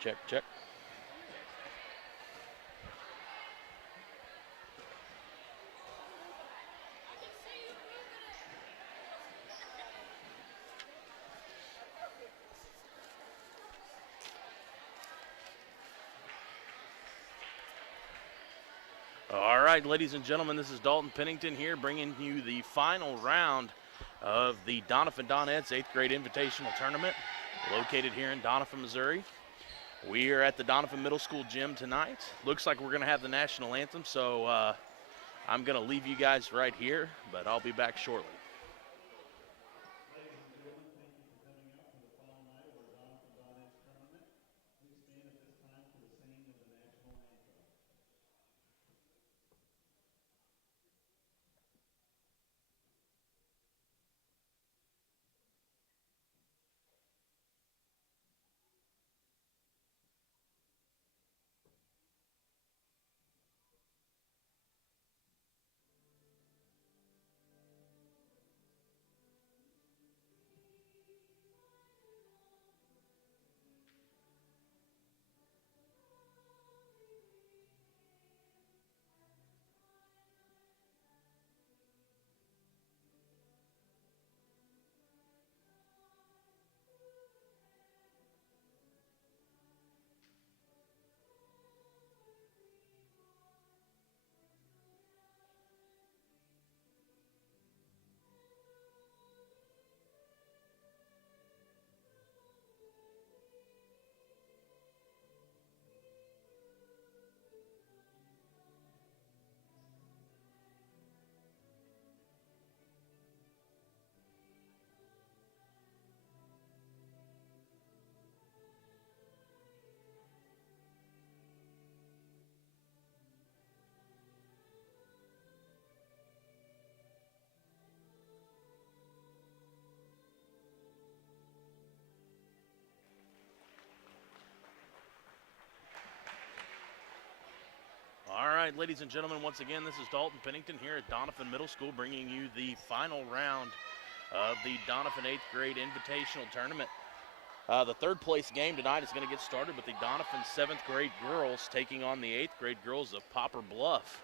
Check, check. All right, ladies and gentlemen, this is Dalton Pennington here bringing you the final round of the Donettes 8th grade invitational tournament located here in Doniphan, Missouri. We are at the Doniphan Middle School gym tonight. Looks like we're going to have the national anthem, so I'm going to leave you guys right here, but I'll be back shortly. All right, ladies and gentlemen, once again, this is Dalton Pennington here at Doniphan Middle School bringing you the final round of the Doniphan 8th grade invitational tournament. The third place game tonight is going to get started with the Doniphan 7th grade girls taking on the 8th grade girls of Poplar Bluff.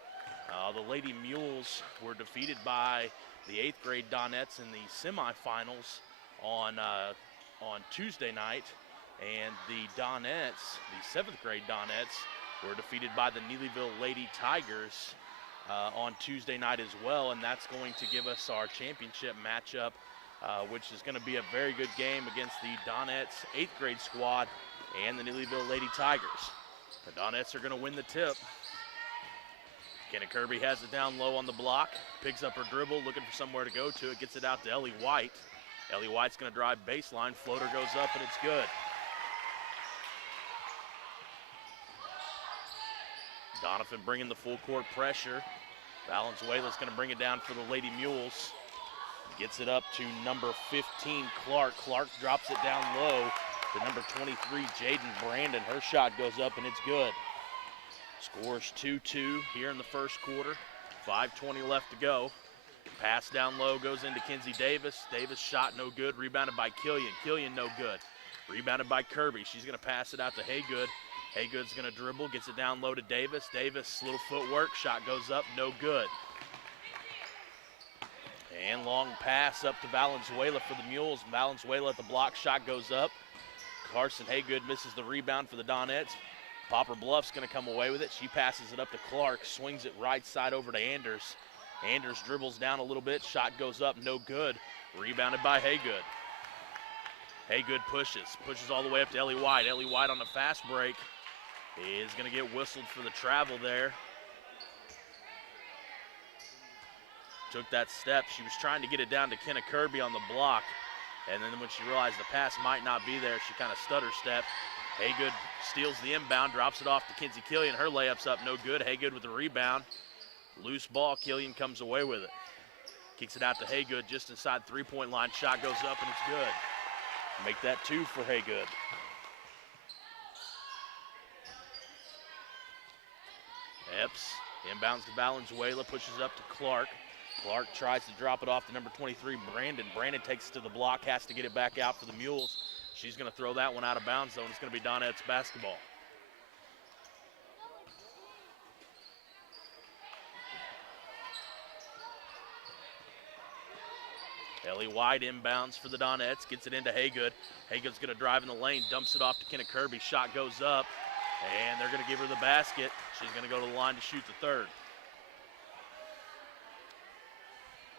The Lady Mules were defeated by the 8th grade Donettes in the semifinals on Tuesday night, and the Donettes, the 7th grade Donettes, were defeated by the Neelyville Lady Tigers on Tuesday night as well, and that's going to give us our championship matchup, which is going to be a very good game against the Donettes 8th grade squad and the Neelyville Lady Tigers. The Donettes are going to win the tip. Kenna Kirby has it down low on the block, picks up her dribble, looking for somewhere to go to it, gets it out to Ellie White. Ellie White's going to drive baseline, floater goes up, and it's good. Doniphan bringing the full court pressure. Valenzuela's going to bring it down for the Lady Mules. Gets it up to number 15, Clark. Clark drops it down low to number 23, Jaden Brandon. Her shot goes up and it's good. Scores 2-2 here in the first quarter. 5:20 left to go. Pass down low goes into Kinsey Davis. Davis shot no good. Rebounded by Killian. Killian no good. Rebounded by Kirby. She's going to pass it out to Haygood. Haygood's going to dribble, gets it down low to Davis. Davis, little footwork, shot goes up, no good. And long pass up to Valenzuela for the Mules. Valenzuela at the block, shot goes up. Carson Haygood misses the rebound for the Donettes. Poplar Bluff's going to come away with it. She passes it up to Clark, swings it right side over to Anders. Anders dribbles down a little bit, shot goes up, no good. Rebounded by Haygood. Haygood pushes all the way up to Ellie White. Ellie White on the fast break is going to get whistled for the travel there. Took that step. She was trying to get it down to Kenna Kirby on the block, and then when she realized the pass might not be there, she kind of stutter stepped. Haygood steals the inbound, drops it off to Kinsey Killian. Her layup's up, no good. Haygood with the rebound. Loose ball, Killian comes away with it. Kicks it out to Haygood just inside three-point line. Shot goes up, and it's good. Make that two for Haygood. Epps inbounds to Valenzuela, pushes up to Clark. Clark tries to drop it off to number 23, Brandon. Brandon takes it to the block, has to get it back out for the Mules. She's going to throw that one out of bounds, though, and it's going to be Donettes basketball. Ellie White inbounds for the Donettes, gets it into Haygood. Haygood's going to drive in the lane, dumps it off to Kenna Kirby. Shot goes up, and they're going to give her the basket. She's going to go to the line to shoot the third.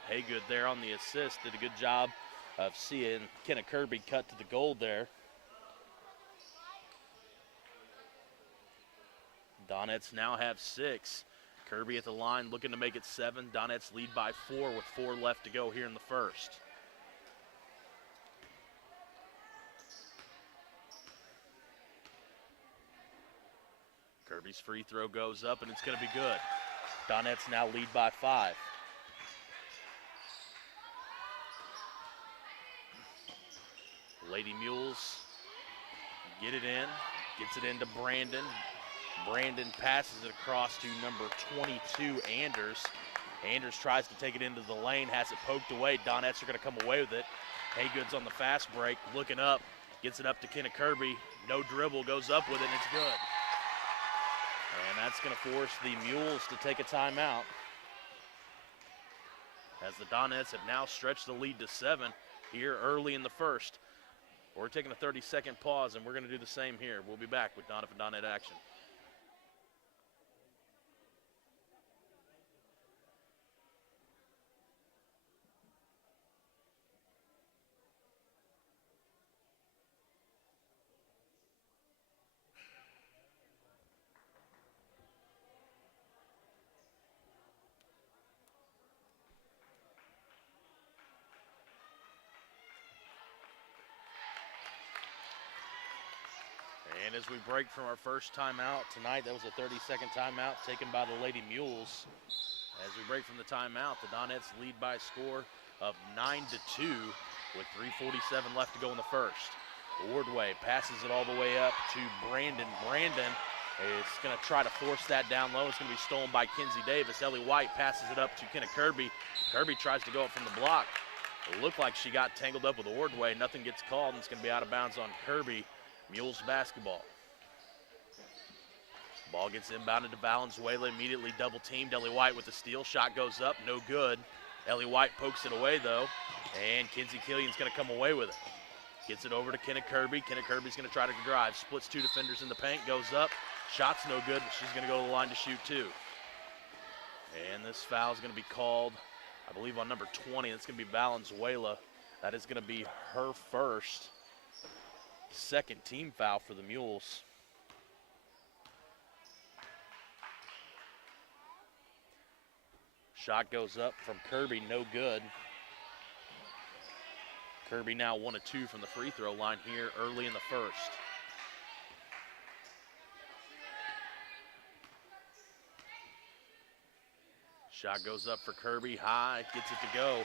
Haygood there on the assist, did a good job of seeing Kenna Kirby cut to the goal there. Donettes now have 6. Kirby at the line looking to make it 7. Donettes lead by 4 with 4 left to go here in the first. Kirby's free throw goes up, and it's going to be good. Donettes now lead by 5. Lady Mules get it in, gets it into Brandon. Brandon passes it across to number 22, Anders. Anders tries to take it into the lane, has it poked away. Donettes are going to come away with it. Haygood's on the fast break, looking up, gets it up to Kenna Kirby. No dribble, goes up with it, and it's good. And that's going to force the Mules to take a timeout, as the Donettes have now stretched the lead to 7 here early in the first. We're taking a 30-second pause, and we're going to do the same here. We'll be back with Donovan Donette action. And as we break from our first timeout tonight, that was a 30-second timeout taken by the Lady Mules. As we break from the timeout, the Donettes lead by a score of 9-2 with 3:47 left to go in the first. Ordway passes it all the way up to Brandon. Brandon is going to try to force that down low. It's going to be stolen by Kinsey Davis. Ellie White passes it up to Kenna Kirby. Kirby tries to go up from the block. It looked like she got tangled up with Ordway. Nothing gets called, and it's going to be out of bounds on Kirby. Mules basketball. Ball gets inbounded to Valenzuela, immediately double teamed. Ellie White with the steal. Shot goes up, no good. Ellie White pokes it away though, and Kinsey Killian's going to come away with it. Gets it over to Kenna Kirby. Kenna Kirby's going to try to drive. Splits 2 defenders in the paint, goes up. Shot's no good, but she's going to go to the line to shoot 2. And this foul is going to be called, I believe, on number 20. That's going to be Valenzuela. That is going to be her first. Second team foul for the Mules. Shot goes up from Kirby, no good. Kirby now 1 of 2 from the free throw line here early in the first. Shot goes up for Kirby, high, gets it to go.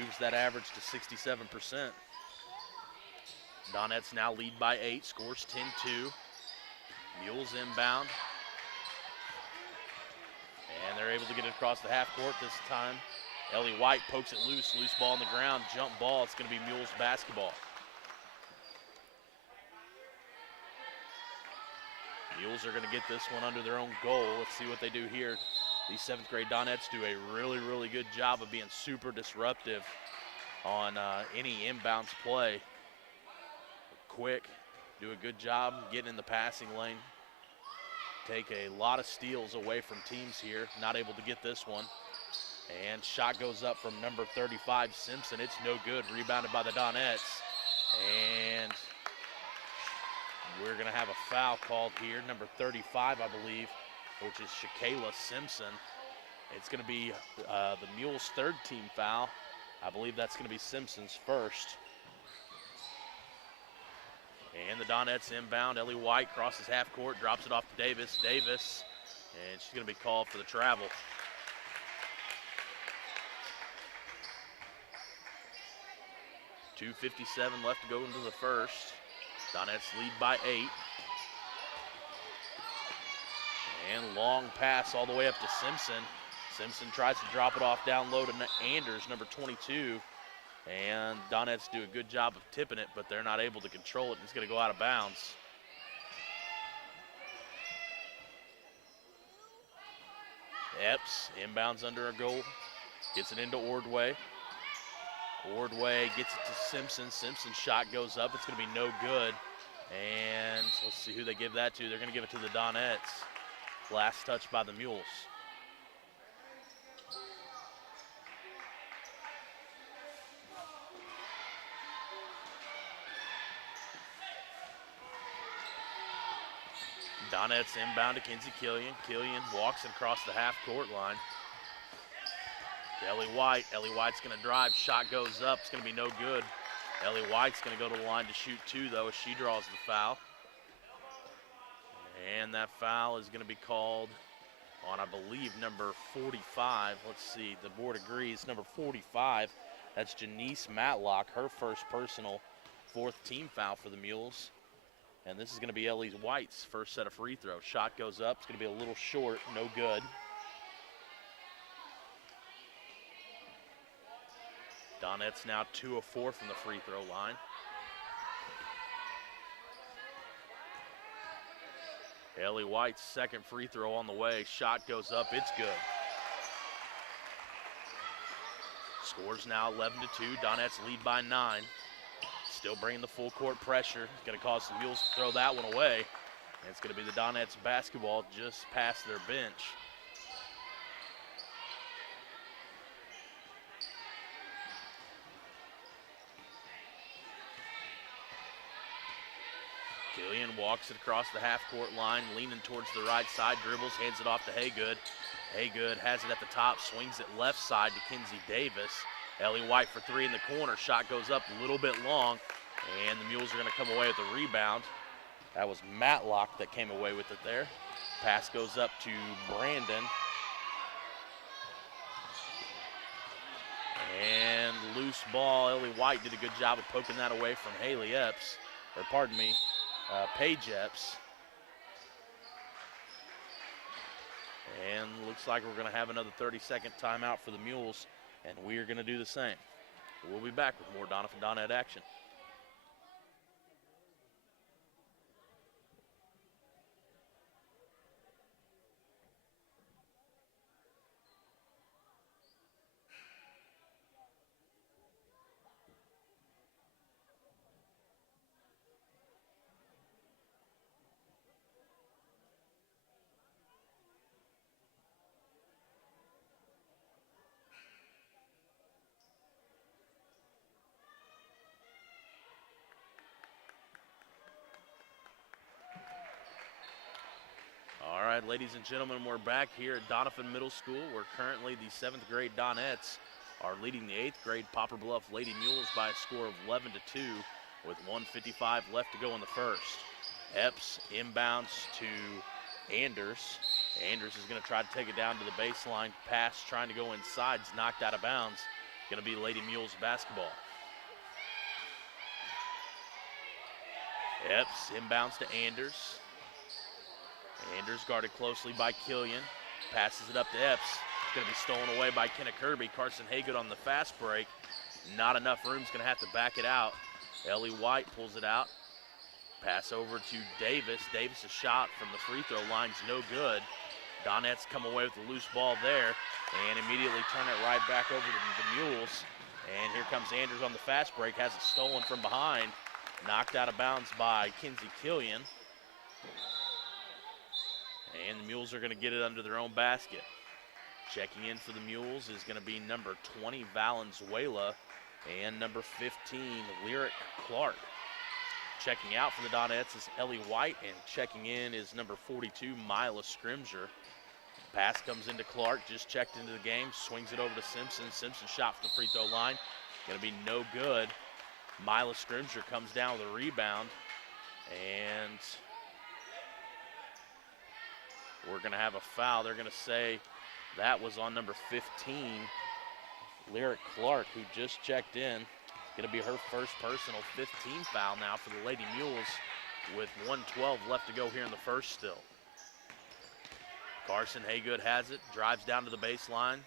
Moves that average to 67%. Donettes now lead by 8, scores 10-2. Mules inbound. And they're able to get it across the half court this time. Ellie White pokes it loose, loose ball on the ground, jump ball. It's going to be Mules basketball. Mules are going to get this one under their own goal. Let's see what they do here. These 7th grade Donettes do a really, really good job of being super disruptive on any inbounds play. Quick, do a good job getting in the passing lane. Take a lot of steals away from teams here. Not able to get this one. And shot goes up from number 35, Simpson. It's no good. Rebounded by the Donettes. And we're going to have a foul called here. Number 35, I believe, which is Shakayla Simpson. It's going to be the Mules' 3rd team foul. I believe that's going to be Simpson's first. And the Donettes inbound. Ellie White crosses half court, drops it off to Davis. Davis, and she's going to be called for the travel. .257 left to go into the first. Donettes lead by 8. And long pass all the way up to Simpson. Simpson tries to drop it off down low to Anders, number 22. And Donettes do a good job of tipping it, but they're not able to control it. It's going to go out of bounds. Epps inbounds under a goal. Gets it into Ordway. Ordway gets it to Simpson. Simpson's shot goes up. It's going to be no good. And let's see who they give that to. They're going to give it to the Donettes. Last touch by the Mules. Donettes inbound to Kinsey Killian. Killian walks across the half-court line. Ellie White. Ellie White's going to drive. Shot goes up. It's going to be no good. Ellie White's going to go to the line to shoot two, though, as she draws the foul. And that foul is going to be called on, I believe, number 45. Let's see. The board agrees. Number 45. That's Janice Matlock, her first personal, fourth team foul for the Mules. And this is going to be Ellie White's first set of free throws. Shot goes up. It's going to be a little short. No good. Donettes now 2 of 4 from the free throw line. Ellie White's second free throw on the way. Shot goes up. It's good. Scores now 11-2. Donettes lead by 9. Still bringing the full court pressure. It's going to cause the Mules to throw that one away. And it's going to be the Donettes basketball just past their bench. Killian walks it across the half-court line, leaning towards the right side, dribbles, hands it off to Haygood. Haygood has it at the top, swings it left side to Kinsey Davis. Ellie White for three in the corner. Shot goes up a little bit long, and the Mules are going to come away with the rebound. That was Matlock that came away with it there. Pass goes up to Brandon. And loose ball. Ellie White did a good job of poking that away from Haley Epps, or pardon me, Paige Epps. And looks like we're going to have another 30-second timeout for the Mules, and we are going to do the same. We'll be back with more Donovan Donette action. All right, ladies and gentlemen, we're back here at Donovan Middle School, where currently the 7th grade Donettes are leading the 8th grade Poplar Bluff Lady Mules by a score of 11-2 with 1:55 left to go in the first. Epps inbounds to Anders. Anders is going to try to take it down to the baseline. Pass trying to go inside is knocked out of bounds. Going to be Lady Mules basketball. Epps inbounds to Anders. Anders guarded closely by Killian. Passes it up to Epps. It's going to be stolen away by Kenna Kirby. Carson Haygood on the fast break. Not enough room. He's going to have to back it out. Ellie White pulls it out. Pass over to Davis. Davis' shot from the free throw line's no good. Donettes come away with the loose ball there and immediately turn it right back over to the Mules. And here comes Anders on the fast break. Has it stolen from behind. Knocked out of bounds by Kinsey Killian. And the Mules are going to get it under their own basket. Checking in for the Mules is going to be number 20, Valenzuela, and number 15, Lyric Clark. Checking out for the Donettes is Ellie White, and checking in is number 42, Mila Scrimger. Pass comes into Clark, just checked into the game, swings it over to Simpson. Simpson shot from the free throw line. Going to be no good. Mila Scrimger comes down with a rebound, and we're going to have a foul. They're going to say that was on number 15, Lyric Clark, who just checked in. Going to be her first personal 15 foul now for the Lady Mules with 1:12 left to go here in the first still. Carson Haygood has it, drives down to the baseline,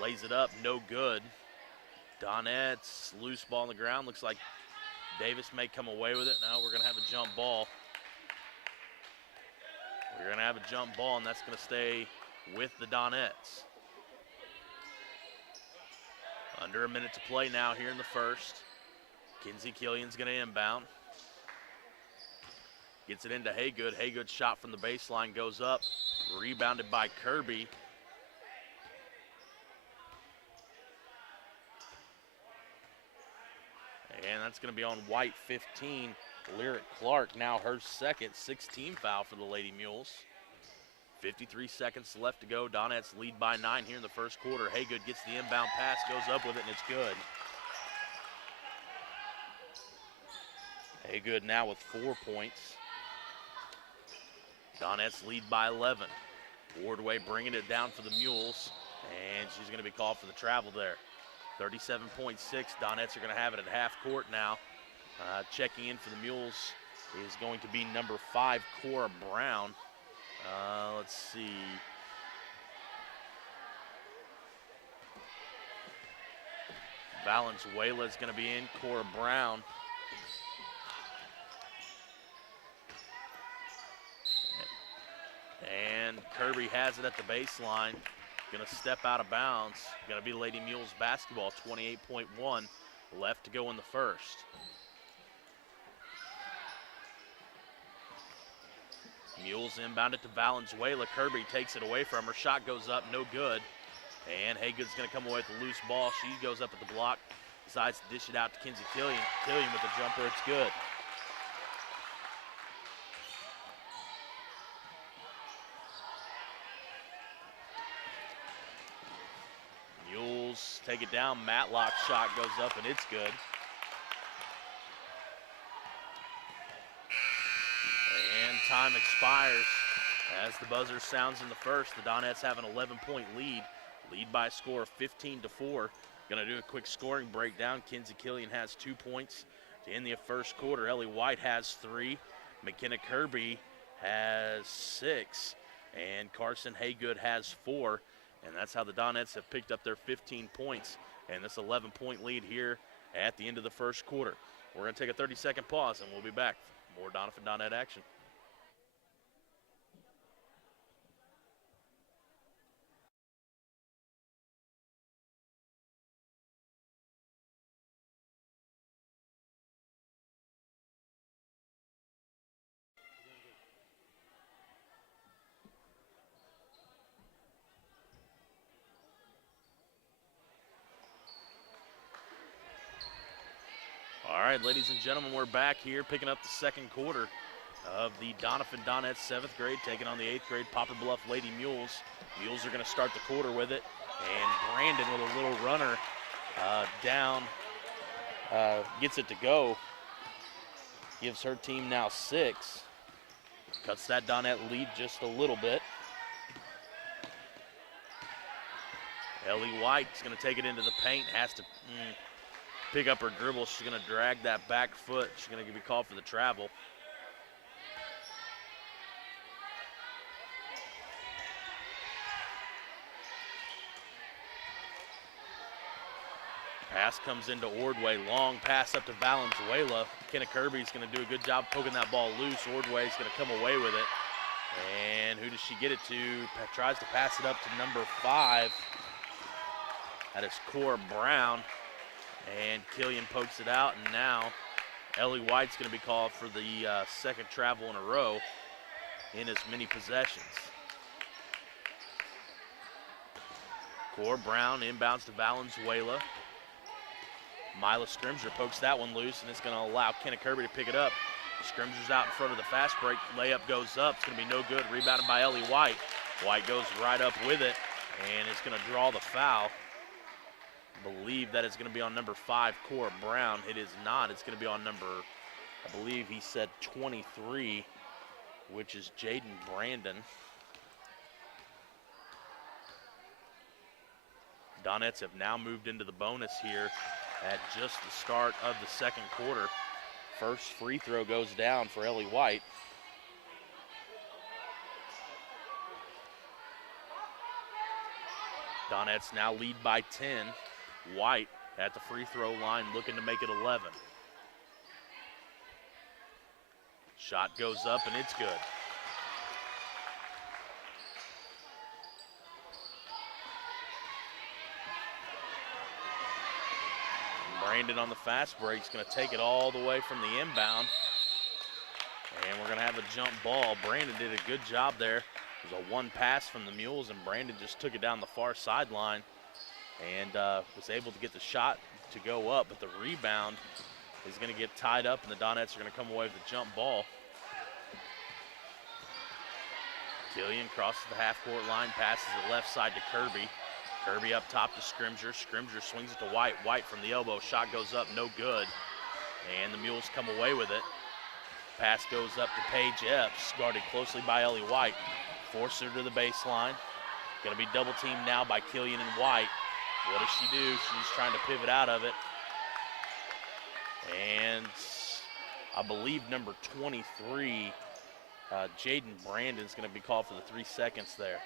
lays it up, no good. Donettes, loose ball on the ground. Looks like Davis may come away with it. Now we're going to have a jump ball. We're going to have a jump ball, and that's going to stay with the Donettes. Under a minute to play now here in the first. Kinsey Killian's going to inbound. Gets it into Haygood. Haygood's shot from the baseline goes up. Rebounded by Kirby. And that's going to be on White 15. Lyric Clark now her second, 16 foul for the Lady Mules. 53 seconds left to go. Donettes lead by 9 here in the first quarter. Haygood gets the inbound pass, goes up with it, and it's good. Haygood now with 4 points. Donettes lead by 11. Wardway bringing it down for the Mules, and she's going to be called for the travel there. 37.6. Donettes are going to have it at half court now. Checking in for the Mules is going to be number 5, Cora Brown. Let's see. Valenzuela is going to be in. Cora Brown. And Kirby has it at the baseline. Going to step out of bounds. Going to be Lady Mules basketball. 28.1 left to go in the first. Mules inbound it to Valenzuela. Kirby takes it away from her. Shot goes up, no good. And Haygood's going to come away with a loose ball. She goes up at the block. Decides to dish it out to Kinsey Killian. Killian with the jumper, it's good. Mules take it down. Matlock's shot goes up, and it's good. Time expires as the buzzer sounds in the first. The Donettes have an 11-point lead by a score of 15-4. Going to do a quick scoring breakdown. Kinsey Killian has 2 points to end the first quarter. Ellie White has 3. McKenna Kirby has 6. And Carson Haygood has 4. And that's how the Donettes have picked up their 15 points and this 11-point lead here at the end of the first quarter. We're going to take a 30-second pause, and we'll be back. More Donovan Donette action. All right, ladies and gentlemen, we're back here picking up the second quarter of the Donovan Donettes 7th grade taking on the 8th grade Poplar Bluff Lady Mules. Mules are going to start the quarter with it, and Brandon with a little runner down gets it to go. Gives her team now 6. Cuts that Donette lead just a little bit. Ellie White's going to take it into the paint, has to pick up her dribble. She's going to drag that back foot. She's going to be called for the travel. Pass comes into Ordway. Long pass up to Valenzuela. Kenna Kirby's going to do a good job poking that ball loose. Ordway's going to come away with it. And who does she get it to? Tries to pass it up to number 5. That is Cora Brown. And Killian pokes it out, and now Ellie White's going to be called for the second travel in a row in as many possessions. Cora Brown inbounds to Valenzuela. Mila Scrimger pokes that one loose, and it's going to allow Kenna Kirby to pick it up. Scrimger's out in front of the fast break. Layup goes up. It's going to be no good. Rebounded by Ellie White. White goes right up with it, and it's going to draw the foul. Believe that it's going to be on number 5, Cora Brown. It is not. It's going to be on number, I believe he said 23, which is Jaden Brandon. Donettes have now moved into the bonus here at just the start of the second quarter. First free throw goes down for Ellie White. Donettes now lead by 10. White at the free throw line, looking to make it 11. Shot goes up, and it's good. Brandon on the fast break is going to take it all the way from the inbound. And we're going to have a jump ball. Brandon did a good job there. It was a one pass from the Mules, and Brandon just took it down the far sideline and was able to get the shot to go up, but the rebound is going to get tied up, and the Donettes are going to come away with a jump ball. Killian crosses the half-court line, passes it left side to Kirby. Kirby up top to Scrimger. Scrimger swings it to White. White from the elbow. Shot goes up, no good. And the Mules come away with it. Pass goes up to Paige Epps, guarded closely by Ellie White. Forces her to the baseline. Going to be double teamed now by Killian and White. What does she do? She's trying to pivot out of it. And I believe number 23, Jaden Brandon, is going to be called for the 3 seconds there.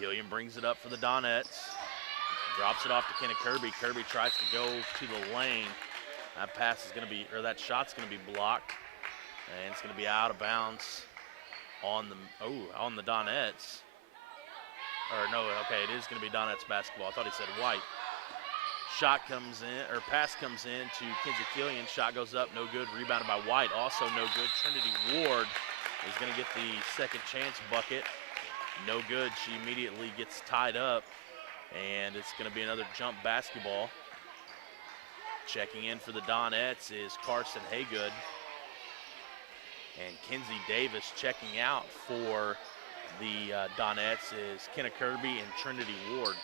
Killian brings it up for the Donettes. Drops it off to Kenna Kirby. Kirby tries to go to the lane. That pass is going to be, or that shot's going to be blocked. And it's going to be out of bounds on the Donettes. Or no, okay, it is going to be Donettes basketball. I thought he said White. Shot comes in, or pass comes in to Kinsey Killian. Shot goes up, no good. Rebounded by White, also no good. Trinity Ward is going to get the second chance bucket. No good. She immediately gets tied up, and it's going to be another jump basketball. Checking in for the Donettes is Carson Haygood. And Kinsey Davis checking out for the Donettes is Kenna Kirby and Trinity Ward.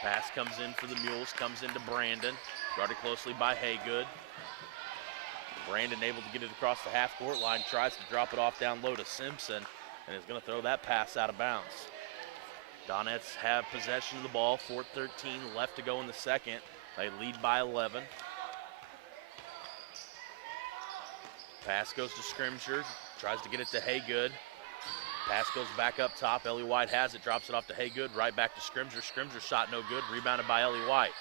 Pass comes in for the Mules, comes into Brandon, guarded closely by Haygood. Brandon able to get it across the half-court line, tries to drop it off down low to Simpson, and is going to throw that pass out of bounds. Donettes have possession of the ball, 4:13 left to go in the second. They lead by 11. Pass goes to Scrimger, tries to get it to Haygood. Pass goes back up top. Ellie White has it, drops it off to Haygood, right back to Scrimger. Scrimger shot no good, rebounded by Ellie White.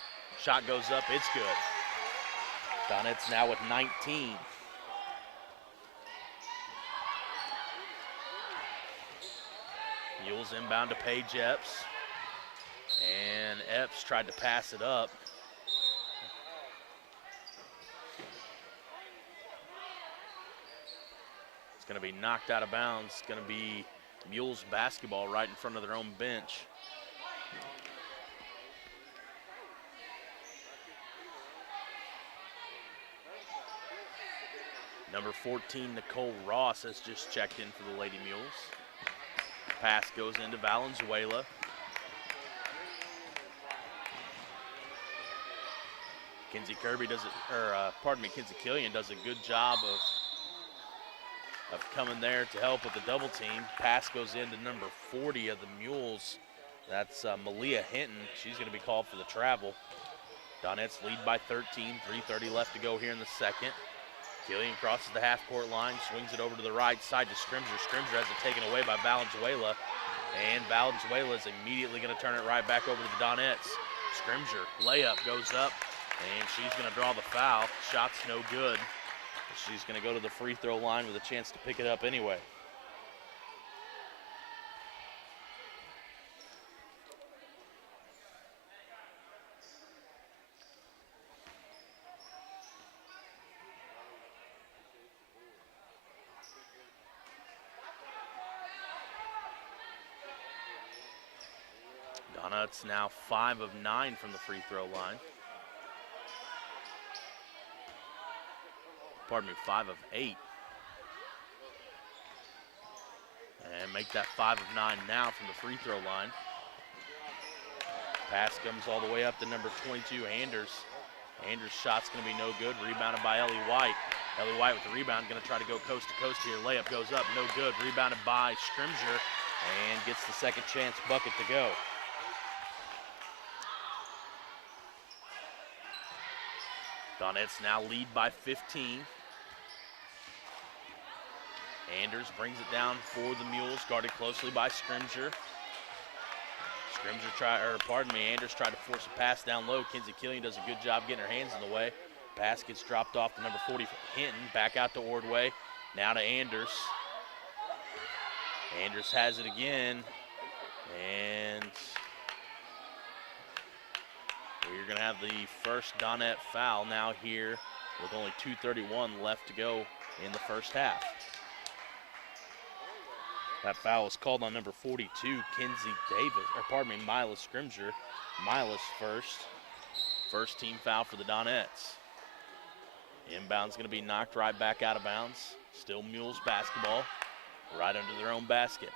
Shot goes up, it's good. Donettes now with 19. Mules inbound to Paige Epps. And Epps tried to pass it up. It's going to be knocked out of bounds. It's going to be Mules basketball right in front of their own bench. Number 14, Nicole Ross, has just checked in for the Lady Mules. Pass goes into Valenzuela. Kinsey Kirby does it, Kinsey Killian does a good job of coming there to help with the double team. Pass goes into number 40 of the Mules. That's Malia Hinton. She's going to be called for the travel. Donettes lead by 13, 3:30 left to go here in the second. Killian crosses the half-court line, swings it over to the right side to Scrimger. Scrimger has it taken away by Valenzuela, and Valenzuela is immediately going to turn it right back over to the Donettes. Scrimger, layup goes up, and she's going to draw the foul. Shot's no good. She's going to go to the free throw line with a chance to pick it up anyway. Donettes now 5 of 9 from the free throw line. Pardon me, 5 of 8. And make that 5 of 9 now from the free throw line. Pass comes all the way up to number 22, Anders. Anders' shot's going to be no good, rebounded by Ellie White. Ellie White with the rebound, going to try to go coast to coast here. Layup goes up, no good, rebounded by Scrimger, and gets the second chance bucket to go. Donettes now lead by 15. Anders brings it down for the Mules, guarded closely by Scrimger. Anders tried to force a pass down low. Kenzie Killian does a good job getting her hands in the way. Pass gets dropped off to number 40, Hinton. Back out to Ordway. Now to Anders. Anders has it again. And we're going to have the first Donette foul now here with only 2:31 left to go in the first half. That foul was called on number 42, Mila Scrimger. Mila's first team foul for the Donettes. Inbound's going to be knocked right back out of bounds. Still Mules basketball, right under their own basket.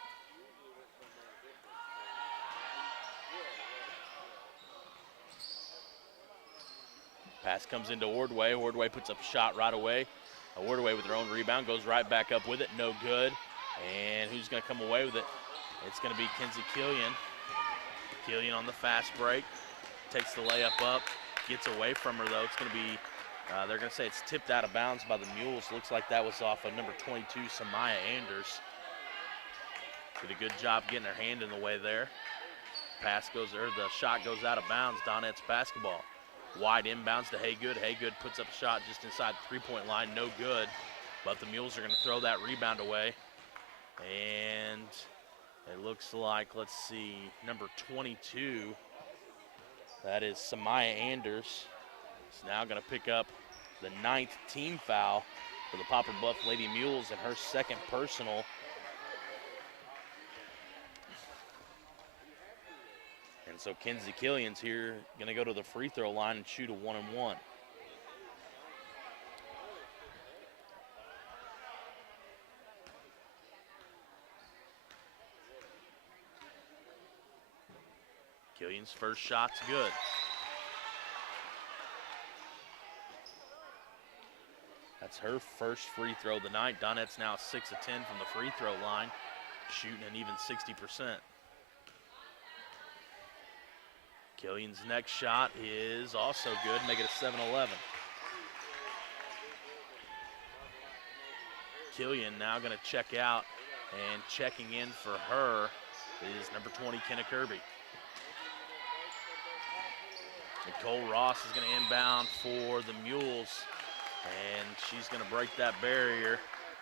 Pass comes into Ordway. Ordway puts up a shot right away. Ordway with her own rebound, goes right back up with it, no good. And who's going to come away with it? It's going to be Kenzie Killian. Killian on the fast break, takes the layup up, gets away from her though. It's going to be, they're going to say it's tipped out of bounds by the Mules. Looks like that was off of number 22, Samaya Anders. Did a good job getting her hand in the way there. The shot goes out of bounds, Donettes basketball. Wide inbounds to Haygood. Haygood puts up a shot just inside the three-point line, no good. But the Mules are going to throw that rebound away. And it looks like, let's see, number 22, that is Samaya Anders, is now going to pick up the 9th team foul for the Poplar Bluff Lady Mules and her second personal. And so Kenzie Killian's here, going to go to the free throw line and shoot a 1-and-1. Killian's first shot's good. That's her first free throw of the night. Donette's now 6 of 10 from the free throw line, shooting an even 60%. Killian's next shot is also good, make it a 7-11. Killian now going to check out, and checking in for her is number 20, Kenna Kirby. Nicole Ross is going to inbound for the Mules, and she's going to break that barrier,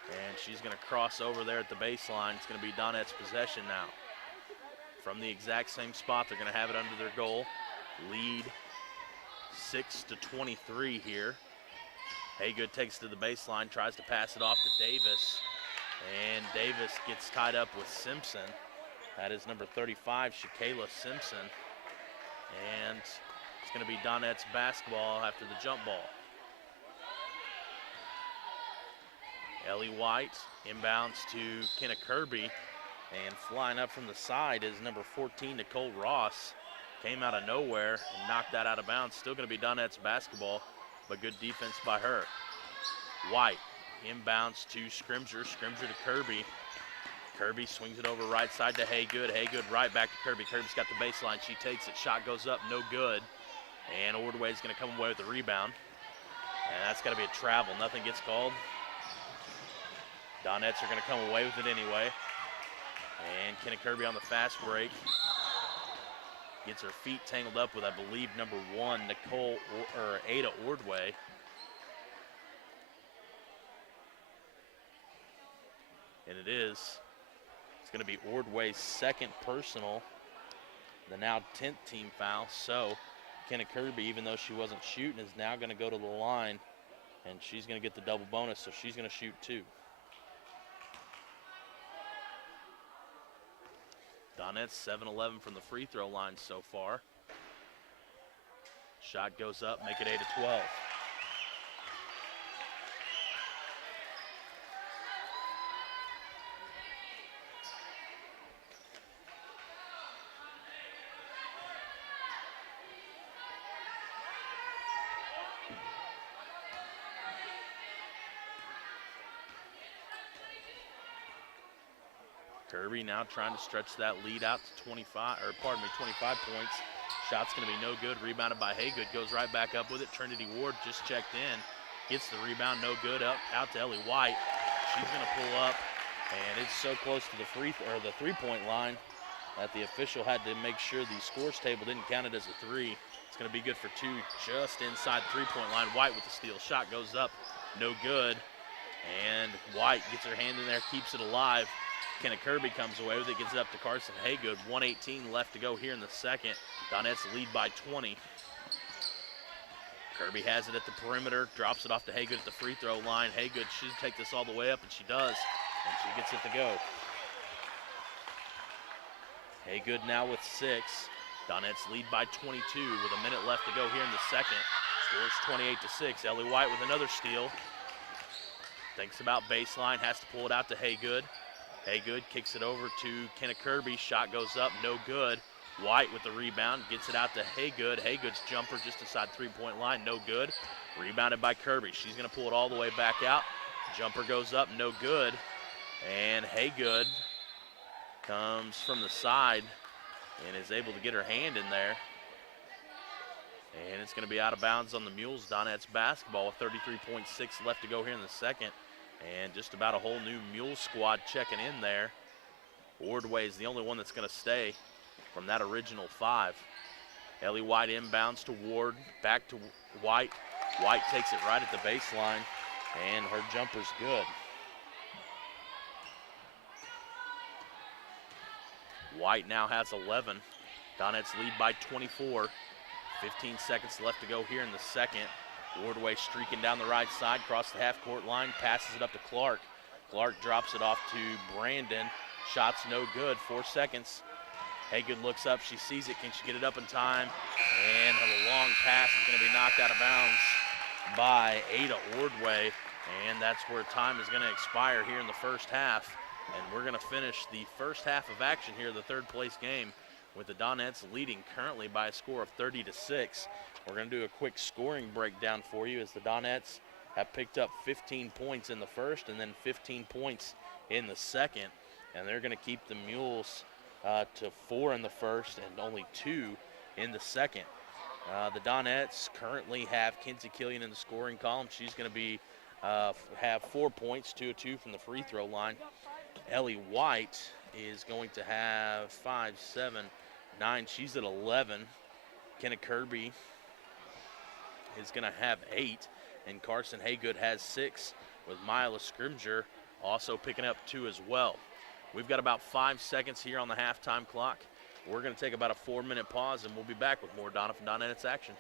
and she's going to cross over there at the baseline. It's going to be Donette's possession now. From the exact same spot, they're going to have it under their goal. Lead 6-23 here. Haygood takes to the baseline, tries to pass it off to Davis, and Davis gets tied up with Simpson. That is number 35, Shakayla Simpson, and it's going to be Donette's basketball after the jump ball. Ellie White inbounds to Kenna Kirby, and flying up from the side is number 14, Nicole Ross. Came out of nowhere and knocked that out of bounds. Still going to be Donette's basketball, but good defense by her. White inbounds to Scrimger. Scrimger to Kirby. Kirby swings it over right side to Haygood. Haygood right back to Kirby. Kirby's got the baseline. She takes it. Shot goes up, no good. And Ordway's going to come away with the rebound. And that's got to be a travel. Nothing gets called. Donettes are going to come away with it anyway. And Kenna Kirby on the fast break. Gets her feet tangled up with, I believe, number 1, Ada Ordway. And it is. It's going to be Ordway's second personal, the now 10th team foul. So Kenna Kirby, even though she wasn't shooting, is now going to go to the line, and she's going to get the double bonus, so she's going to shoot 2. Donette's 7-11 from the free throw line so far. Shot goes up, make it 8-12. Kirby now trying to stretch that lead out to 25 points. Shot's going to be no good. Rebounded by Haygood. Goes right back up with it. Trinity Ward just checked in. Gets the rebound, no good. Out to Ellie White. She's going to pull up And it's so close to the three-point line that the official had to make sure the scores table didn't count it as a three. It's going to be good for two just inside the three-point line. White with the steal. Shot goes up, no good. And White gets her hand in there, keeps it alive. Kenna Kirby comes away with it, gets it up to Carson Haygood. 1:18 left to go here in the second. Donettes lead by 20. Kirby has it at the perimeter, drops it off to Haygood at the free throw line. Haygood should take this all the way up, and she does. And she gets it to go. Haygood now with 6. Donettes lead by 22 with a minute left to go here in the second. Scores 28-6. Ellie White with another steal. Thinks about baseline, has to pull it out to Haygood. Haygood kicks it over to Kenna Kirby. Shot goes up, no good. White with the rebound, gets it out to Haygood. Haygood's jumper just inside three-point line, no good. Rebounded by Kirby. She's going to pull it all the way back out. Jumper goes up, no good. And Haygood comes from the side and is able to get her hand in there. And it's going to be out of bounds on the Mules. Donettes basketball with 33.6 left to go here in the second. And just about a whole new Mules squad checking in there. Ordway is the only one that's going to stay from that original 5. Ellie White inbounds to Ward, back to White. White takes it right at the baseline, and her jumper's good. White now has 11. Donettes lead by 24. 15 seconds left to go here in the second. Wardway streaking down the right side, across the half-court line, passes it up to Clark. Clark drops it off to Brandon. Shot's no good, 4 seconds. Haygood looks up, she sees it, can she get it up in time? And a long pass is going to be knocked out of bounds by Ada Ordway, and that's where time is going to expire here in the first half. And we're going to finish the first half of action here, the third place game, with the Donettes leading currently by a score of 30-6. We're going to do a quick scoring breakdown for you as the Donettes have picked up 15 points in the first and then 15 points in the second. And they're going to keep the Mules to 4 in the first and only 2 in the second. The Donettes currently have Kinsey Killian in the scoring column. She's going to be have 4 points, 2 of 2 from the free throw line. Ellie White is going to have 5, 7, 9. She's at 11. Kenna Kirby is going to have 8, and Carson Haygood has 6, with Mila Scrimger also picking up 2 as well. We've got about 5 seconds here on the halftime clock. We're going to take about a 4-minute pause, and we'll be back with more Donovan Donettes action.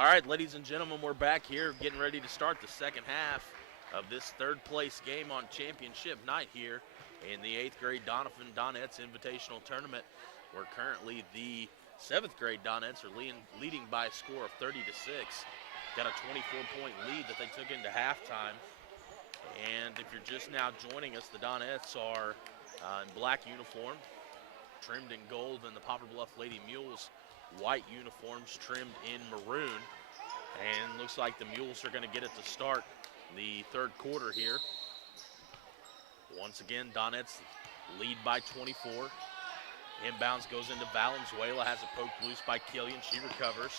All right, ladies and gentlemen, we're back here getting ready to start the second half of this third place game on championship night here in the 8th grade Donettes Invitational Tournament. We're currently the 7th grade Donettes are leading by a score of 30-6. Got a 24-point lead that they took into halftime. And if you're just now joining us, the Donettes are in black uniform, trimmed in gold, and the Poplar Bluff Lady Mules white uniforms trimmed in maroon. And looks like the Mules are going to get it to start the third quarter here. Once again, Donettes lead by 24. Inbounds goes into Valenzuela, has it poked loose by Killian. She recovers,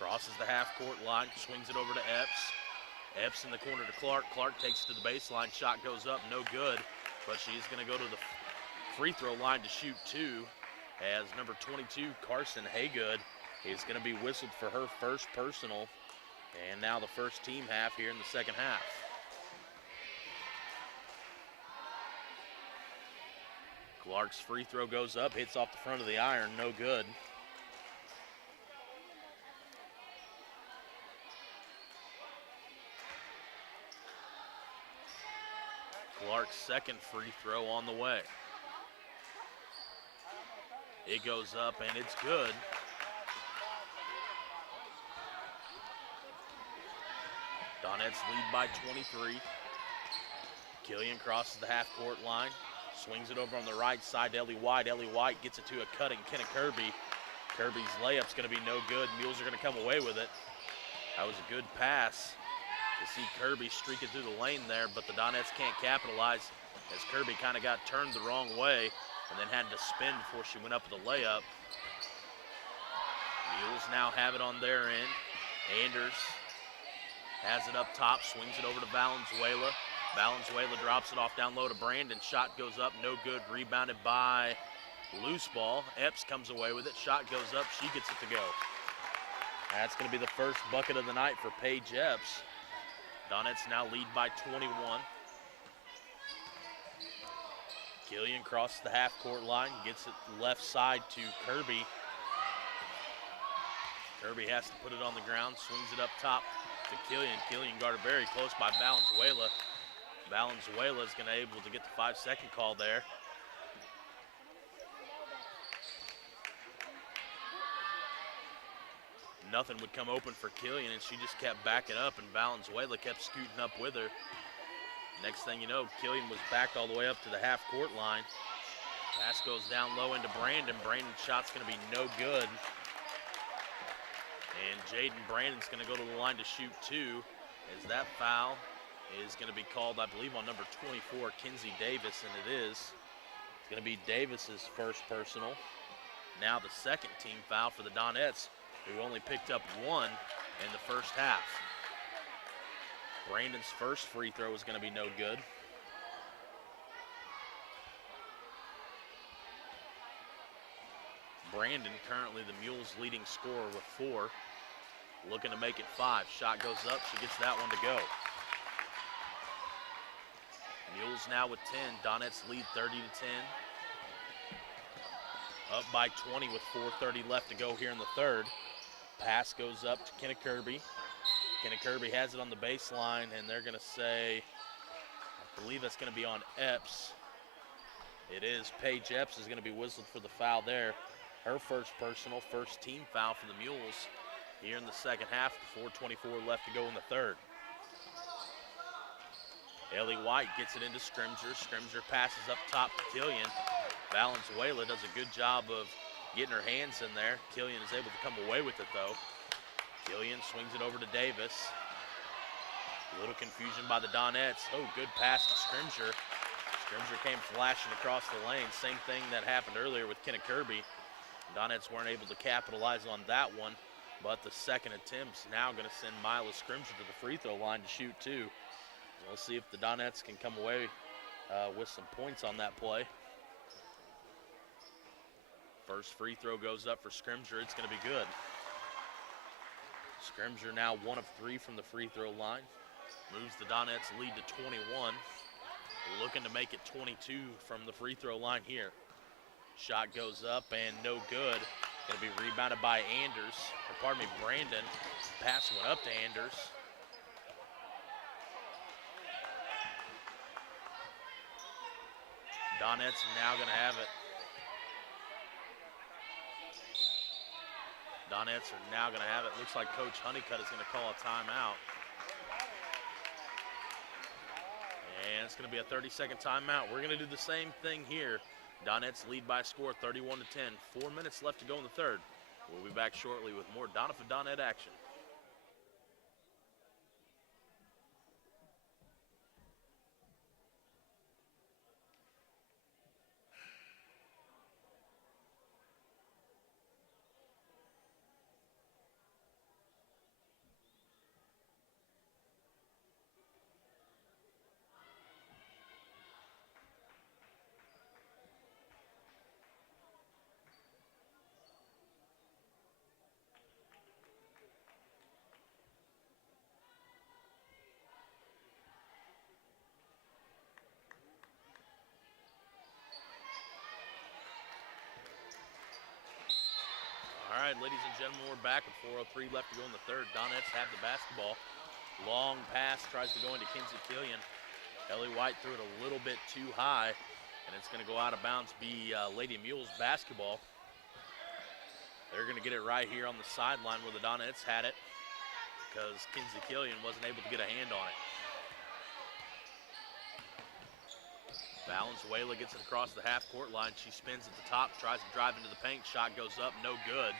crosses the half-court line, swings it over to Epps. Epps in the corner to Clark. Clark takes it to the baseline. Shot goes up, no good, but she is going to go to the free throw line to shoot two, as number 22, Carson Haygood, is going to be whistled for her first personal, and now the first team half here in the second half. Clark's free throw goes up, hits off the front of the iron, no good. Clark's second free throw on the way. It goes up and it's good. Donettes lead by 23. Killian crosses the half-court line, swings it over on the right side to Ellie White. Ellie White gets it to a cutting Kenna Kirby. Kirby's layup's going to be no good. Mules are going to come away with it. That was a good pass to see Kirby streaking through the lane there, but the Donettes can't capitalize as Kirby kind of got turned the wrong way and then had to spin before she went up with a layup. Mules now have it on their end. Anders has it up top, swings it over to Valenzuela. Valenzuela drops it off down low to Brandon. Shot goes up, no good. Rebounded by loose ball. Epps comes away with it. Shot goes up, she gets it to go. That's going to be the first bucket of the night for Paige Epps. Donettes now lead by 21. Killian crosses the half-court line, gets it left side to Kirby. Kirby has to put it on the ground, swings it up top to Killian. Killian guarded very close by Valenzuela. Valenzuela is going to be able to get the 5-second call there. Nothing would come open for Killian, and she just kept backing up, and Valenzuela kept scooting up with her. Next thing you know, Killian was backed all the way up to the half-court line. Pass goes down low into Brandon. Brandon's shot's going to be no good. And Jaden Brandon's going to go to the line to shoot two, as that foul is going to be called, I believe, on number 24, Kinsey Davis, and it is. It's going to be Davis's first personal. Now the second team foul for the Donettes, who only picked up one in the first half. Brandon's first free throw is going to be no good. Brandon, currently the Mules' leading scorer with 4. Looking to make it 5. Shot goes up, she gets that one to go. Mules now with 10. Donettes lead 30-10. Up by 20 with 4:30 left to go here in the third. Pass goes up to Kenna Kirby. Kenna Kirby has it on the baseline, and they're going to say, I believe that's going to be on Epps. It is. Paige Epps is going to be whistled for the foul there. Her first personal, first team foul for the Mules here in the second half. 4:24 left to go in the third. Ellie White gets it into Scrimger. Scrimger passes up top to Killian. Valenzuela does a good job of getting her hands in there. Killian is able to come away with it, though. Killian swings it over to Davis. A little confusion by the Donettes. Oh, good pass to Scrimger. Scrimger came flashing across the lane. Same thing that happened earlier with Kenna Kirby. Donettes weren't able to capitalize on that one, but the second attempt's now going to send Mila Scrimger to the free throw line to shoot two. We'll see if the Donettes can come away with some points on that play. First free throw goes up for Scrimger. It's going to be good. Scrimger now 1 of 3 from the free throw line. Moves the Donettes lead to 21. Looking to make it 22 from the free throw line here. Shot goes up and no good. Going to be rebounded by Brandon. Pass went up to Anders. Donettes now going to have it. Donettes are now going to have it. Looks like Coach Honeycutt is going to call a timeout. And it's going to be a 30-second timeout. We're going to do the same thing here. Donettes lead by a score 31-10. 4 minutes left to go in the third. We'll be back shortly with more Donovan Donette action. All right, ladies and gentlemen, we're back with 4:03 left to go in the third. Donettes have the basketball. Long pass tries to go into Kinsey Killian. Ellie White threw it a little bit too high, and it's going to go out of bounds, be Lady Mules basketball. They're going to get it right here on the sideline where the Donettes had it because Kinsey Killian wasn't able to get a hand on it. Valenzuela gets it across the half-court line. She spins at the top, tries to drive into the paint. Shot goes up, no good.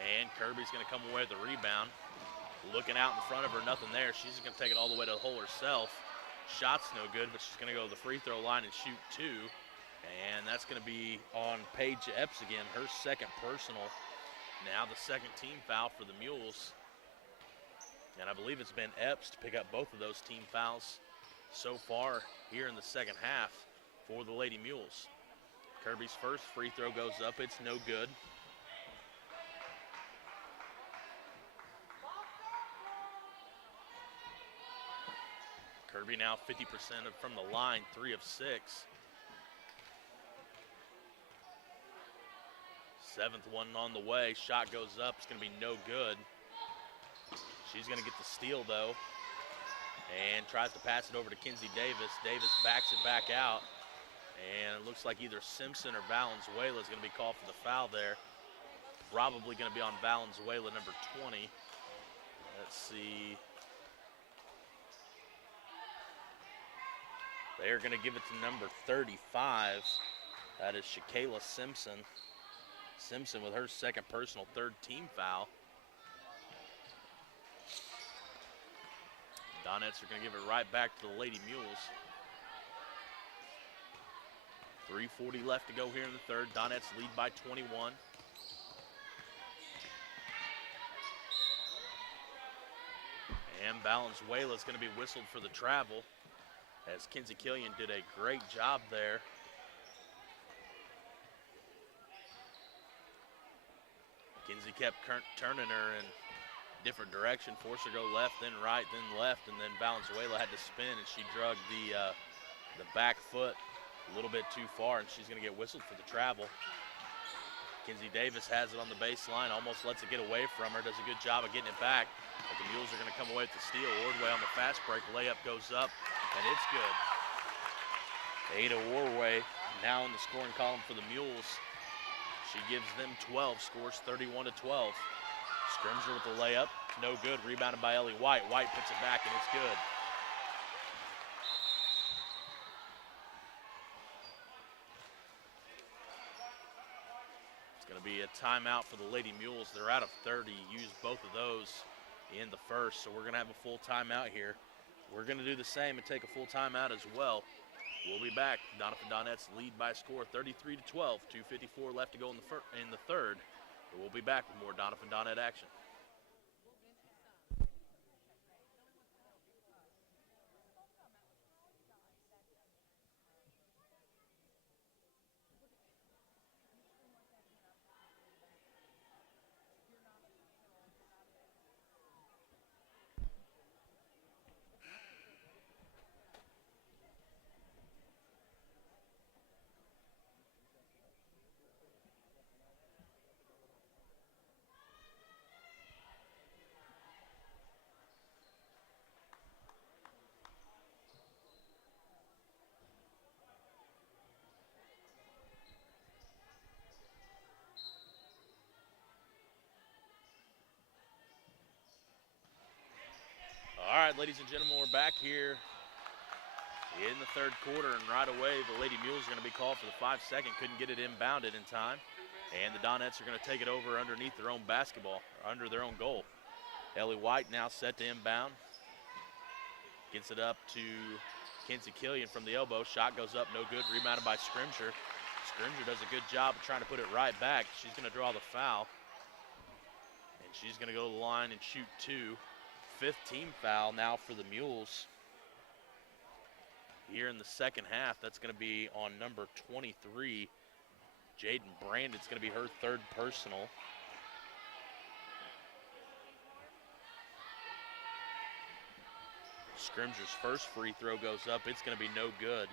And Kirby's going to come away with the rebound. Looking out in front of her, nothing there. She's going to take it all the way to the hole herself. Shot's no good, but she's going to go to the free throw line and shoot two. And that's going to be on Paige Epps again, her second personal. Now the second team foul for the Mules. And I believe it's been Epps to pick up both of those team fouls so far here in the second half for the Lady Mules. Kirby's first free throw goes up. It's no good. Kirby now 50% from the line, 3 of 6. Seventh one on the way. Shot goes up. It's going to be no good. She's going to get the steal, though, and tries to pass it over to Kinsey Davis. Davis backs it back out, and it looks like either Simpson or Valenzuela is going to be called for the foul there. Probably going to be on Valenzuela, number 20. Let's see. They're going to give it to number 35. That is Shakayla Simpson. Simpson with her second personal, third team foul. Donettes are going to give it right back to the Lady Mules. 3:40 left to go here in the third. Donettes lead by 21. And Valenzuela is going to be whistled for the travel, as Kinsey Killian did a great job there. Kinsey kept turning her in different direction, forced her to go left, then right, then left, and then Valenzuela had to spin, and she drug the back foot a little bit too far, and she's going to get whistled for the travel. Kinsey Davis has it on the baseline, almost lets it get away from her, does a good job of getting it back, but the Mules are going to come away with the steal. Wardway on the fast break, layup goes up, and it's good. Ada Warway now in the scoring column for the Mules. She gives them 12, scores 31-12. Scrimger with the layup, no good, rebounded by Ellie White. White puts it back, and it's good. It's going to be a timeout for the Lady Mules. They're out of 30, used both of those in the first, so we're going to have a full timeout here. We're going to do the same and take a full timeout as well. We'll be back. Donovan Donettes lead by a score 33-12. 2:54 left to go in the third. We'll be back with more Donovan Donette action. ladies and gentlemen, we're back here in the third quarter, and right away the Lady Mules are going to be called for the 5-second. Couldn't get it inbounded in time, and the Donettes are going to take it over underneath their own basketball, or under their own goal. Ellie White now set to inbound. Gets it up to Kinsey Killian from the elbow. Shot goes up, no good. Rebounded by Scrimger. Scrimger does a good job of trying to put it right back. She's going to draw the foul, and she's going to go to the line and shoot two. 5th team foul now for the Mules. Here in the second half, that's going to be on number 23, Jaden Brandon. It's going to be her 3rd personal. Scrimger's first free throw goes up. It's going to be no good.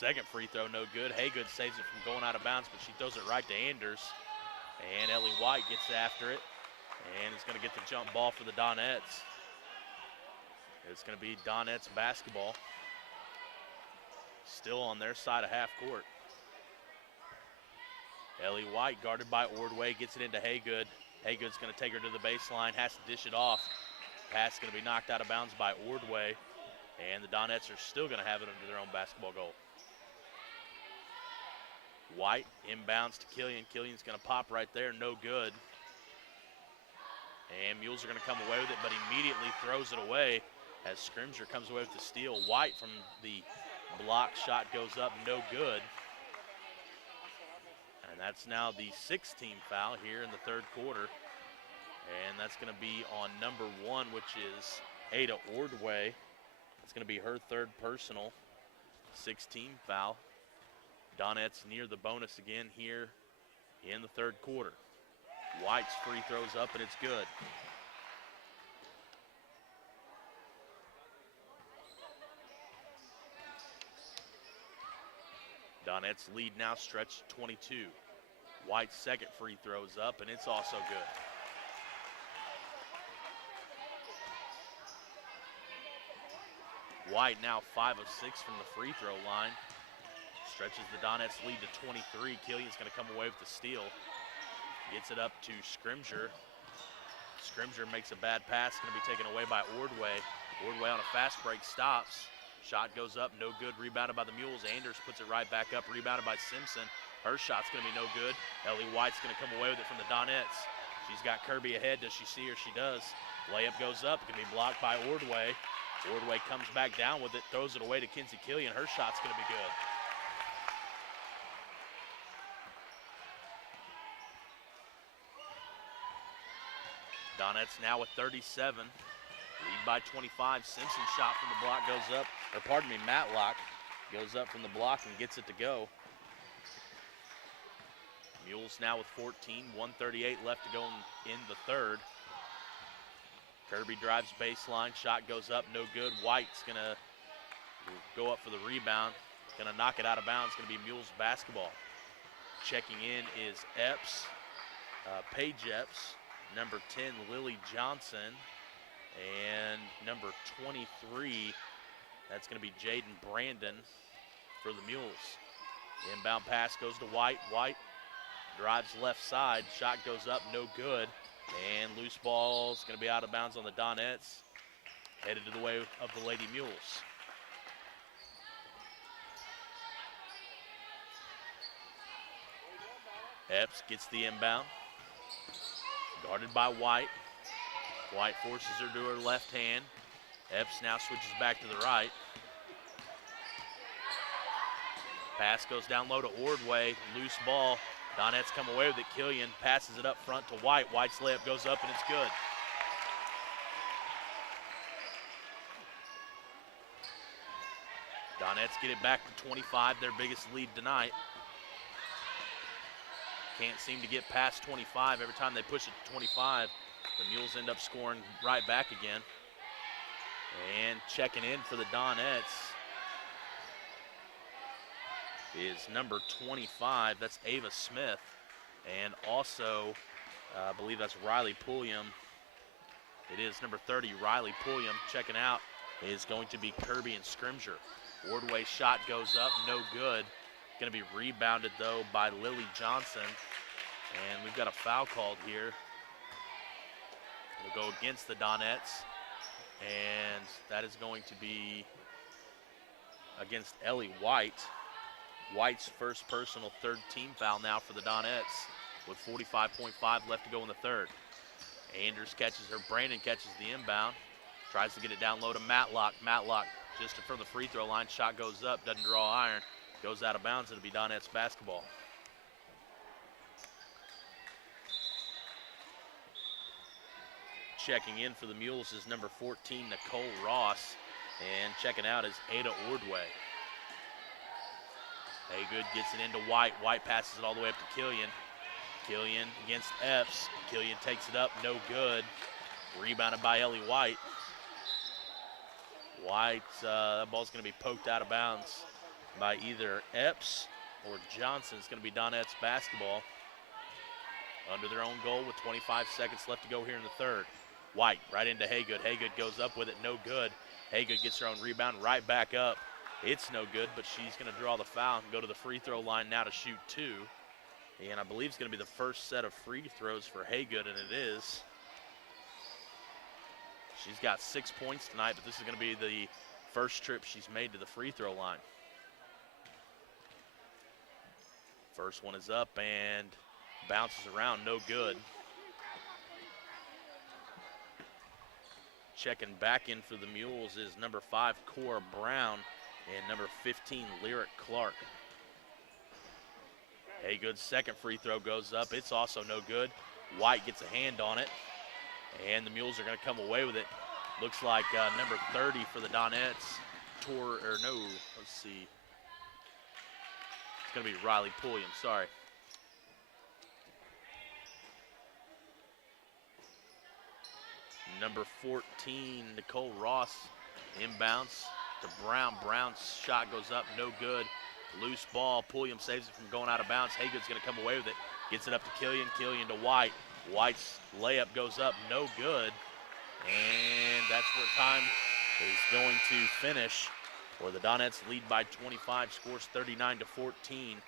Second free throw, no good. Haygood saves it from going out of bounds, but she throws it right to Anders. And Ellie White gets after it. And it's going to get the jump ball for the Donettes. It's going to be Donettes basketball. Still on their side of half court. Ellie White guarded by Ordway, gets it into Haygood. Haygood's going to take her to the baseline, has to dish it off. Pass going to be knocked out of bounds by Ordway. And the Donettes are still going to have it under their own basketball goal. White inbounds to Killian. Killian's going to pop right there, no good. And Mules are going to come away with it, but immediately throws it away as Scrimger comes away with the steal. White from the block shot goes up, no good. And that's now the 6th team foul here in the third quarter. And that's going to be on number 1, which is Ada Ordway. It's going to be her 3rd personal. 6th team foul. Donettes near the bonus again here in the third quarter. White's free throws up, and it's good. Donettes lead now stretched to 22. White's second free throws up, and it's also good. White now 5 of 6 from the free throw line. Stretches the Donettes lead to 23. Killian's going to come away with the steal. Gets it up to Scrimger. Scrimger makes a bad pass, going to be taken away by Ordway. Ordway on a fast break stops. Shot goes up, no good, rebounded by the Mules. Anders puts it right back up, rebounded by Simpson. Her shot's going to be no good. Ellie White's going to come away with it from the Donettes. She's got Kirby ahead. Does she see her? She does. Layup goes up, going to be blocked by Ordway. Ordway comes back down with it, throws it away to Kinsey Killian. Her shot's going to be good. Donettes now with 37, lead by 25. Simpson's shot from the block goes up, or pardon me, Matlock goes up from the block and gets it to go. Mules now with 14, 1:38 left to go in the third. Kirby drives baseline, shot goes up, no good. White's gonna go up for the rebound, gonna knock it out of bounds, gonna be Mules basketball. Checking in is Epps, Paige Epps. Number 10, Lily Johnson, and number 23, that's going to be Jaden Brandon for the Mules. Inbound pass goes to White. White drives left side. Shot goes up, no good. And loose ball is going to be out of bounds on the Donettes, headed to the way of the Lady Mules. Epps gets the inbound. Guarded by White. White forces her to her left hand. Epps now switches back to the right. Pass goes down low to Ordway. Loose ball. Donettes come away with it. Killian passes it up front to White. White's layup goes up, and it's good. Donettes get it back to 25, their biggest lead tonight. Can't seem to get past 25. Every time they push it to 25, the Mules end up scoring right back again. And checking in for the Donettes is number 25. That's Ava Smith. And also, I believe that's Riley Pulliam. It is number 30, Riley Pulliam. Checking out is going to be Kirby and Scrimger. Ordway's shot goes up, no good. Going to be rebounded, though, by Lily Johnson. And we've got a foul called here. It'll go against the Donettes. And that is going to be against Ellie White. White's first personal third team foul now for the Donettes with 45.5 left to go in the third. Brandon catches the inbound, tries to get it down low to Matlock. Matlock just in front of the free throw line, shot goes up, doesn't draw iron, goes out of bounds. It'll be Donettes basketball. Checking in for the Mules is number 14, Nicole Ross, and checking out is Ada Ordway. Haygood gets it into White. White passes it all the way up to Killian. Killian against Epps. Killian takes it up, no good. Rebounded by Ellie White. White, that ball's going to be poked out of bounds by either Epps or Johnson. It's going to be Donettes basketball. Under their own goal with 25 seconds left to go here in the third. White right into Haygood. Haygood goes up with it, no good. Haygood gets her own rebound, right back up. It's no good, but she's going to draw the foul and go to the free throw line now to shoot two. And I believe it's going to be the first set of free throws for Haygood, and it is. She's got 6 points tonight, but this is going to be the first trip she's made to the free throw line. First one is up and bounces around, no good. Checking back in for the Mules is number 5, Cora Brown, and number 15, Lyric Clark. Haygood's second free throw goes up. It's also no good. White gets a hand on it, and the Mules are going to come away with it. Looks like number 30 for the Donettes let's see. It's going to be Riley Pulliam, sorry. Number 14, Nicole Ross, inbounds to Brown. Brown's shot goes up, no good. Loose ball, Pulliam saves it from going out of bounds. Haygood's going to come away with it. Gets it up to Killian, Killian to White. White's layup goes up, no good. And that's where time is going to finish, where the Donettes lead by 25, scores 39-14.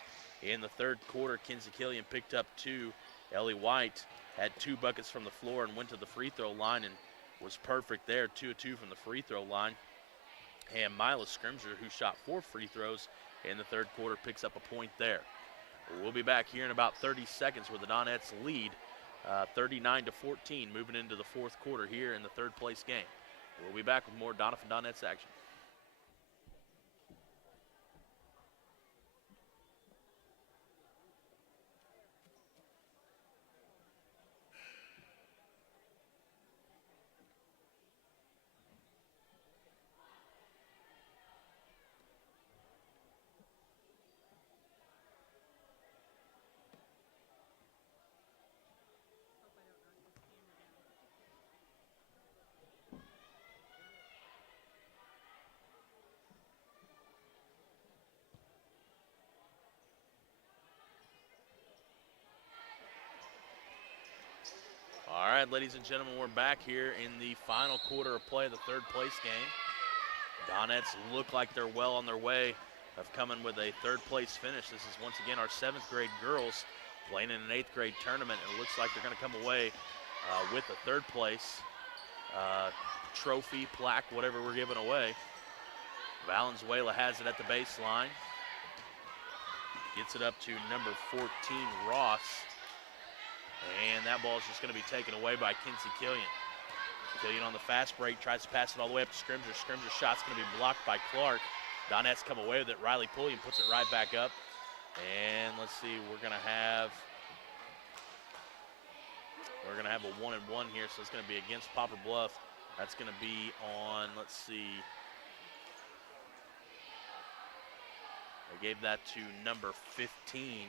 In the third quarter, Kinsey Killian picked up 2. Ellie White had 2 buckets from the floor and went to the free throw line and was perfect there, 2 of 2 from the free throw line. And Mila Scrimger, who shot 4 free throws in the third quarter, picks up a point there. We'll be back here in about 30 seconds where the Donettes lead 39-14, moving into the fourth quarter here in the third place game. We'll be back with more Donovan Donettes action. All right, ladies and gentlemen, we're back here in the final quarter of play of the third place game. Donettes look like they're well on their way of coming with a third place finish. This is once again our 7th grade girls playing in an 8th grade tournament, and it looks like they're going to come away with a third place trophy, plaque, whatever we're giving away. Valenzuela has it at the baseline. Gets it up to number 14, Ross. And that ball is just going to be taken away by Kinsey Killian. Killian on the fast break, tries to pass it all the way up to Scrimger. Scrimger's shot's going to be blocked by Clark. Donettes come away with it. Riley Pulliam puts it right back up. And let's see, we're going to have a 1-and-1 here, so it's going to be against Poplar Bluff. That's going to be on, let's see. I gave that to number 15.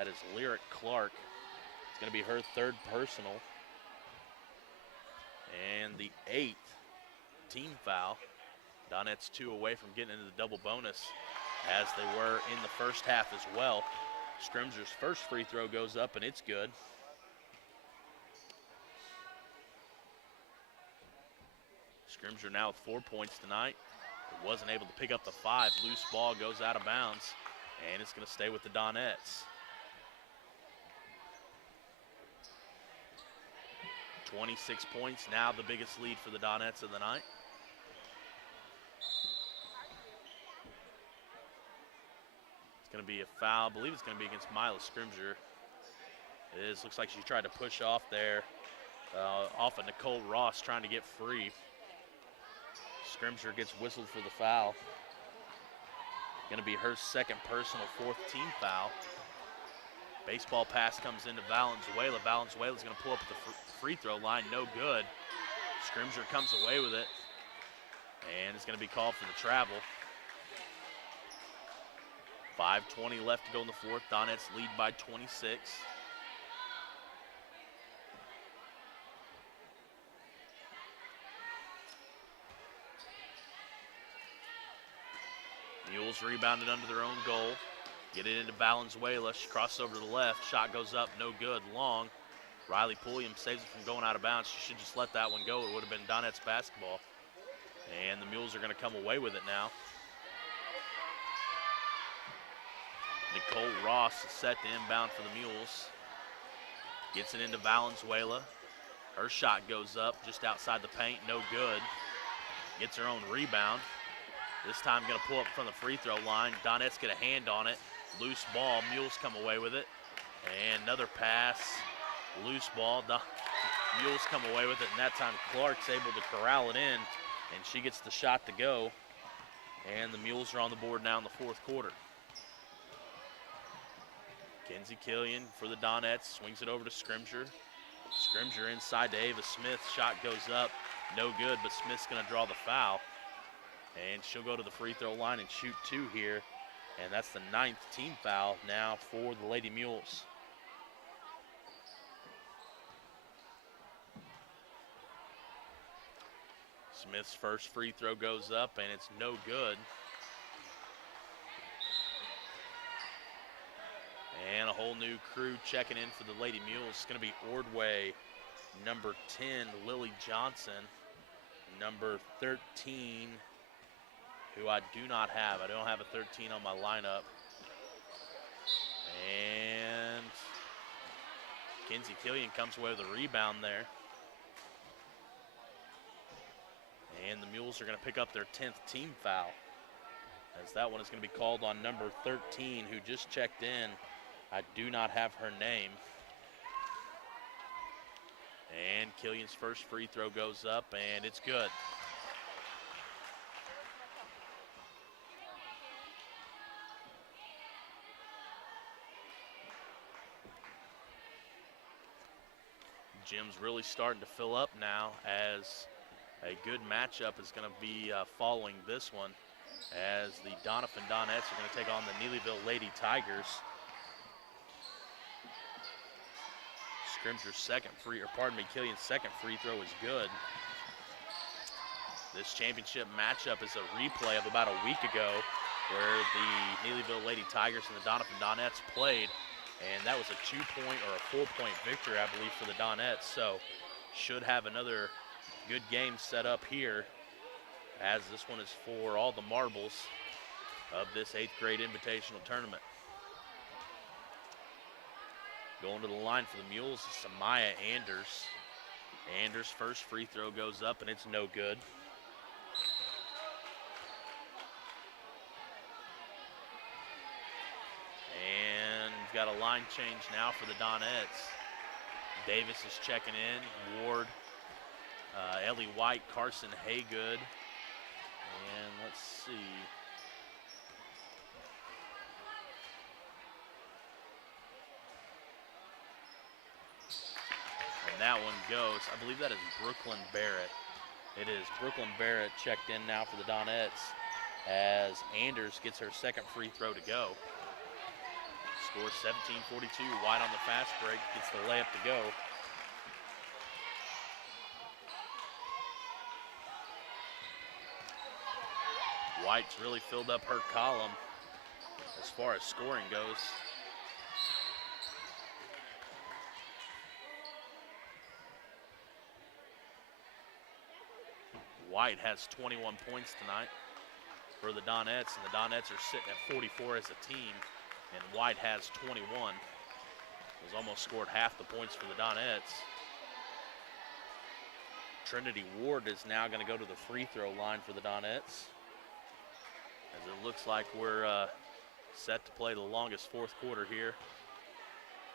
That is Lyric Clark. It's going to be her third personal. And the 8th team foul. Donettes 2 away from getting into the double bonus, as they were in the first half as well. Scrimger's first free throw goes up, and it's good. Scrimger now with 4 points tonight. Wasn't able to pick up the 5. Loose ball goes out of bounds, and it's going to stay with the Donettes. 26 points, now the biggest lead for the Donettes of the night. It's going to be a foul. I believe it's going to be against Mila Scrimger. It is. Looks like she tried to push off there, off of Nicole Ross trying to get free. Scrimger gets whistled for the foul. Going to be her second personal, fourth team foul. Baseball pass comes into Valenzuela. Valenzuela's going to pull up at the free throw line. No good. Scrimger comes away with it. And it's going to be called for the travel. 5:20 left to go in the fourth. Donettes lead by 26. Mules rebounded under their own goal. Get it into Valenzuela. She crosses over to the left. Shot goes up, no good, long. Riley Pulliam saves it from going out of bounds. She should just let that one go. It would have been Donettes basketball. And the Mules are going to come away with it now. Nicole Ross is set to inbound for the Mules. Gets it into Valenzuela. Her shot goes up just outside the paint, no good. Gets her own rebound. This time going to pull up from the free throw line. Donettes get a hand on it. Loose ball. Mules come away with it. And another pass. Loose ball. Mules come away with it. And that time Clark's able to corral it in. And she gets the shot to go. And the Mules are on the board now in the fourth quarter. Kenzie Killian for the Donettes. Swings it over to Scrimger. Scrimger inside to Ava Smith. Shot goes up. No good, but Smith's going to draw the foul. And she'll go to the free throw line and shoot two here. And that's the 9th team foul now for the Lady Mules. Smith's first free throw goes up and it's no good. And a whole new crew checking in for the Lady Mules. It's going to be Ordway, number 10, Lily Johnson, number 13, who I do not have. I don't have a 13 on my lineup. And Kenzie Killian comes away with a rebound there. And the Mules are going to pick up their 10th team foul, as that one is going to be called on number 13, who just checked in. I do not have her name. And Killian's first free throw goes up, and it's good. Gym's really starting to fill up now, as a good matchup is going to be following this one, as the Donovan Donettes are going to take on the Neelyville Lady Tigers. Scrimger's Killian's second free throw is good. This championship matchup is a replay of about a week ago, where the Neelyville Lady Tigers and the Donovan Donettes played, and that was a 2-point or a 4-point victory, I believe, for the Donettes. So should have another good game set up here, as this one is for all the marbles of this 8th grade invitational tournament. Going to the line for the Mules is Samaya Anders. Anders' first free throw goes up and it's no good. And we've got a line change now for the Donettes. Davis is checking in. Ward, Ellie White, Carson Haygood. And let's see. And that one goes, I believe that is Brooklyn Barrett. It is Brooklyn Barrett checked in now for the Donettes, as Anders gets her second free throw to go. Score 17-42, White on the fast break, gets the layup to go. White's really filled up her column as far as scoring goes. White has 21 points tonight for the Donettes, and the Donettes are sitting at 44 as a team, and White has 21. Has almost scored half the points for the Donettes. Trinity Ward is now going to go to the free throw line for the Donettes, as it looks like we're set to play the longest fourth quarter here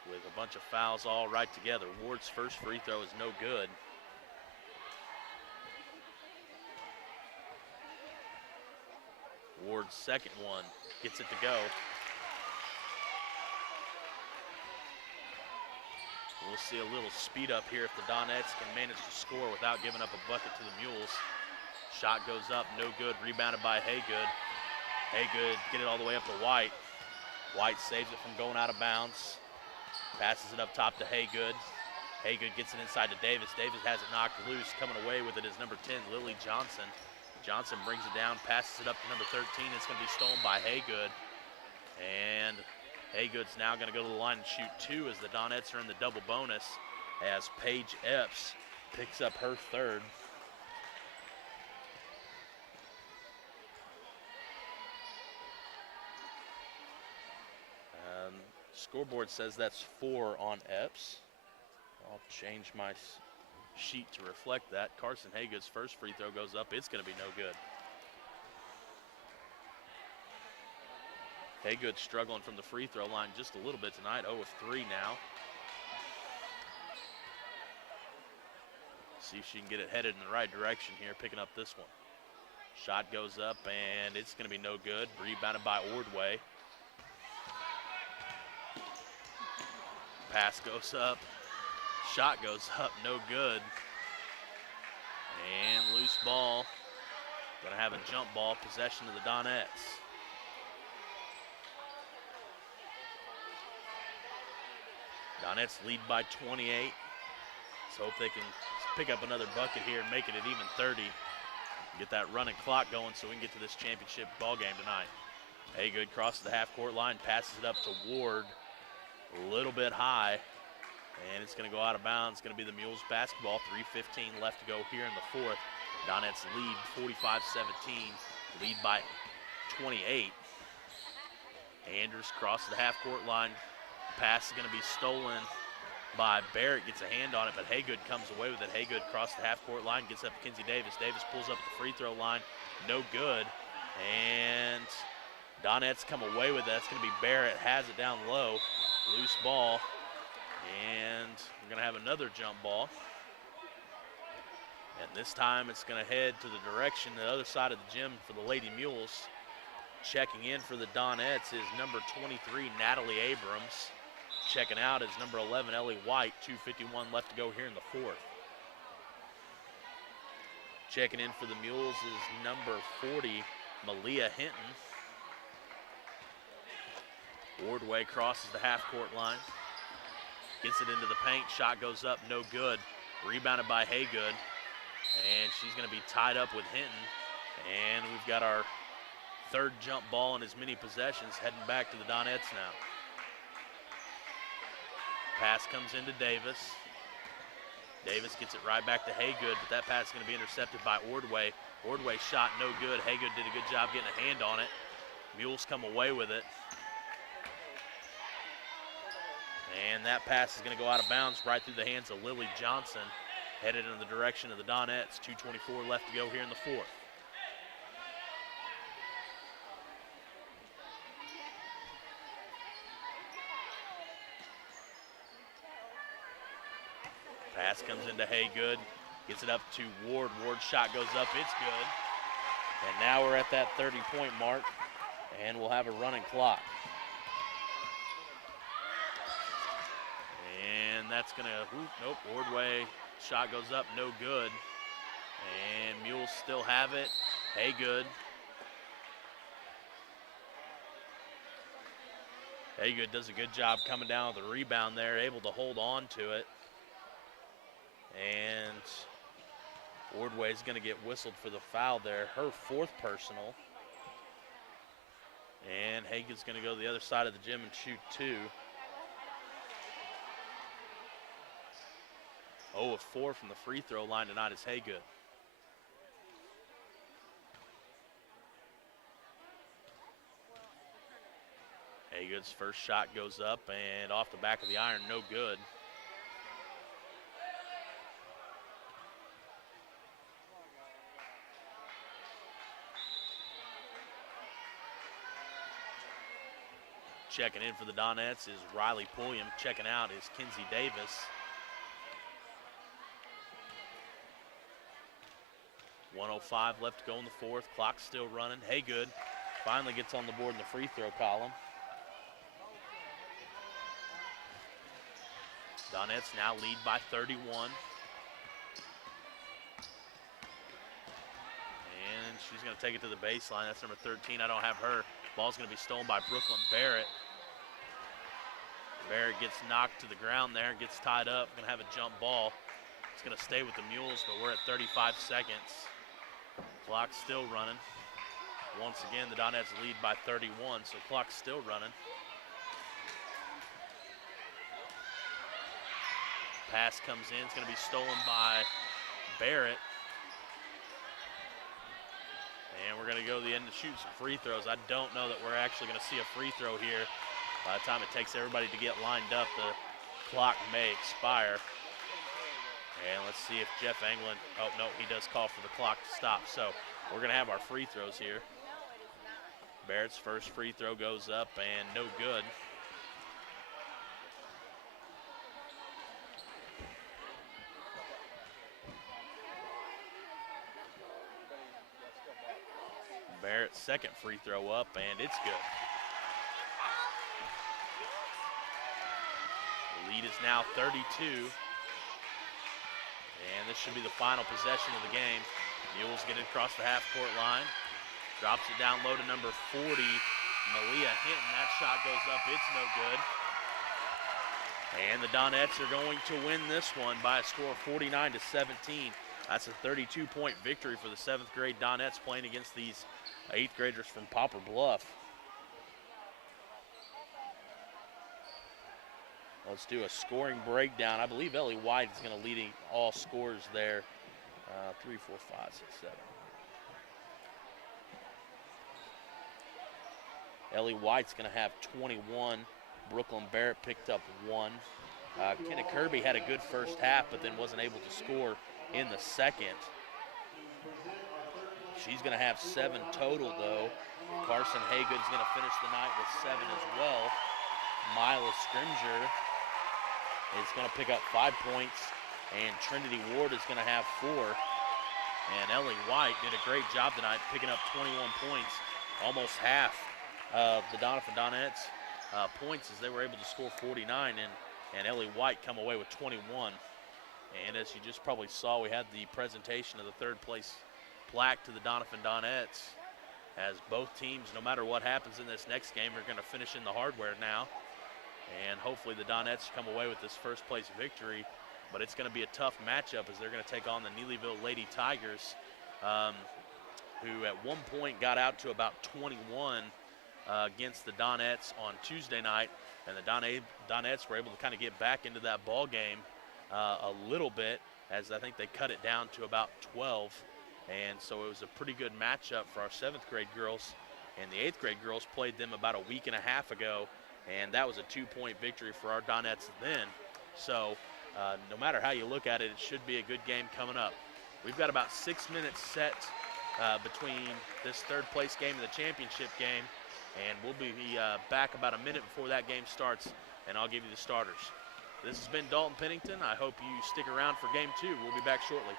with a bunch of fouls all right together. Ward's first free throw is no good. Ward's second one gets it to go. We'll see a little speed up here if the Donettes can manage to score without giving up a bucket to the Mules. Shot goes up, no good, rebounded by Haygood. Haygood get it all the way up to White. White saves it from going out of bounds. Passes it up top to Haygood. Haygood gets it inside to Davis. Davis has it knocked loose. Coming away with it is number 10, Lily Johnson. Johnson brings it down, passes it up to number 13. It's going to be stolen by Haygood. And Haygood's now going to go to the line and shoot two as the Donettes are in the double bonus, as Paige Epps picks up her third. Scoreboard says that's 4 on Epps. I'll change my sheet to reflect that. Carson Haygood's first free throw goes up. It's going to be no good. Haygood struggling from the free throw line just a little bit tonight. 0 of 3 now. See if she can get it headed in the right direction here, picking up this one. Shot goes up, and it's going to be no good. Rebounded by Ordway. Pass goes up. Shot goes up, no good. And loose ball. Going to have a jump ball, possession of the Donettes. Donettes lead by 28. Let's hope they can pick up another bucket here and make it an even 30. Get that running clock going so we can get to this championship ball game tonight. Haygood crosses the half-court line, passes it up to Ward. A little bit high, and it's going to go out of bounds. It's going to be the Mules basketball. 3:15 left to go here in the fourth. Donettes lead 45-17, lead by 28. Andrews crosses the half-court line. Pass is going to be stolen by Barrett, gets a hand on it, but Haygood comes away with it. Haygood crosses the half-court line, gets up to Kinsey Davis. Davis pulls up at the free throw line, no good. And Donettes come away with it. That's going to be Barrett, has it down low. Loose ball, and we're going to have another jump ball. And this time it's going to head to the direction, the other side of the gym for the Lady Mules. Checking in for the Donettes is number 23, Natalie Abrams. Checking out is number 11, Ellie White. 2:51 left to go here in the fourth. Checking in for the Mules is number 40, Malia Hinton. Ordway crosses the half-court line. Gets it into the paint. Shot goes up, no good. Rebounded by Haygood. And she's going to be tied up with Hinton. And we've got our third jump ball in as many possessions heading back to the Donettes now. Pass comes into Davis. Davis gets it right back to Haygood, but that pass is going to be intercepted by Ordway. Ordway's shot no good. Haygood did a good job getting a hand on it. Mules come away with it. And that pass is going to go out of bounds right through the hands of Lily Johnson, headed in the direction of the Donettes. 2:24 left to go here in the fourth. Pass comes into Haygood, gets it up to Ward. Ward's shot goes up, it's good. And now we're at that 30-point mark, and we'll have a running clock. And that's going to, nope, Ordway shot goes up, no good. And Mules still have it. Haygood. Haygood does a good job coming down with the rebound there, able to hold on to it. And Ordway's going to get whistled for the foul there, her fourth personal. And Haygood's going to go to the other side of the gym and shoot two. 0 of 4 from the free throw line tonight is Haygood. Haygood's first shot goes up and off the back of the iron, no good. Checking in for the Donettes is Riley Pulliam. Checking out is Kinsey Davis. 1:05 left to go in the fourth. Clock's still running. Haygood finally gets on the board in the free throw column. Donettes now lead by 31. And she's going to take it to the baseline. That's number 13. I don't have her. Ball's going to be stolen by Brooklyn Barrett. Barrett gets knocked to the ground there, gets tied up, going to have a jump ball. It's going to stay with the Mules, but we're at 35 seconds. Clock's still running. Once again, the Donettes lead by 31, so clock's still running. Pass comes in, it's going to be stolen by Barrett. And we're going to go to the end to shoot some free throws. I don't know that we're actually going to see a free throw here. By the time it takes everybody to get lined up, the clock may expire. And let's see if Jeff Englund, oh no, he does call for the clock to stop. So we're going to have our free throws here. Barrett's first free throw goes up and no good. Barrett's second free throw up, and it's good. The lead is now 32. And this should be the final possession of the game. Mules get it across the half-court line. Drops it down low to number 40, Malia Hinton. That shot goes up, it's no good. And the Donettes are going to win this one by a score of 49-17. That's a 32-point victory for the 7th grade Donettes playing against these 8th graders from Poplar Bluff. Let's do a scoring breakdown. I believe Ellie White is going to lead all scores there. 3, 4, 5, 6, 7. Ellie White's going to have 21. Brooklyn Barrett picked up 1. Kenna Kirby had a good first half, but then wasn't able to score in the second. She's going to have 7 total, though. Carson Haygood's going to finish the night with 7 as well. Mila Scrimger is going to pick up 5 points, and Trinity Ward is going to have 4. And Ellie White did a great job tonight, picking up 21 points, almost half of the Donettes points, as they were able to score 49, and Ellie White come away with 21. And as you just probably saw, we had the presentation of the 3rd place plaque to the Donettes, as both teams, no matter what happens in this next game, are going to finish in the hardware now. And hopefully the Donettes come away with this 1st place victory. But it's going to be a tough matchup, as they're going to take on the Neelyville Lady Tigers, who at one point got out to about 21 against the Donettes on Tuesday night. And the Donettes were able to kind of get back into that ball game a little bit, as I think they cut it down to about 12. And so it was a pretty good matchup for our 7th grade girls. And the 8th grade girls played them about a week and a half ago, and that was a 2-point victory for our Donettes then. So no matter how you look at it, it should be a good game coming up. We've got about 6 minutes set between this 3rd place game and the championship game, and we'll be back about a minute before that game starts, and I'll give you the starters. This has been Dalton Pennington. I hope you stick around for game 2. We'll be back shortly.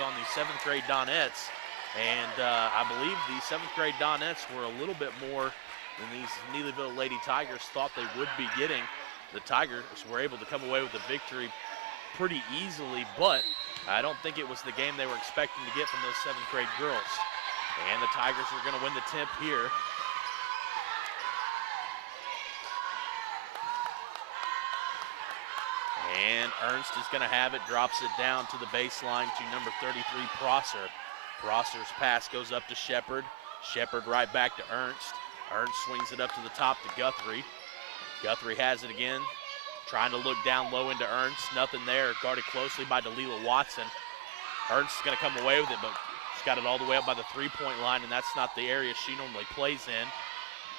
on the 7th grade Donettes. And I believe the 7th grade Donettes were a little bit more than these Neelyville Lady Tigers thought they would be getting. The Tigers were able to come away with the victory pretty easily, but I don't think it was the game they were expecting to get from those 7th grade girls. And the Tigers are going to win the tip here. And Ernst is going to have it, drops it down to the baseline to number 33, Prosser. Prosser's pass goes up to Shepard. Shepard right back to Ernst. Ernst swings it up to the top to Guthrie. Guthrie has it again, trying to look down low into Ernst. Nothing there, guarded closely by Delilah Watson. Ernst is going to come away with it, but she's got it all the way up by the three-point line, and that's not the area she normally plays in.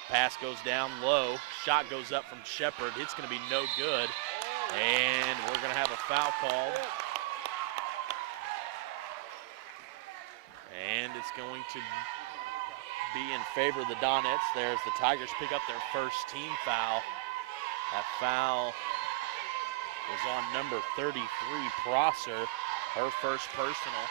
Pass goes down low. Shot goes up from Shepard. It's going to be no good, and we're going to have a foul called. And it's going to be in favor of the Donettes there as the Tigers pick up their first team foul. That foul was on number 33, Prosser, her first personal.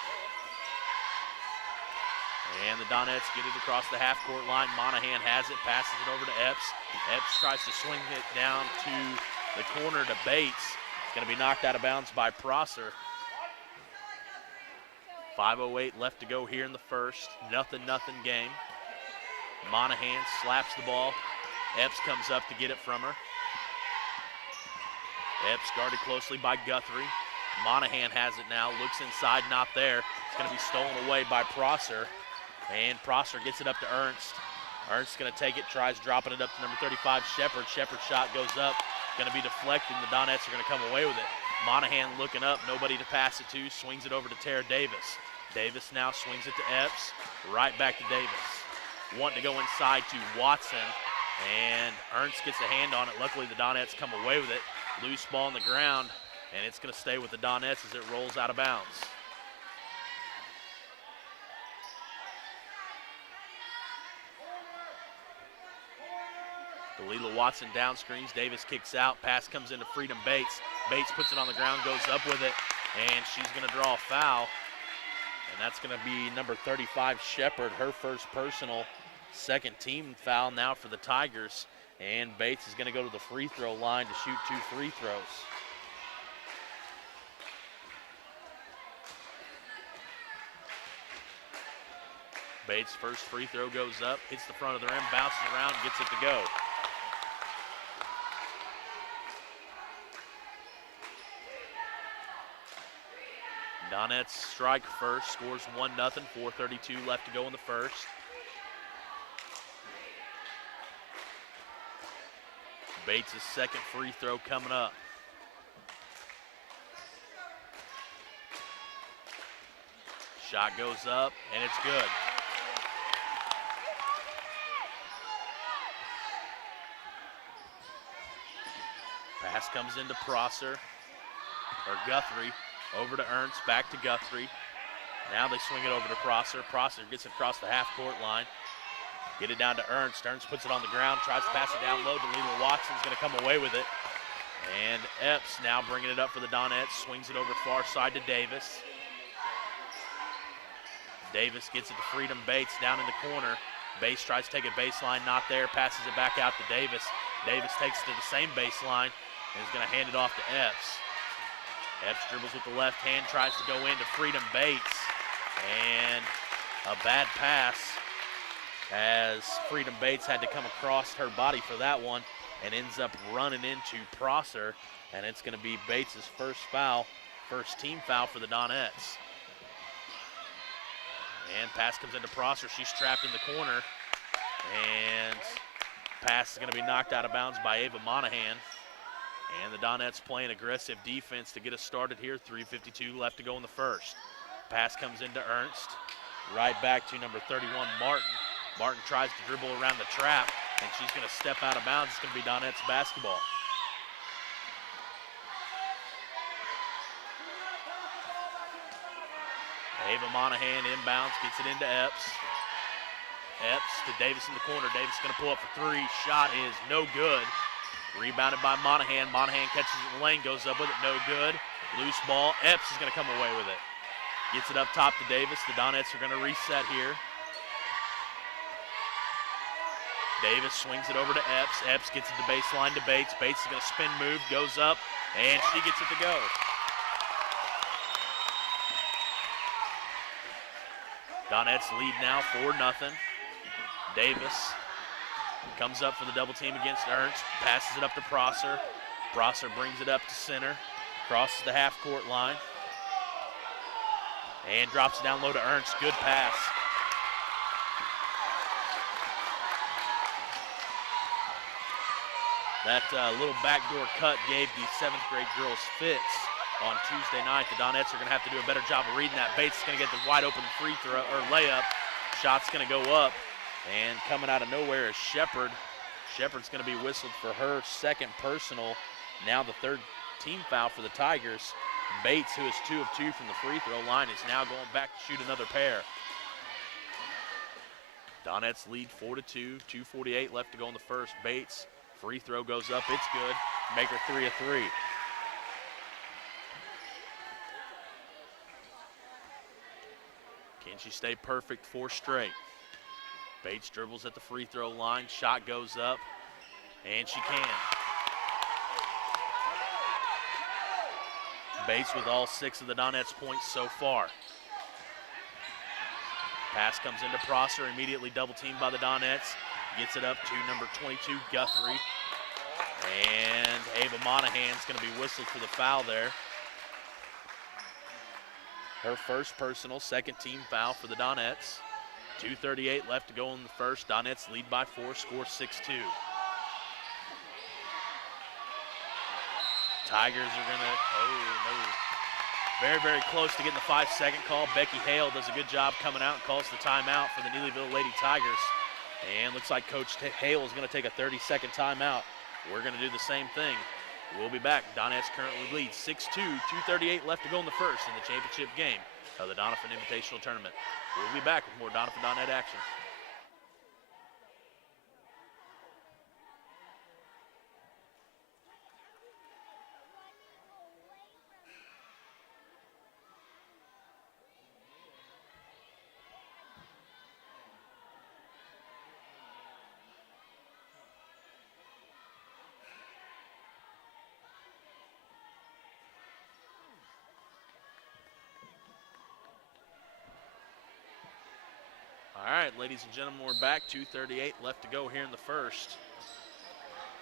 And the Donettes get it across the half-court line. Monahan has it, passes it over to Epps. Epps tries to swing it down to the corner to Bates. It's going to be knocked out of bounds by Prosser. 5:08 left to go here in the first. Nothing game. Monahan slaps the ball. Epps comes up to get it from her. Epps guarded closely by Guthrie. Monahan has it now, looks inside, not there. It's going to be stolen away by Prosser. And Prosser gets it up to Ernst. Ernst's going to take it, tries dropping it up to number 35, Shepard. Shepard's shot goes up, going to be deflected, and the Donettes are going to come away with it. Monahan looking up, nobody to pass it to, swings it over to Tara Davis. Davis now swings it to Epps, right back to Davis. Wanting to go inside to Watson, and Ernst gets a hand on it. Luckily, the Donettes come away with it. Loose ball on the ground, and it's going to stay with the Donettes as it rolls out of bounds. Delilah Watson down screens. Davis kicks out. Pass comes into Freedom Bates. Bates puts it on the ground, goes up with it, and she's going to draw a foul. And that's going to be number 35, Shepard, her first personal, second team foul now for the Tigers. And Bates is going to go to the free throw line to shoot 2 free throws. Bates' first free throw goes up, hits the front of the rim, bounces around, gets it to go. Donettes strike first, scores 1-0, 4:32 left to go in the first. Bates' second free throw coming up. Shot goes up, and it's good. Pass comes into Prosser, or Guthrie. Over to Ernst, back to Guthrie. Now they swing it over to Prosser. Prosser gets it across the half-court line. Get it down to Ernst. Ernst puts it on the ground, tries to pass it down low. Delilah Watson's going to come away with it. And Epps now bringing it up for the Donettes. Swings it over far side to Davis. Davis gets it to Freedom Bates down in the corner. Bates tries to take it baseline, not there. Passes it back out to Davis. Davis takes it to the same baseline and is going to hand it off to Epps. Epps dribbles with the left hand, tries to go into Freedom Bates, and a bad pass as Freedom Bates had to come across her body for that one and ends up running into Prosser, and it's going to be Bates' first foul, first team foul for the Donettes. And pass comes into Prosser. She's trapped in the corner, and pass is going to be knocked out of bounds by Ava Monahan. And the Donettes playing aggressive defense to get us started here. 3:52 left to go in the first. Pass comes into Ernst. Right back to number 31, Martin. Martin tries to dribble around the trap, and she's going to step out of bounds. It's going to be Donettes basketball. Ava Monahan inbounds, gets it into Epps. Epps to Davis in the corner. Davis is going to pull up for three. Shot is no good. Rebounded by Monahan. Monahan catches it in the lane, goes up with it, no good. Loose ball. Epps is going to come away with it. Gets it up top to Davis. The Donettes are going to reset here. Davis swings it over to Epps. Epps gets it to baseline to Bates. Bates is going to spin move, goes up, and she gets it to go. Donettes lead now 4-0. Davis comes up for the double team against Ernst. Passes it up to Prosser. Prosser brings it up to center. Crosses the half-court line. And drops it down low to Ernst. Good pass. That little backdoor cut gave the 7th grade girls fits on Tuesday night. The Donettes are going to have to do a better job of reading that. Bates is going to get the wide open free throw or layup. Shot's going to go up. And coming out of nowhere is Shepard. Shepard's going to be whistled for her second personal. Now the 3rd team foul for the Tigers. Bates, who is 2 of 2 from the free throw line, is now going back to shoot another pair. Donettes lead 4-2, 2:48 left to go in the first. Bates, free throw goes up, it's good. Make her 3 of 3. Can she stay perfect 4 straight? Bates dribbles at the free throw line, shot goes up, and she can. Bates with all 6 of the Donettes points so far. Pass comes into Prosser, immediately double teamed by the Donettes. Gets it up to number 22, Guthrie. And Ava Monahan's going to be whistled for the foul there. Her first personal, 2nd team foul for the Donettes. 2:38 left to go in the first. Donettes lead by 4, score 6-2. Tigers are going to, very, very close to getting the 5-second call. Becky Hale does a good job coming out and calls the timeout for the Neelyville Lady Tigers. And looks like Coach Hale is going to take a 30-second timeout. We're going to do the same thing. We'll be back. Donettes currently leads 6-2, 2:38 left to go in the first in the championship game of the Donovan Invitational Tournament. We'll be back with more Donovan Donette action. All right, ladies and gentlemen, we're back. 2:38 left to go here in the first.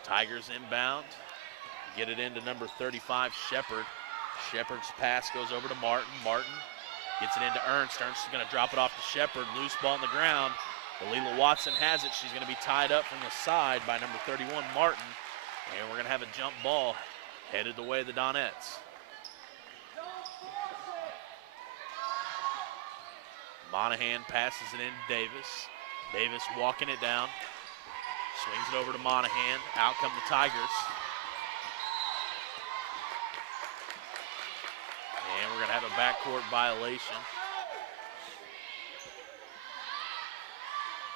Tigers inbound. Get it into number 35, Shepard. Shepard's pass goes over to Martin. Martin gets it into Ernst. Ernst is going to drop it off to Shepard. Loose ball on the ground. Alila Watson has it. She's going to be tied up from the side by number 31, Martin. And we're going to have a jump ball headed the way of the Donettes. Monahan passes it in to Davis. Davis walking it down. Swings it over to Monahan. Out come the Tigers. And we're going to have a backcourt violation.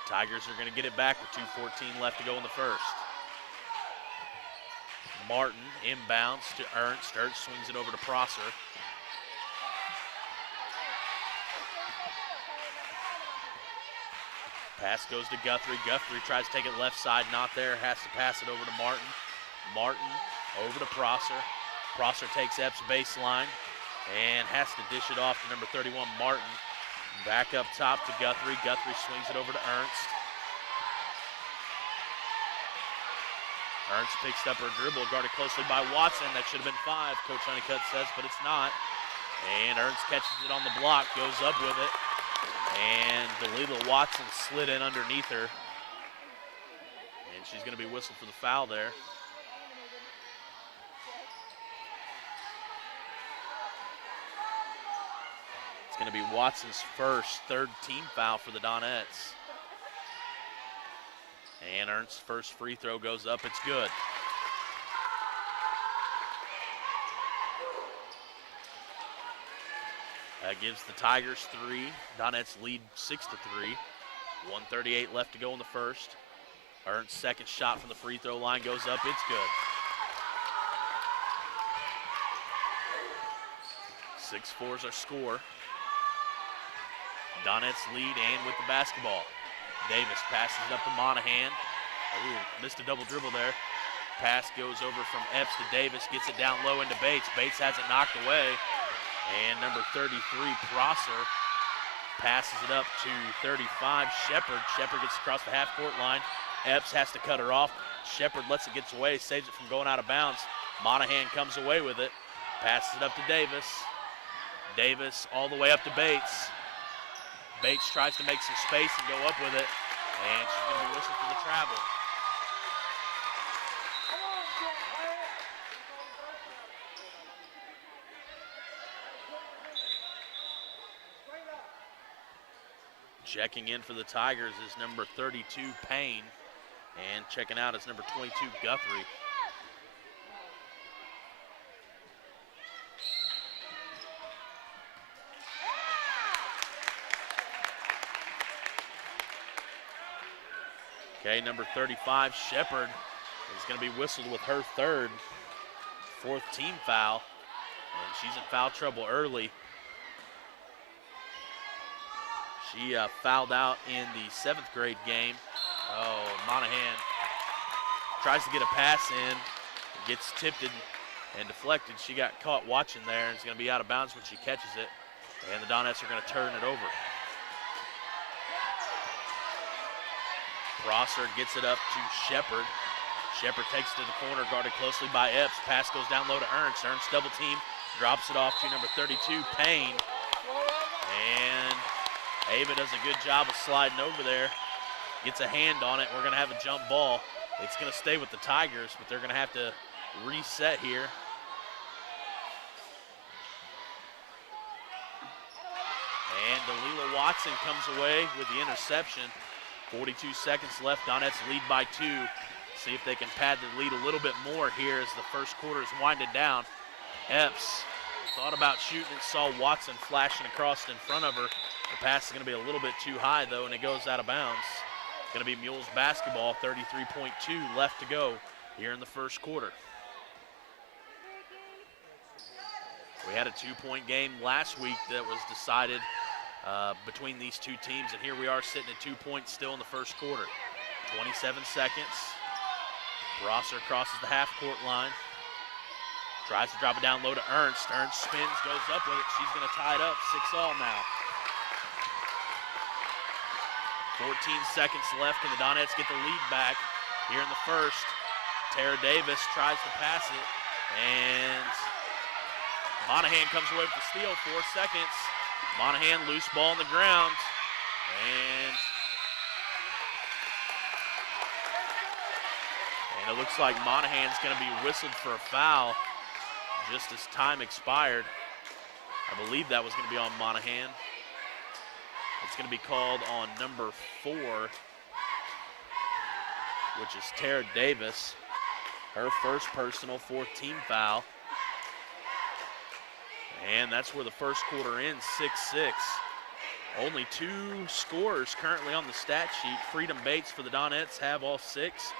Tigers are going to get it back with 2:14 left to go in the first. Martin inbounds to Ernst. Ernst swings it over to Prosser. Pass goes to Guthrie. Guthrie tries to take it left side, not there. Has to pass it over to Martin. Martin over to Prosser. Prosser takes Epps baseline and has to dish it off to number 31, Martin. Back up top to Guthrie. Guthrie swings it over to Ernst. Ernst picks up her dribble, guarded closely by Watson. That should have been 5, Coach Honeycutt says, but it's not. And Ernst catches it on the block, goes up with it. And Alila Watson slid in underneath her. And she's going to be whistled for the foul there. It's going to be Watson's first, 3rd team foul for the Donettes. And Ernst's first free throw goes up. It's good. That gives the Tigers 3. Donettes lead 6-3. 1:38 left to go in the first. Ernst's second shot from the free throw line goes up. It's good. 6-4 is our score. Donettes lead and with the basketball. Davis passes it up to Monahan. Ooh, missed a double dribble there. Pass goes over from Epps to Davis, gets it down low into Bates. Bates has it knocked away. And number 33, Prosser, passes it up to 35, Shepard. Shepard gets across the half-court line. Epps has to cut her off. Shepard lets it get away, saves it from going out of bounds. Monahan comes away with it, passes it up to Davis. Davis all the way up to Bates. Bates tries to make some space and go up with it, and she's going to be whistled for the travel. Checking in for the Tigers is number 32, Payne, and checking out is number 22, Guthrie. Okay, number 35, Shepard, is going to be whistled with her third, fourth team foul, and she's in foul trouble early. She fouled out in the 7th grade game. Oh, Monahan tries to get a pass in, gets tipped and deflected. She got caught watching there, and is going to be out of bounds when she catches it, and the Donettes are going to turn it over. Prosser gets it up to Shepard. Shepard takes it to the corner, guarded closely by Epps. Pass goes down low to Ernst. Ernst double team, drops it off to number 32, Payne. And Ava does a good job of sliding over there. Gets a hand on it. We're going to have a jump ball. It's going to stay with the Tigers, but they're going to have to reset here. And Delilah Watson comes away with the interception. 42 seconds left. Donettes lead by 2. See if they can pad the lead a little bit more here as the first quarter is winding down. Epps thought about shooting and saw Watson flashing across in front of her. The pass is going to be a little bit too high, though, and it goes out of bounds. It's going to be Mules basketball, 33.2 left to go here in the first quarter. We had a 2-point game last week that was decided between these two teams, and here we are sitting at 2 points still in the first quarter. 27 seconds. Prosser crosses the half-court line. Tries to drop it down low to Ernst. Ernst spins, goes up with it. She's going to tie it up. 6-all now. 14 seconds left, and the Donettes get the lead back here in the first. Tara Davis tries to pass it, and Monahan comes away with the steal. 4 seconds. Monahan, loose ball on the ground, and it looks like Monahan's going to be whistled for a foul just as time expired. I believe that was going to be on Monahan. It's going to be called on number 4, which is Tara Davis. Her first personal, 4th team foul. And that's where the first quarter ends, 6-6. Only 2 scorers currently on the stat sheet. Freedom Bates for the Donettes have all 6.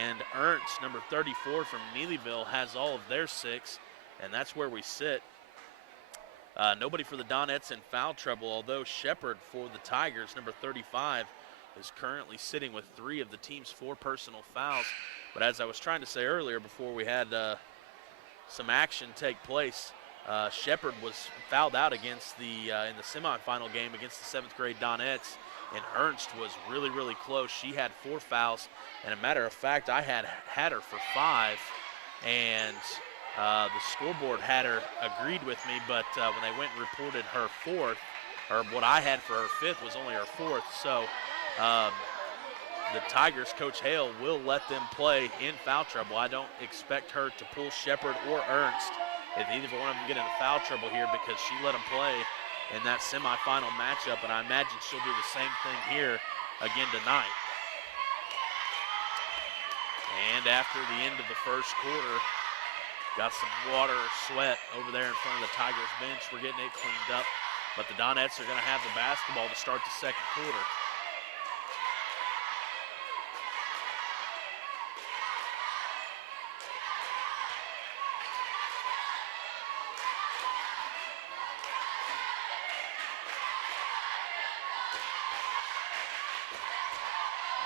And Ernst, number 34 from Neelyville, has all of their 6. And that's where we sit. Nobody for the Donettes in foul trouble, although Shepard for the Tigers, number 35, is currently sitting with 3 of the team's 4 personal fouls. But as I was trying to say earlier before we had some action take place, Shepard was fouled out against the in the semifinal game against the 7th grade Donettes, and Ernst was really, really close. She had 4 fouls, and a matter of fact, I had her for 5, and the scoreboard had her agreed with me, but when they went and reported her 4th, or what I had for her 5th was only her 4th. So the Tigers, Coach Hale, will let them play in foul trouble. I don't expect her to pull Shepard or Ernst if either one of them get into foul trouble here, because she let them play in that semifinal matchup, and I imagine she'll do the same thing here again tonight. And after the end of the first quarter, got some water or sweat over there in front of the Tigers bench. We're getting it cleaned up, but the Donettes are going to have the basketball to start the second quarter.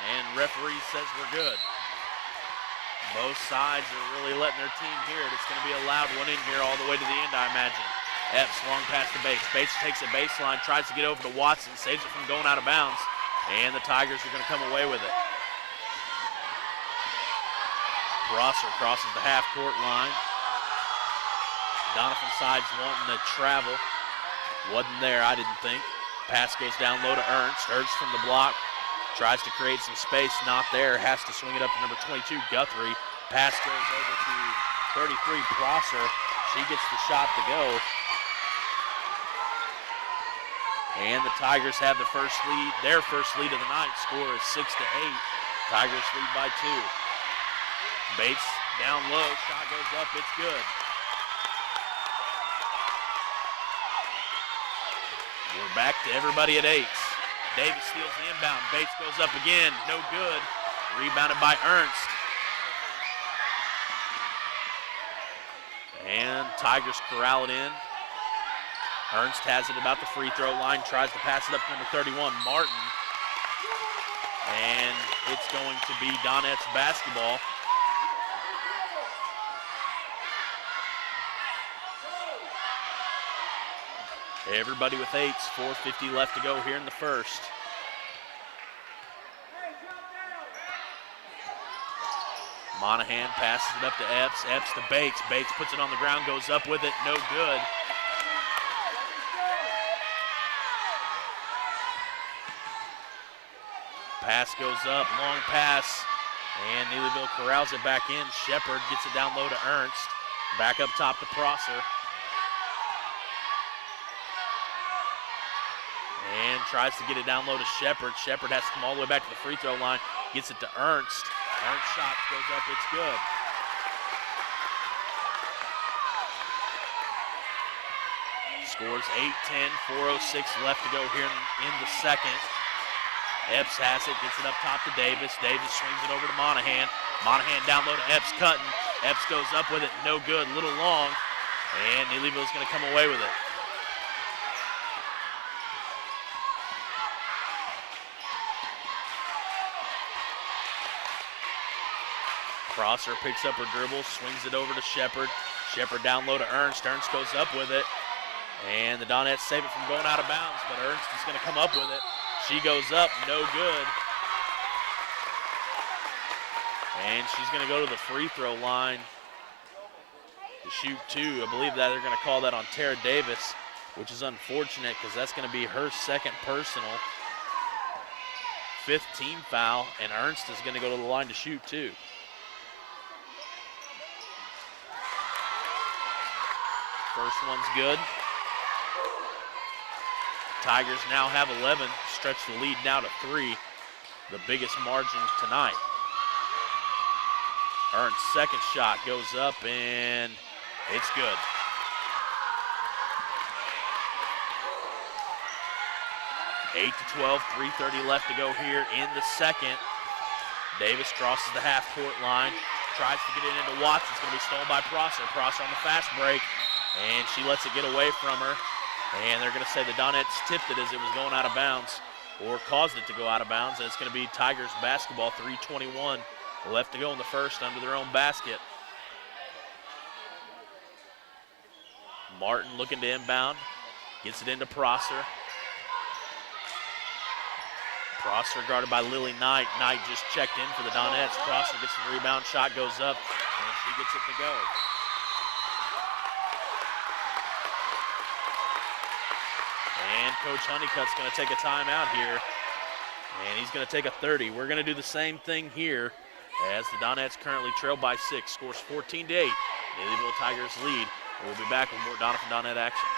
And referee says we're good. Both sides are really letting their team hear it. It's going to be a loud one in here all the way to the end, I imagine. Epps long pass to Bates. Bates takes a baseline, tries to get over to Watson, saves it from going out of bounds, and the Tigers are going to come away with it. Prosser crosses the half-court line. Donovan side's wanting to travel. Wasn't there, I didn't think. Pass goes down low to Ernst. Ernst from the block. Tries to create some space, not there. Has to swing it up to number 22, Guthrie. Pass goes over to 33, Prosser. She gets the shot to go. And the Tigers have the first lead, their first lead of the night. Score is 6-8. Tigers lead by 2. Bates down low, shot goes up, it's good. We're back to everybody at 8. Davis steals the inbound. Bates goes up again. No good. Rebounded by Ernst. And Tigers corral it in. Ernst has it about the free throw line. Tries to pass it up to number 31, Martin. And it's going to be Donettes basketball. Everybody with 8s, 4:50 left to go here in the first. Monahan passes it up to Epps. Epps to Bates. Bates puts it on the ground, goes up with it, no good. Pass goes up, long pass, and Neelyville corrals it back in. Shepard gets it down low to Ernst. Back up top to Prosser. And tries to get it down low to Shepard. Shepard has to come all the way back to the free throw line. Gets it to Ernst. Ernst shot goes up, it's good. Scores 8-10, 4:06 left to go here in the second. Epps has it, gets it up top to Davis. Davis swings it over to Monahan. Monahan down low to Epps, cutting. Epps goes up with it, no good, little long. And Neelyville's gonna come away with it. Prosser picks up her dribble, swings it over to Shepard. Shepard down low to Ernst. Ernst goes up with it. And the Donettes save it from going out of bounds, but Ernst is going to come up with it. She goes up, no good. And she's going to go to the free throw line to shoot 2. I believe that they're going to call that on Tara Davis, which is unfortunate because that's going to be her second personal. 5th team foul, and Ernst is going to go to the line to shoot 2. First one's good. Tigers now have 11, stretch the lead now to 3, the biggest margin tonight. Ernst's second shot goes up and it's good. Eight to 12, 3:30 left to go here in the second. Davis crosses the half-court line, tries to get it into Watts. It's going to be stolen by Prosser. Prosser on the fast break, and she lets it get away from her. And they're going to say the Donettes tipped it as it was going out of bounds, or caused it to go out of bounds. And it's going to be Tigers basketball, 3:21 left to go in the first under their own basket. Martin looking to inbound, gets it into Prosser. Prosser guarded by Lily Knight. Knight just checked in for the Donettes. Prosser gets the rebound, shot goes up, and she gets it to go. And Coach Honeycutt's going to take a timeout here, and he's going to take a 30. We're going to do the same thing here as the Donettes currently trail by 6. Scores 14-8. Neelyville Tigers lead. We'll be back with more Donovan Donette action.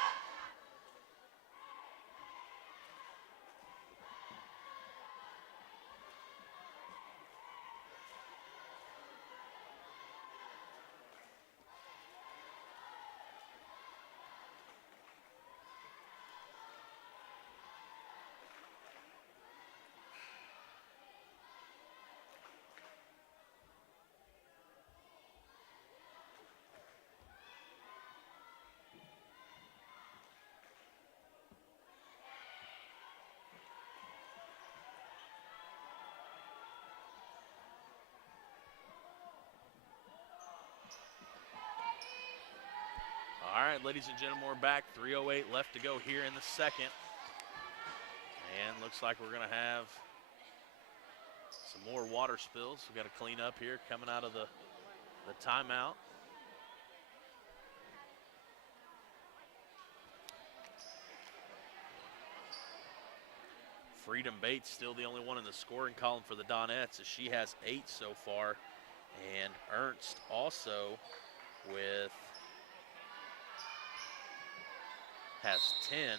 All right, ladies and gentlemen, we're back. 3:08 left to go here in the second. And looks like we're going to have some more water spills. We've got to clean up here coming out of the timeout. Freedom Bates still the only one in the scoring column for the Donettes, as she has 8 so far. And Ernst also has 10,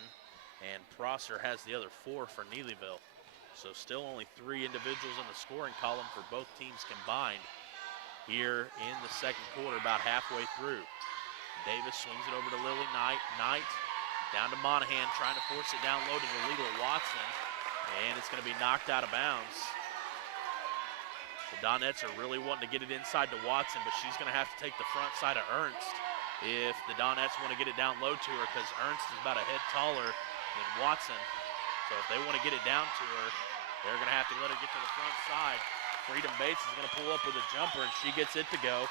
and Prosser has the other 4 for Neelyville. So still only 3 individuals in the scoring column for both teams combined here in the second quarter, about halfway through. Davis swings it over to Lily Knight. Knight down to Monahan, trying to force it down low to Delita Watson, and it's going to be knocked out of bounds. The Donettes are really wanting to get it inside to Watson, but she's going to have to take the front side of Ernst if the Donettes want to get it down low to her, because Ernst is about a head taller than Watson. So if they want to get it down to her, they're going to have to let her get to the front side. Freedom Bates is going to pull up with a jumper, and she gets it to go.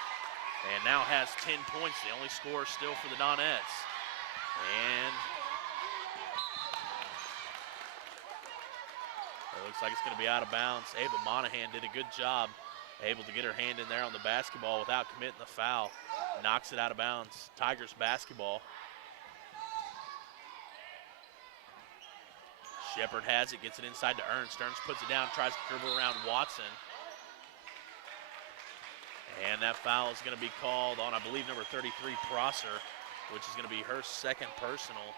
And now has 10 points, the only scorer still for the Donettes. And it looks like it's going to be out of bounds. Ava Monahan did a good job, able to get her hand in there on the basketball without committing the foul. Knocks it out of bounds. Tigers basketball. Shepard has it, gets it inside to Ernst. Ernst puts it down, tries to dribble around Watson. And that foul is going to be called on, I believe, number 33, Prosser, which is going to be her second personal.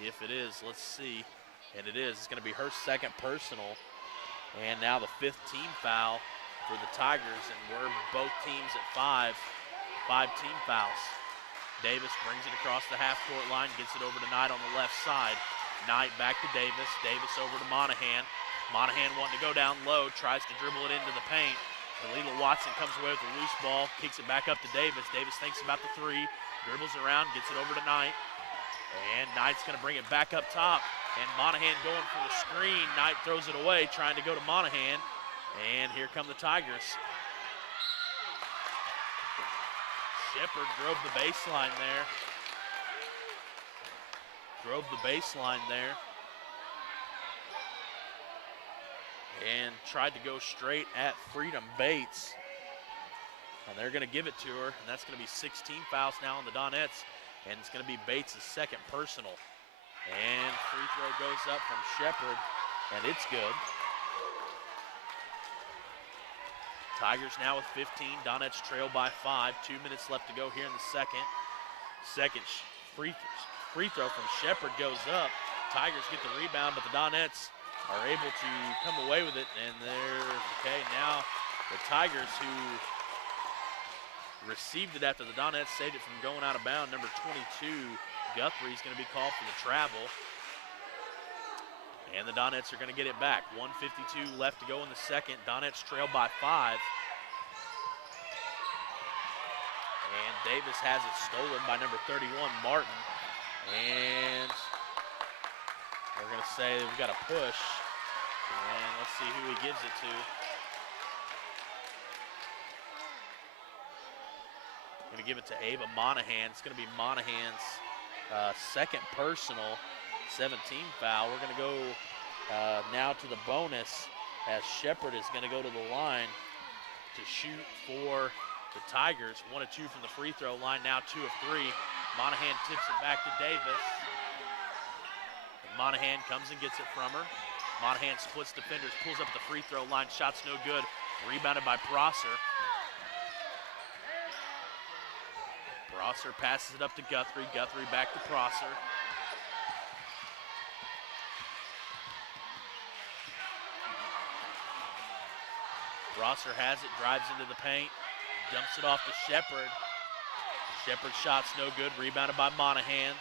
If it is, let's see. And it is. It's going to be her second personal. And now the 5th team foul for the Tigers, and we're both teams at 5 team fouls. Davis brings it across the half-court line, gets it over to Knight on the left side. Knight back to Davis. Davis over to Monahan. Monahan wanting to go down low, tries to dribble it into the paint. Delita Watson comes away with a loose ball, kicks it back up to Davis. Davis thinks about the 3, dribbles around, gets it over to Knight. And Knight's going to bring it back up top. And Monahan going for the screen. Knight throws it away, trying to go to Monahan. And here come the Tigers. Shepard drove the baseline there. And tried to go straight at Freedom Bates. And they're going to give it to her, and that's going to be 16 fouls now on the Donettes, and it's going to be Bates' second personal. And free throw goes up from Shepard, and it's good. Tigers now with 15. Donettes trail by 5. 2 minutes left to go here in the second. Second free throw from Shepard goes up. Tigers get the rebound, but the Donettes are able to come away with it, and now the Tigers, who received it after the Donettes saved it from going out of bounds, number 22, Guthrie, is going to be called for the travel. And the Donettes are going to get it back. 1:52 left to go in the second. Donettes trail by 5. And Davis has it stolen by number 31, Martin. And we're going to say we've got a push. And let's see who he gives it to. Going to give it to Ava Monahan. It's going to be Monahan's second personal, 17 foul. We're going to go now to the bonus, as Shepard is going to go to the line to shoot for the Tigers. 1 of 2 from the free throw line, now 2 of 3. Monahan tips it back to Davis. And Monahan comes and gets it from her. Monahan splits defenders, pulls up the free throw line, shot's no good. Rebounded by Prosser. Prosser passes it up to Guthrie. Guthrie back to Prosser. Prosser has it, drives into the paint, dumps it off to Shepard. Shepard's shot's no good, rebounded by Monahan.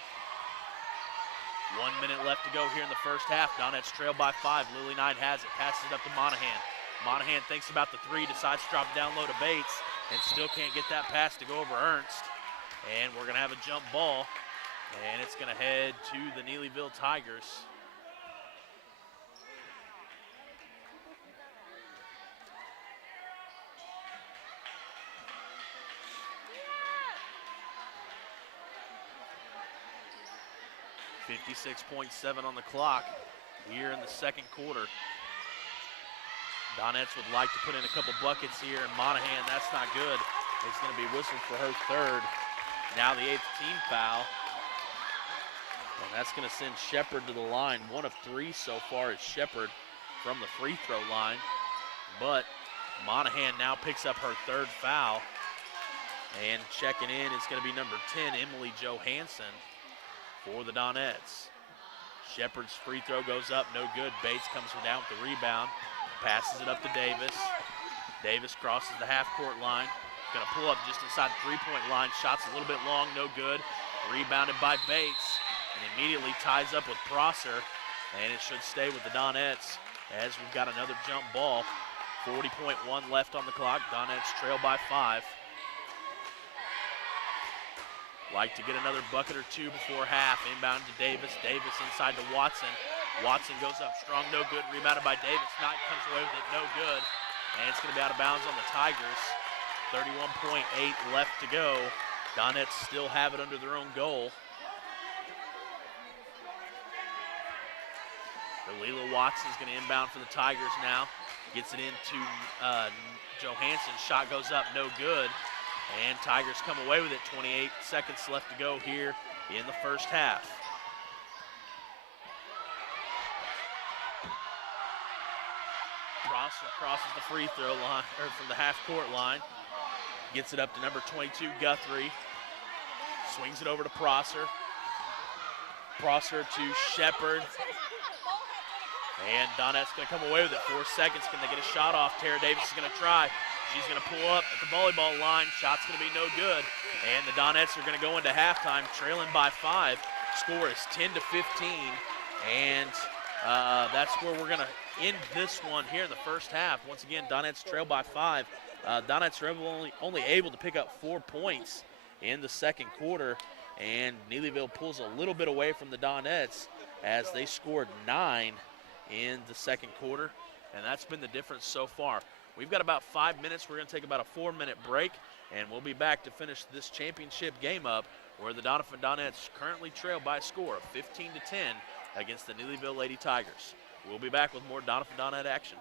1 minute left to go here in the first half. Donettes trail by 5. Lily Knight has it, passes it up to Monahan. Monahan thinks about the 3, decides to drop it down low to Bates, and still can't get that pass to go over Ernst. And we're going to have a jump ball, and it's going to head to the Neelyville Tigers. 56.7 on the clock here in the second quarter. Donettes would like to put in a couple buckets here, and Monahan, that's not good. It's going to be whistled for her third. Now the 8th team foul. And that's going to send Shepard to the line. 1 of 3 so far is Shepard from the free throw line. But Monahan now picks up her third foul. And checking in is going to be number 10, Emily Johansson, for the Donettes. Shepard's free throw goes up, no good. Bates comes down with the rebound, passes it up to Davis. Davis crosses the half-court line. Going to pull up just inside the three-point line. Shot's a little bit long, no good. Rebounded by Bates, and immediately ties up with Prosser, and it should stay with the Donettes as we've got another jump ball. 40.1 left on the clock. Donettes trail by 5. Like to get another bucket or two before half. Inbound to Davis. Davis inside to Watson. Watson goes up strong, no good. Rebounded by Davis. Knight comes away with it, no good. And it's going to be out of bounds on the Tigers. 31.8 left to go. Donettes still have it under their own goal. Leila Watson's going to inbound for the Tigers now. Gets it into Johansson. Shot goes up, no good. And Tigers come away with it. 28 seconds left to go here in the first half. Prosser crosses the free throw line, or from the half-court line. Gets it up to number 22, Guthrie. Swings it over to Prosser. Prosser to Shepard. And Donettes going to come away with it. 4 seconds. Can they get a shot off? Tara Davis is going to try. She's going to pull up at the volleyball line. Shot's going to be no good. And the Donettes are going to go into halftime trailing by 5. Score is 10-15. And that's where we're going to end this one here in the first half. Once again, Donettes trail by 5. Donettes are only able to pick up 4 points in the second quarter. And Neelyville pulls a little bit away from the Donettes as they scored 9 in the second quarter. And that's been the difference so far. We've got about 5 minutes. We're going to take about a 4-minute break, and we'll be back to finish this championship game up where the Donettes currently trail by a score of 15-10 against the Neelyville Lady Tigers. We'll be back with more Donette action.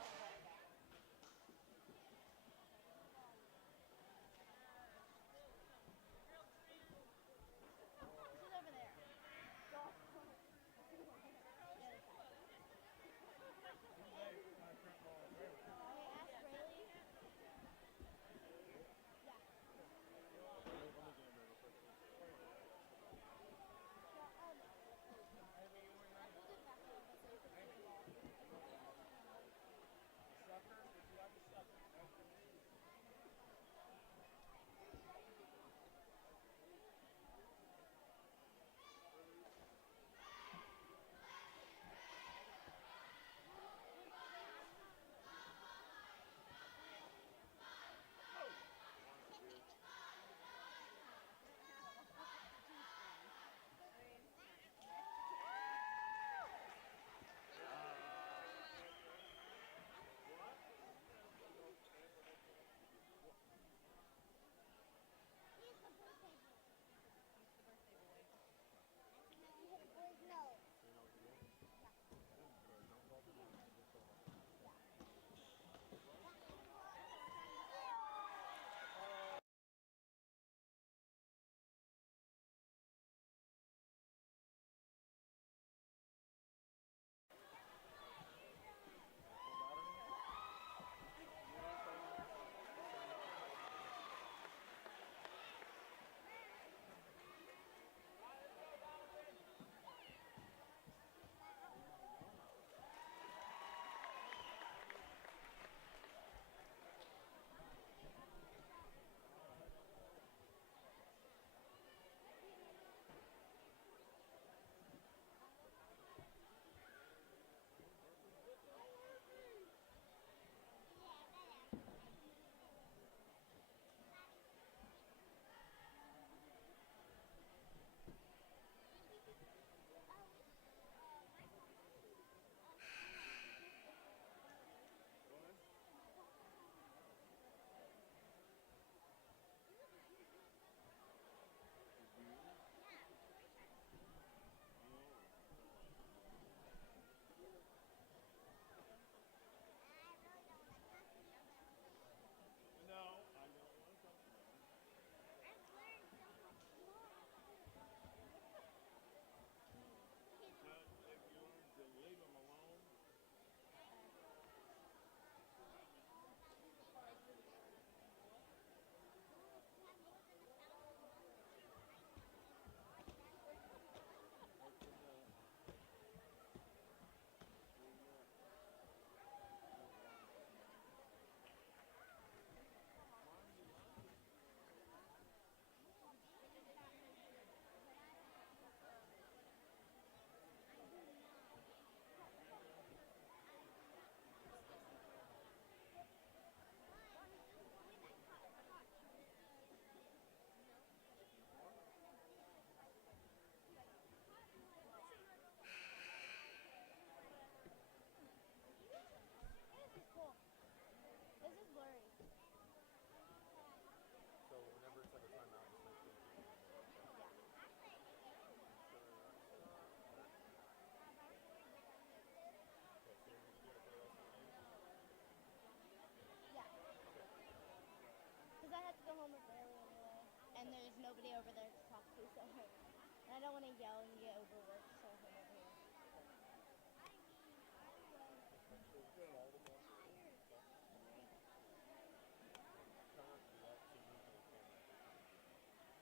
don't want to yell and get overworked, so I'll come over here.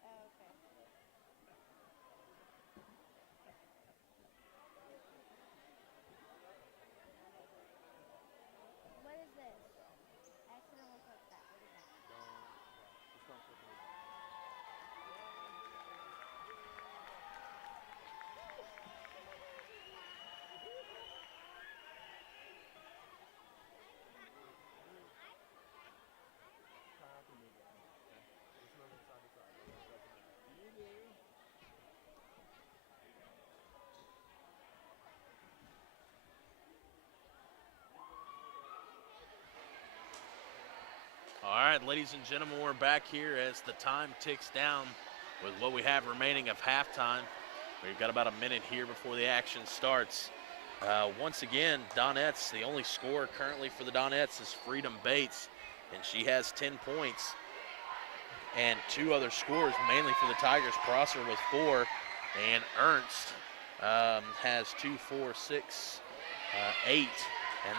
Oh, okay. What is this? Accidental click that. What is that? All right, ladies and gentlemen, we're back here as the time ticks down with what we have remaining of halftime. We've got about a minute here before the action starts. Once again, Donettes, the only scorer currently for the Donettes is Freedom Bates, and she has 10 points. And 2 other scores, mainly for the Tigers, Prosser with 4, and Ernst has 2, 4, 6, 8. And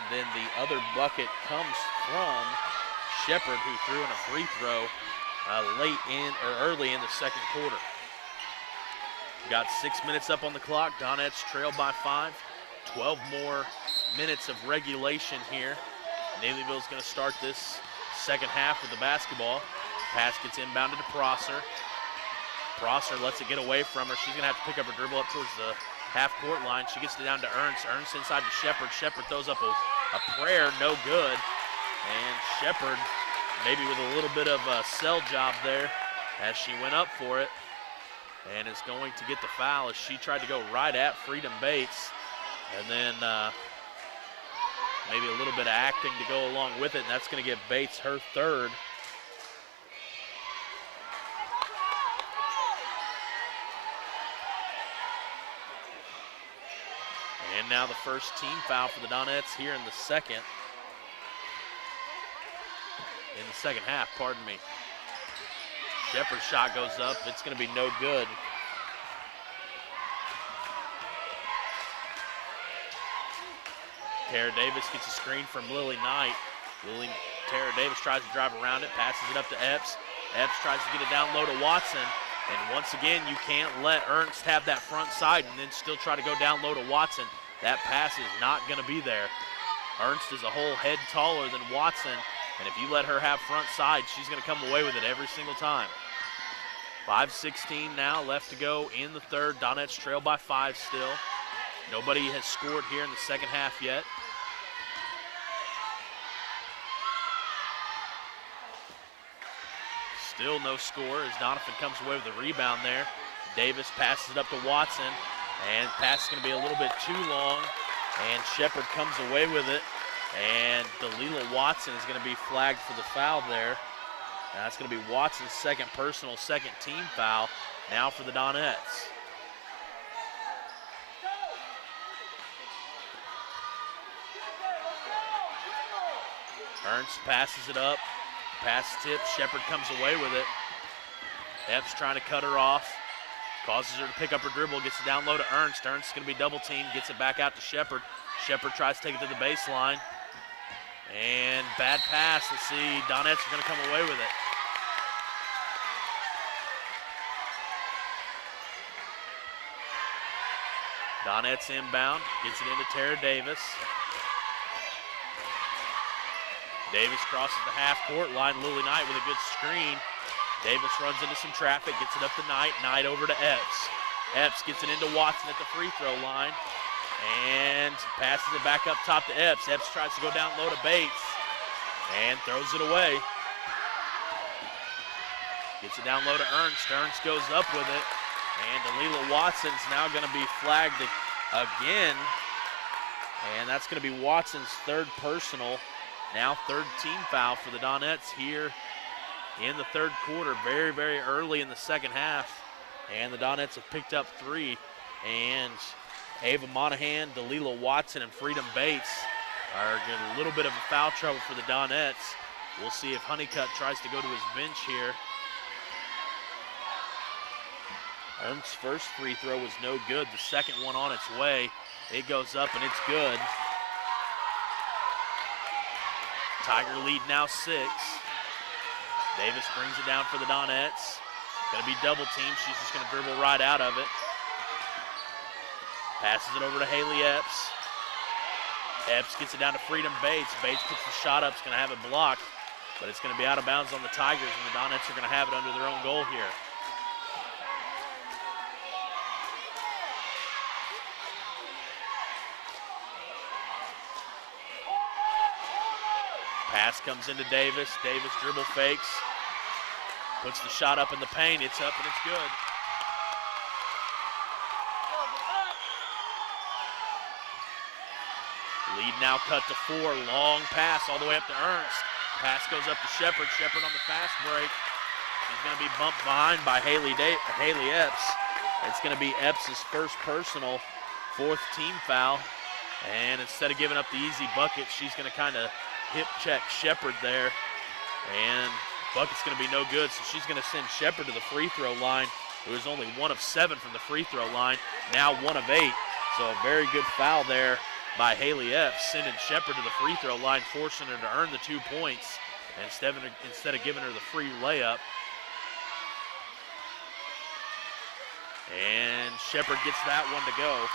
then the other bucket comes from Shepard, who threw in a free throw early in the second quarter. Got 6 minutes up on the clock. Donettes trail by 5. 12 more minutes of regulation here. Neelyville's going to start this second half with the basketball. Pass gets inbounded to Prosser. Prosser lets it get away from her. She's going to have to pick up her dribble up towards the half-court line. She gets it down to Ernst. Ernst inside to Shepard. Shepard throws up a prayer, no good. And Shepard, maybe with a little bit of a sell job there as she went up for it, and is going to get the foul as she tried to go right at Freedom Bates. And then maybe a little bit of acting to go along with it, and that's going to give Bates her third. And now the first team foul for the Donettes here in the second. In the second half, pardon me. Shepard's shot goes up. It's going to be no good. Tara Davis gets a screen from Lily Knight. Tara Davis tries to drive around it, passes it up to Epps. Epps tries to get it down low to Watson. And once again, you can't let Ernst have that front side and then still try to go down low to Watson. That pass is not going to be there. Ernst is a whole head taller than Watson, and if you let her have front side, she's going to come away with it every single time. 5:16 now left to go in the third. Donettes trail by 5 still. Nobody has scored here in the second half yet. Still no score as Donovan comes away with a rebound there. Davis passes it up to Watson, and pass is going to be a little bit too long, and Shepard comes away with it, and Delilah Watson is going to be flagged for the foul there. And that's going to be Watson's second personal, second team foul now for the Donettes. Ernst passes it up. Pass tips. Shepard comes away with it. Epps trying to cut her off. Causes her to pick up her dribble. Gets it down low to Ernst. Ernst is going to be double teamed. Gets it back out to Shepard. Shepard tries to take it to the baseline. And bad pass. Let's see. Donettes are going to come away with it. Donettes inbound. Gets it into Tara Davis. Davis crosses the half-court line. Lily Knight with a good screen. Davis runs into some traffic, gets it up to Knight. Knight over to Epps. Epps gets it into Watson at the free throw line and passes it back up top to Epps. Epps tries to go down low to Bates and throws it away. Gets it down low to Ernst. Ernst goes up with it, and Delilah Watson's now going to be flagged again, and that's going to be Watson's third personal. Now third team foul for the Donettes here in the third quarter, very, very early in the second half. And the Donettes have picked up 3. And Ava Monahan, Delilah Watson, and Freedom Bates are getting a little bit of a foul trouble for the Donettes. We'll see if Honeycutt tries to go to his bench here. Ernst's first free throw was no good. The second one on its way. It goes up and it's good. Tiger lead now 6. Davis brings it down for the Donettes. Gonna be double teamed. She's just gonna dribble right out of it. Passes it over to Haley Epps. Epps gets it down to Freedom Bates. Bates puts the shot up. It's gonna have it blocked, but it's gonna be out of bounds on the Tigers, and the Donettes are gonna have it under their own goal here. Pass comes into Davis. Davis dribble fakes. Puts the shot up in the paint. It's up and it's good. Lead now cut to 4. Long pass all the way up to Ernst. Pass goes up to Shepard. Shepard on the fast break. She's going to be bumped behind by Haley Epps. It's going to be Epps' first personal, 4th team foul. And instead of giving up the easy bucket, she's going to kind of hip check Shepard there. And bucket's going to be no good, so she's going to send Shepard to the free throw line. It was only 1 of 7 from the free throw line, now 1 of 8. So a very good foul there by Haley Epps, sending Shepard to the free throw line, forcing her to earn the 2 points instead of giving her the free layup. And Shepard gets that one to go.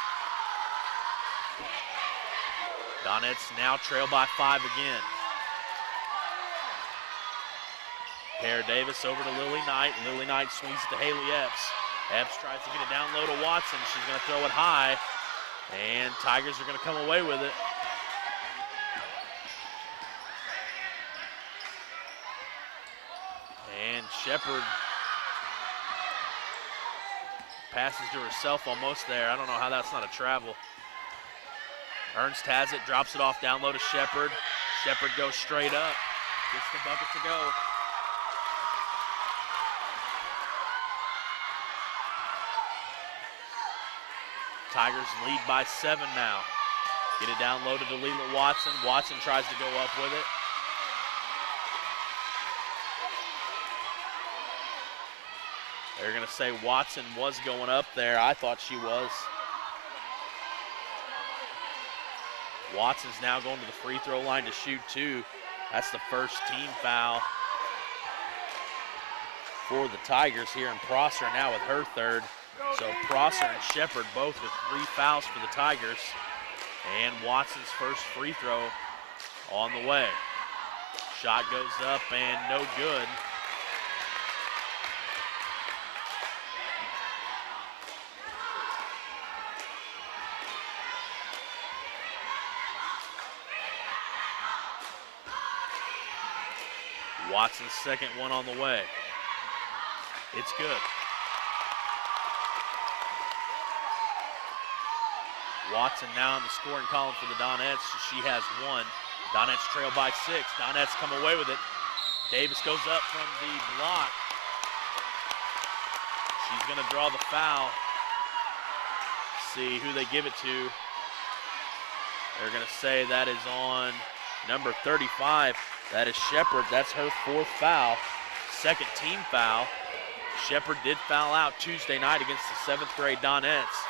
Donettes now trail by 5 again. Pear Davis over to Lily Knight. Lily Knight swings it to Haley Epps. Epps tries to get it down low to Watson. She's going to throw it high, and Tigers are going to come away with it. And Shepard passes to herself almost there. I don't know how that's not a travel. Ernst has it, drops it off down low to Shepard. Shepard goes straight up, gets the bucket to go. Tigers lead by 7 now. Get it down low to Delilah Watson. Watson tries to go up with it. They're going to say Watson was going up there. I thought she was. Watson's now going to the free throw line to shoot 2. That's the first team foul for the Tigers here, and Prosser now with her 3rd. So Prosser and Shepard both with 3 fouls for the Tigers. And Watson's first free throw on the way. Shot goes up and no good. Watson's second one on the way. It's good. Watson now in the scoring column for the Donettes. She has 1. Donettes trail by 6. Donettes come away with it. Davis goes up from the block. She's going to draw the foul. See who they give it to. They're going to say that is on number 35. That is Shepard. That's her 4th foul. 2nd team foul. Shepard did foul out Tuesday night against the 7th grade Donettes.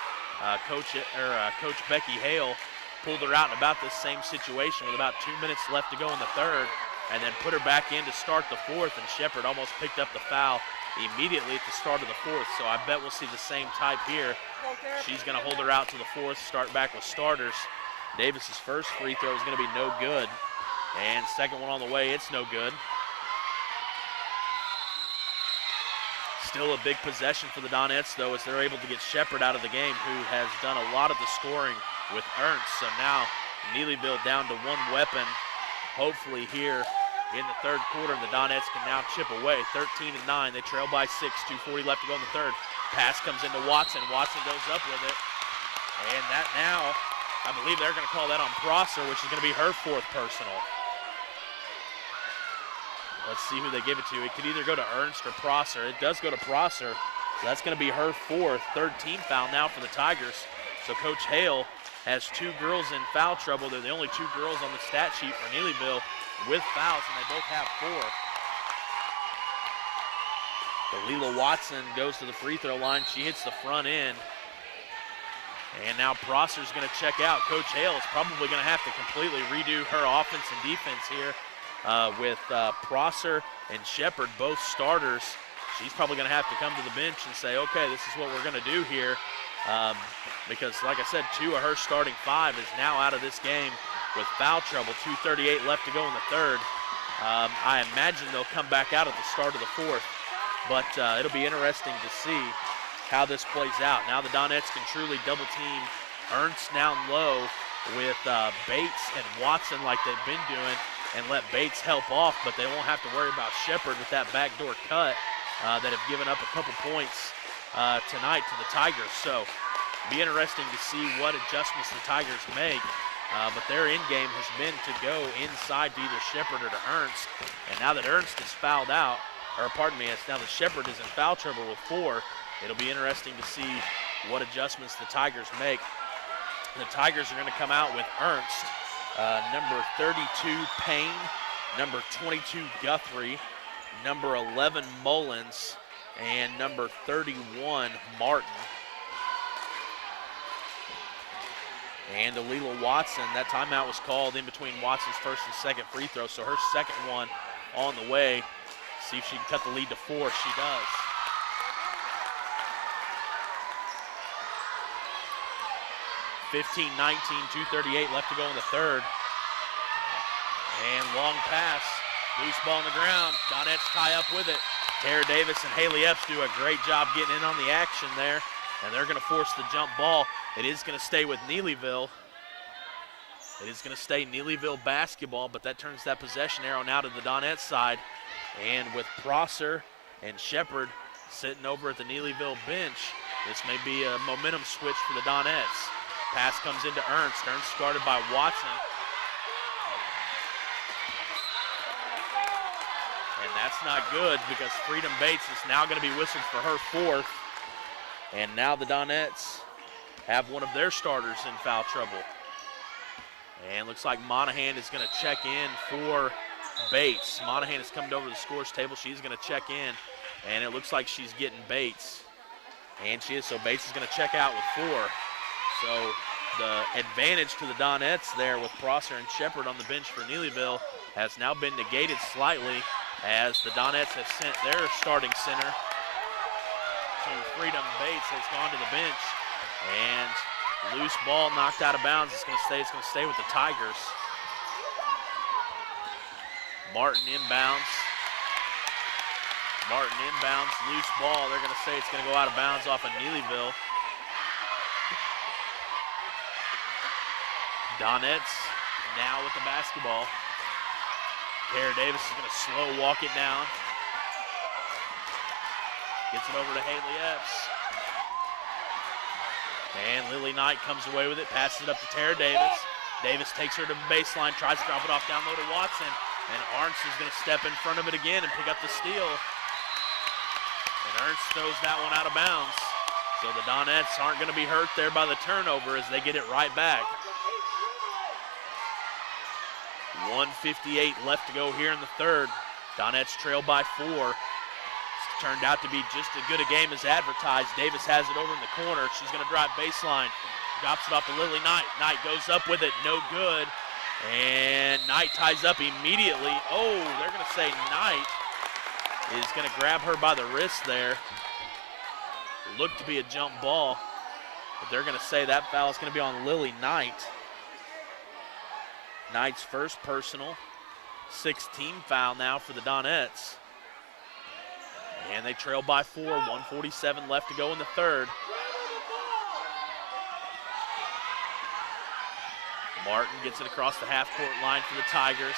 Coach Becky Hale pulled her out in about this same situation with about 2 minutes left to go in the 3rd, and then put her back in to start the 4th, and Shepard almost picked up the foul immediately at the start of the 4th, so I bet we'll see the same type here. She's going to hold her out to the 4th, start back with starters. Davis's first free throw is going to be no good, and second one on the way, it's no good. Still a big possession for the Donettes, though, as they're able to get Shepard out of the game, who has done a lot of the scoring with Ernst. So now Neelyville down to 1 weapon. Hopefully here in the 3rd quarter, the Donettes can now chip away. 13-9, they trail by 6, 2:40 left to go in the 3rd. Pass comes into Watson. Watson goes up with it. And that now, I believe they're going to call that on Prosser, which is going to be her 4th personal. Let's see who they give it to. It could either go to Ernst or Prosser. It does go to Prosser. So that's going to be her 4th, 3rd team foul now for the Tigers. So Coach Hale has 2 girls in foul trouble. They're the only 2 girls on the stat sheet for Neelyville with fouls, and they both have 4. Delilah Watson goes to the free throw line. She hits the front end. And now Prosser's going to check out. Coach Hale is probably going to have to completely redo her offense and defense here with Prosser and Shepard, both starters. She's probably going to have to come to the bench and say, okay, this is what we're going to do here. Because, like I said, 2 of her starting 5 is now out of this game with foul trouble. 2:38 left to go in the third. I imagine they'll come back out at the start of the fourth. But it'll be interesting to see how this plays out. Now the Donettes can truly double team Ernst down low with Bates and Watson like they've been doing and let Bates help off, but they won't have to worry about Shepard with that backdoor cut that have given up a couple points tonight to the Tigers. So be interesting to see what adjustments the Tigers make. But their end game has been to go inside to either Shepard or to Ernst. And now that Ernst is fouled out, or pardon me, now that Shepard is in foul trouble with 4, it'll be interesting to see what adjustments the Tigers make. The Tigers are going to come out with Ernst, number 32 Payne, number 22 Guthrie, number 11 Mullins, and number 31 Martin. And Delilah Watson, that timeout was called in between Watson's first and second free throw, so her second one on the way. See if she can cut the lead to 4. She does. (15-19), 2:38 left to go in the third. And long pass, loose ball on the ground. Donettes tie up with it. Tara Davis and Haley Epps do a great job getting in on the action there, and they're going to force the jump ball. It is going to stay with Neelyville. It is going to stay Neelyville basketball, but that turns that possession arrow now to the Donettes side. And with Prosser and Shepard sitting over at the Neelyville bench, this may be a momentum switch for the Donettes. Pass comes into Ernst. Ernst guarded by Watson. And that's not good because Freedom Bates is now going to be whistled for her 4th. And now the Donettes have one of their starters in foul trouble. And looks like Monahan is going to check in for Bates. Monahan has come over to the scores table. She's going to check in. And it looks like she's getting Bates. And she is, so Bates is going to check out with 4. So the advantage to the Donettes there with Prosser and Shepard on the bench for Neelyville has now been negated slightly as the Donettes have sent their starting center to Freedom. Bates has gone to the bench, and loose ball knocked out of bounds. It's going to stay with the Tigers. Martin inbounds. Loose ball. They're going to say it's going to go out of bounds off of Neelyville. Donettes now with the basketball. Tara Davis is going to slow walk it down. Gets it over to Haley Epps. And Lily Knight comes away with it, passes it up to Tara Davis. Davis takes her to the baseline, tries to drop it off down low to Watson. And Ernst is going to step in front of it again and pick up the steal. And Ernst throws that one out of bounds. So the Donettes aren't going to be hurt there by the turnover as they get it right back. 1:58 left to go here in the third. Donettes trail by 4. It's turned out to be just as good a game as advertised. Davis has it over in the corner. She's going to drive baseline. Drops it off to Lily Knight. Knight goes up with it. No good. And Knight ties up immediately. Oh, they're going to say Knight is going to grab her by the wrist there. Looked to be a jump ball, but they're going to say that foul is going to be on Lily Knight. Knight's first personal, 6-team foul now for the Donettes. And they trail by 4, 1:47 left to go in the third. Martin gets it across the half-court line for the Tigers.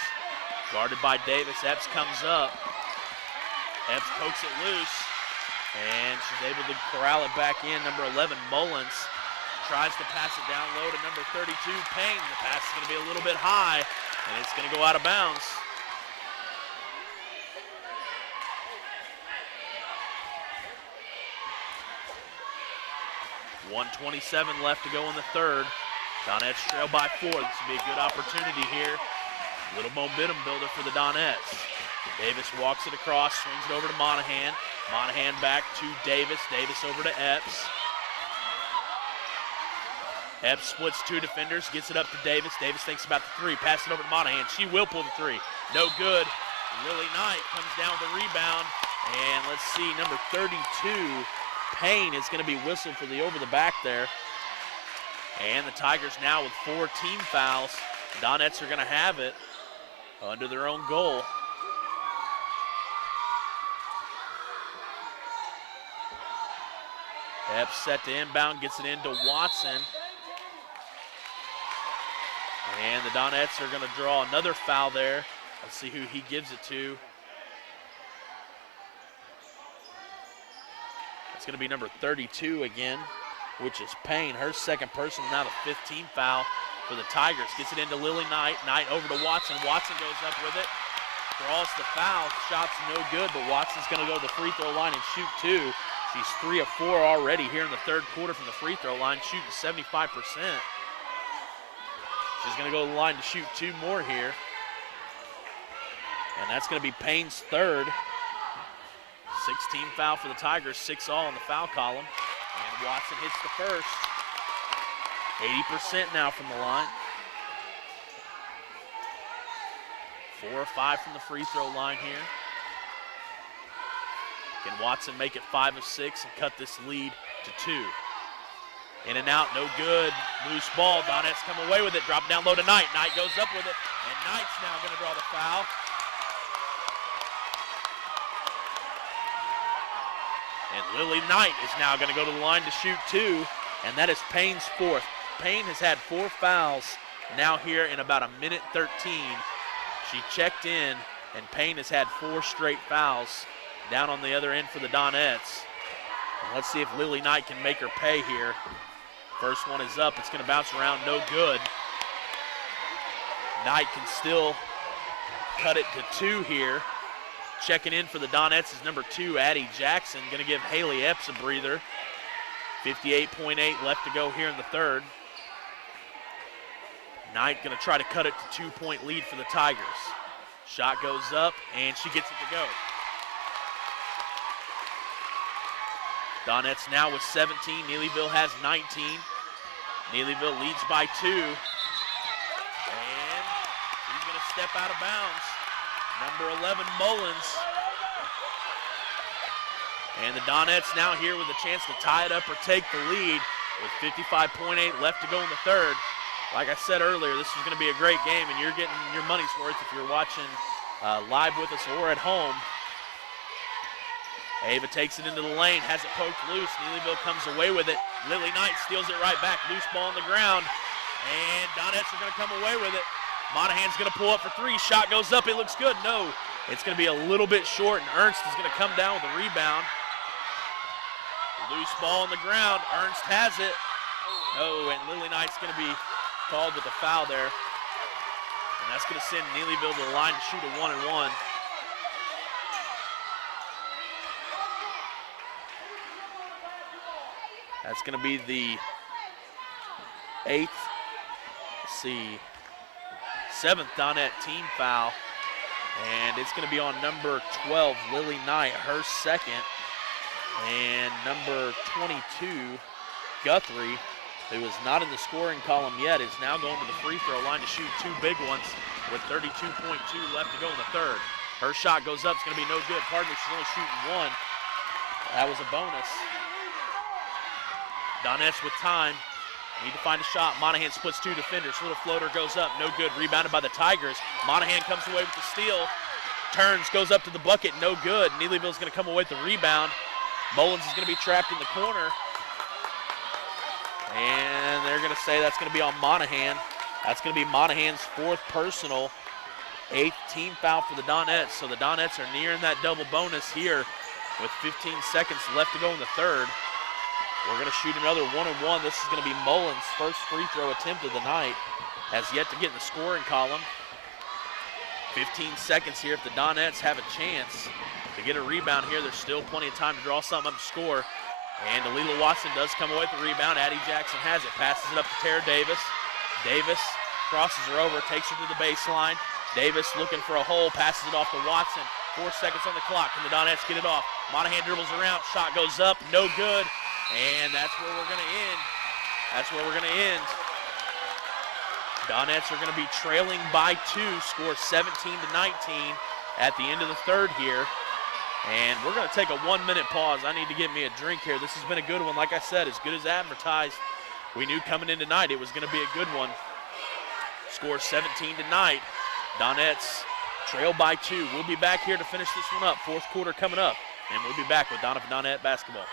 Guarded by Davis. Epps comes up. Epps pokes it loose. And she's able to corral it back in. Number 11, Mullins, tries to pass it down low to number 32, Payne. The pass is going to be a little bit high, and it's going to go out of bounds. .127 left to go in the third. Donettes trail by 4. This will be a good opportunity here. Little momentum builder for the Donettes. Davis walks it across, swings it over to Monahan. Monahan back to Davis. Davis over to Epps. Epps splits two defenders, gets it up to Davis. Davis thinks about the three, passes it over to Monahan. She will pull the three. No good. Lily Knight comes down with the rebound. And let's see, number 32, Payne, is going to be whistled for the over the back there. And the Tigers now with 4 team fouls. Donettes are going to have it under their own goal. Epps set to inbound, gets it into Watson. And the Donettes are going to draw another foul there. Let's see who he gives it to. It's going to be number 32 again, which is Payne. Her second personal, now the 15th foul for the Tigers. Gets it into Lily Knight. Knight over to Watson. Watson goes up with it. Draws the foul. Shot's no good, but Watson's going to go to the free throw line and shoot 2. She's 3 of 4 already here in the third quarter from the free throw line, shooting 75%. She's going to go to the line to shoot 2 more here. And that's going to be Payne's third. 16 foul for the Tigers, 6 all in the foul column. And Watson hits the first. 80% now from the line. 4 of 5 from the free throw line here. Can Watson make it 5 of 6 and cut this lead to 2? In and out, no good. Loose ball. Donettes come away with it. Drop it down low to Knight. Knight goes up with it. And Knight's now going to draw the foul. And Lily Knight is now going to go to the line to shoot 2. And that is Payne's fourth. Payne has had 4 fouls now here in about a minute 13. She checked in, and Payne has had 4 straight fouls down on the other end for the Donettes. And let's see if Lily Knight can make her pay here. First one is up. It's going to bounce around. No good. Knight can still cut it to 2 here. Checking in for the Donettes is number 2, Addie Jackson. Going to give Haley Epps a breather. 58.8 left to go here in the third. Knight going to try to cut it to 2-point lead for the Tigers. Shot goes up, and she gets it to go. Donettes now with 17. Neelyville has 19. Neelyville leads by 2. And he's going to step out of bounds. Number 11, Mullins. And the Donettes now here with a chance to tie it up or take the lead with 55.8 left to go in the third. Like I said earlier, this is going to be a great game, and you're getting your money's worth if you're watching live with us or at home. Ava takes it into the lane, has it poked loose. Neelyville comes away with it. Lily Knight steals it right back. Loose ball on the ground. And Donettes are going to come away with it. Monahan's going to pull up for 3. Shot goes up. It looks good. No. It's going to be a little bit short, and Ernst is going to come down with a rebound. Loose ball on the ground. Ernst has it. Oh, and Lily Knight's going to be called with a foul there. And that's going to send Neelyville to the line to shoot a 1-and-1. That's going to be the 7th Donette team foul. And it's going to be on number 12, Lily Knight, her second. And number 22, Guthrie, who is not in the scoring column yet, is now going to the free throw line to shoot 2 big ones with 32.2 left to go in the third. Her shot goes up. It's going to be no good. Pardon me, she's only shooting 1. That was a bonus. Donettes with time. Need to find a shot. Monahan splits 2 defenders. Little floater goes up. No good. Rebounded by the Tigers. Monahan comes away with the steal. Turns, goes up to the bucket. No good. Neelyville's going to come away with the rebound. Mullins is going to be trapped in the corner. And they're going to say that's going to be on Monahan. That's going to be Monahan's 4th personal, 8th team foul for the Donettes. So the Donettes are nearing that double bonus here with 15 seconds left to go in the third. We're going to shoot another 1-and-1. This is going to be Mullins' first free throw attempt of the night. Has yet to get in the scoring column. 15 seconds here. If the Donettes have a chance to get a rebound here, there's still plenty of time to draw something up to score. And Alila Watson does come away with the rebound. Addie Jackson has it. Passes it up to Tara Davis. Davis crosses her over, takes her to the baseline. Davis looking for a hole, passes it off to Watson. 4 seconds on the clock. Can the Donettes get it off? Monahan dribbles around. Shot goes up. No good. And that's where we're going to end. That's where we're going to end. Donettes are going to be trailing by 2, score 17-19 at the end of the third here. And we're going to take a 1-minute pause. I need to get me a drink here. This has been a good one. Like I said, as good as advertised. We knew coming in tonight it was going to be a good one. Score 17-9. Donettes trail by 2. We'll be back here to finish this one up. Fourth quarter coming up. And we'll be back with Donovan Donette basketball.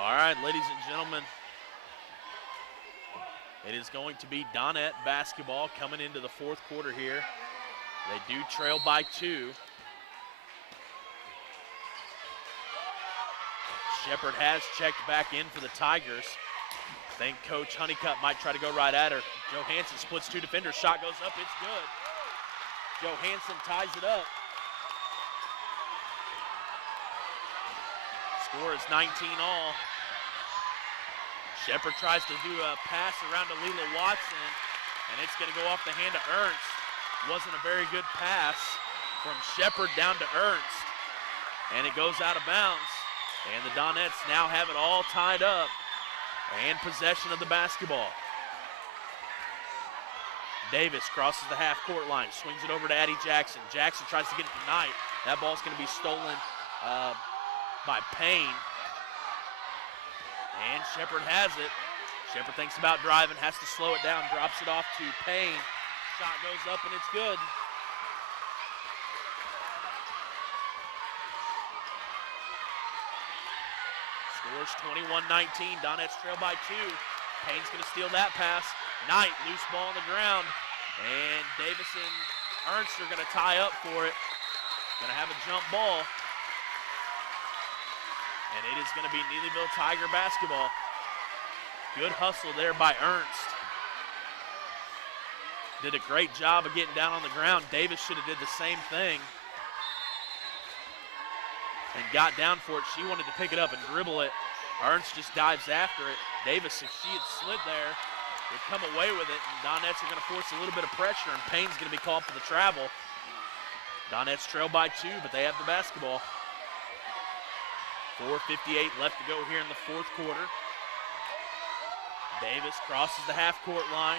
All right, ladies and gentlemen, it is going to be Donette basketball coming into the fourth quarter here. They do trail by 2. Shepard has checked back in for the Tigers. I think Coach Honeycutt might try to go right at her. Johansson splits 2 defenders. Shot goes up. It's good. Johansson ties it up. Score is 19 all. Shepard tries to do a pass around to Leela Watson, and it's going to go off the hand of Ernst. Wasn't a very good pass from Shepard down to Ernst, and it goes out of bounds. And the Donettes now have it all tied up and possession of the basketball. Davis crosses the half-court line, swings it over to Addie Jackson. Jackson tries to get it tonight. That ball's going to be stolen by Payne. And Shepard has it. Shepard thinks about driving, has to slow it down, drops it off to Payne. Shot goes up and it's good. Scores 21-19. Donettes trail by 2. Payne's going to steal that pass. Knight, loose ball on the ground. And Davis and Ernst are going to tie up for it. Going to have a jump ball. And it is going to be Neelyville Tiger basketball. Good hustle there by Ernst. Did a great job of getting down on the ground. Davis should have did the same thing. And got down for it. She wanted to pick it up and dribble it. Ernst just dives after it. Davis, if she had slid there, would come away with it. And Donettes are going to force a little bit of pressure, and Payne's going to be called for the travel. Donettes trail by 2, but they have the basketball. 4:58 left to go here in the fourth quarter. Davis crosses the half-court line.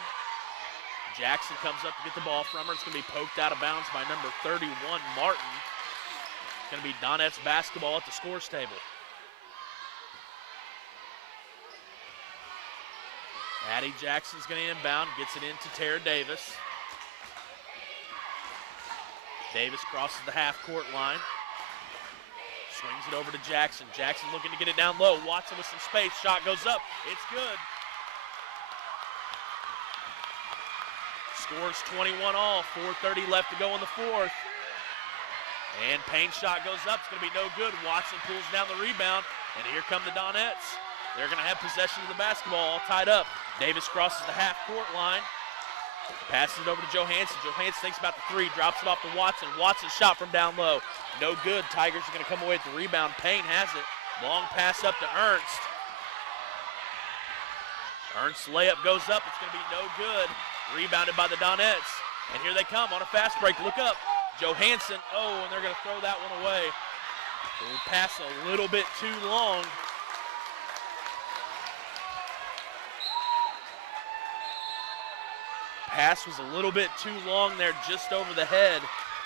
Jackson comes up to get the ball from her. It's going to be poked out of bounds by number 31, Martin. It's going to be Donettes basketball at the scores table. Addie Jackson's going to inbound, gets it into Tara Davis. Davis crosses the half-court line. Swings it over to Jackson. Jackson looking to get it down low. Watson with some space. Shot goes up. It's good. Scores 21 all. 4:30 left to go in the fourth. And Payne's shot goes up. It's going to be no good. Watson pulls down the rebound. And here come the Donettes. They're going to have possession of the basketball all tied up. Davis crosses the half-court line. Passes it over to Johansson. Johansson thinks about the 3, drops it off to Watson. Watson's shot from down low. No good. Tigers are going to come away with the rebound. Payne has it. Long pass up to Ernst. Ernst's layup goes up. It's going to be no good. Rebounded by the Donettes. And here they come on a fast break. Look up. Johansson. Oh, and they're going to throw that one away. Pass a little bit too long. Pass was a little bit too long there, just over the head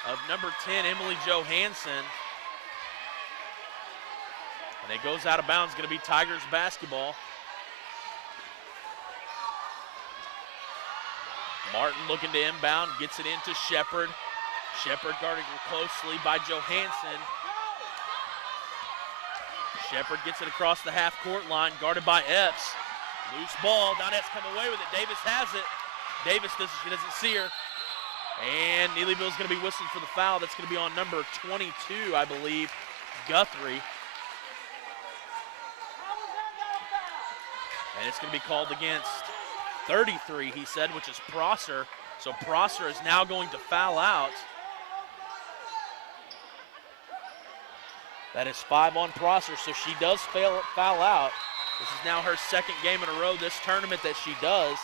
of number 10, Emily Johansson. And it goes out of bounds, going to be Tigers basketball. Martin looking to inbound, gets it into Shepard. Shepard guarded closely by Johansson. Shepard gets it across the half-court line, guarded by Epps. Loose ball, Donettes come away with it. Davis has it. Davis doesn't see her. And Neelyville's going to be whistling for the foul. That's going to be on number 22, I believe, Guthrie. And it's going to be called against 33, he said, which is Prosser. So Prosser is now going to foul out. That is 5 on Prosser, so she does foul out. This is now her second game in a row this tournament that she does.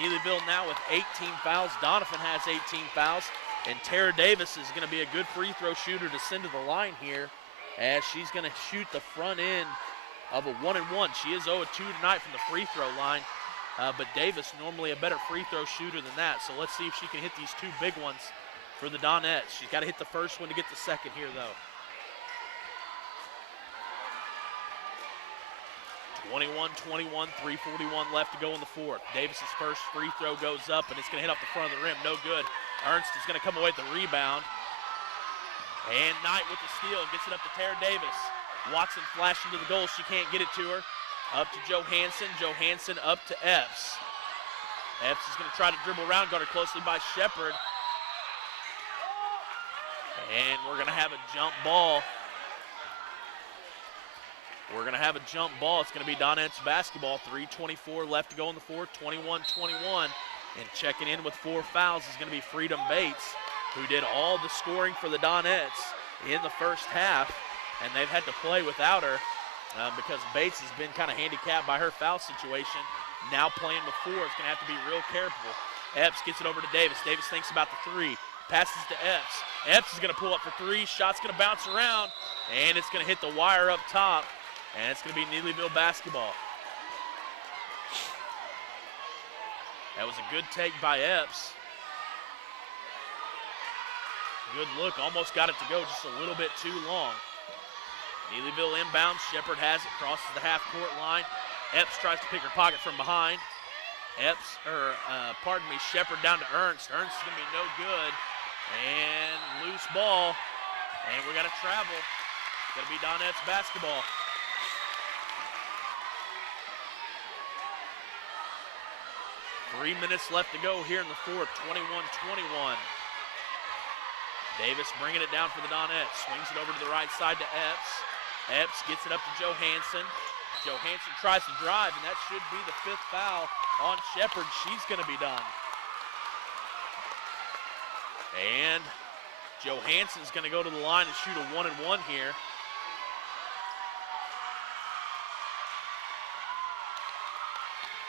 Neelyville now with 18 fouls. Donovan has 18 fouls. And Tara Davis is going to be a good free throw shooter to send to the line here, as she's going to shoot the front end of a 1-and-1. She is 0-2 tonight from the free throw line. But Davis normally a better free throw shooter than that. So let's see if she can hit these two big ones for the Donettes. She's got to hit the first one to get the second here, though. 21-21, 3:41 left to go in the fourth. Davis's first free throw goes up, and it's going to hit off the front of the rim. No good. Ernst is going to come away with the rebound. And Knight with the steal. Gets it up to Tara Davis. Watson flashing to the goal. She can't get it to her. Up to Johansson. Johansson up to Epps. Epps is going to try to dribble around, guarded closely by Shepard. And we're going to have a jump ball. We're going to have a jump ball. It's going to be Donettes basketball. 3:24 left to go in the fourth, 21-21. And checking in with 4 fouls is going to be Freedom Bates, who did all the scoring for the Donettes in the first half. And they've had to play without her because Bates has been kind of handicapped by her foul situation. Now playing with 4, it's going to have to be real careful. Epps gets it over to Davis. Davis thinks about the 3. Passes to Epps. Epps is going to pull up for 3. Shot's going to bounce around, and it's going to hit the wire up top. And it's going to be Neelyville basketball. That was a good take by Epps. Good look, almost got it to go just a little bit too long. Neelyville inbounds, Shepard has it, crosses the half-court line. Epps tries to pick her pocket from behind. Shepard down to Ernst. Ernst is going to be no good. And loose ball. And we got to travel. It's going to be Donettes basketball. Three minutes left to go here in the fourth, 21-21. Davis bringing it down for the Donettes. Swings it over to the right side to Epps. Epps gets it up to Johansson. Johansson tries to drive, and that should be the 5th foul on Shepard. She's going to be done. And Johansson's going to go to the line and shoot a 1-and-1 here.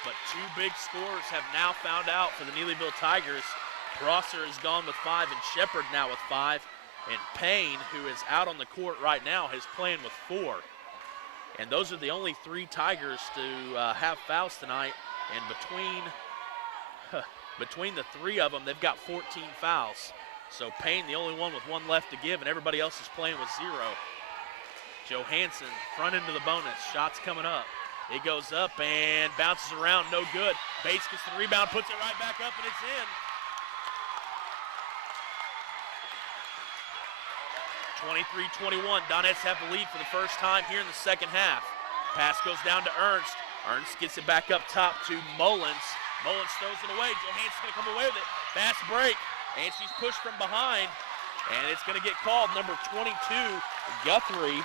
But 2 big scorers have now found out for the Neelyville Tigers. Prosser is gone with 5, and Shepard now with 5. And Payne, who is out on the court right now, is playing with 4. And those are the only 3 Tigers to have fouls tonight. And between the 3 of them, they've got 14 fouls. So Payne, the only one with 1 left to give, and everybody else is playing with 0. Johansson, front into the bonus. Shots coming up. It goes up and bounces around, no good. Bates gets the rebound, puts it right back up, and it's in. 23-21, Donettes have the lead for the first time here in the second half. Pass goes down to Ernst. Ernst gets it back up top to Mullins. Mullins throws it away. Johansson's gonna come away with it. Fast break, and she's pushed from behind, and it's gonna get called. Number 22, Guthrie,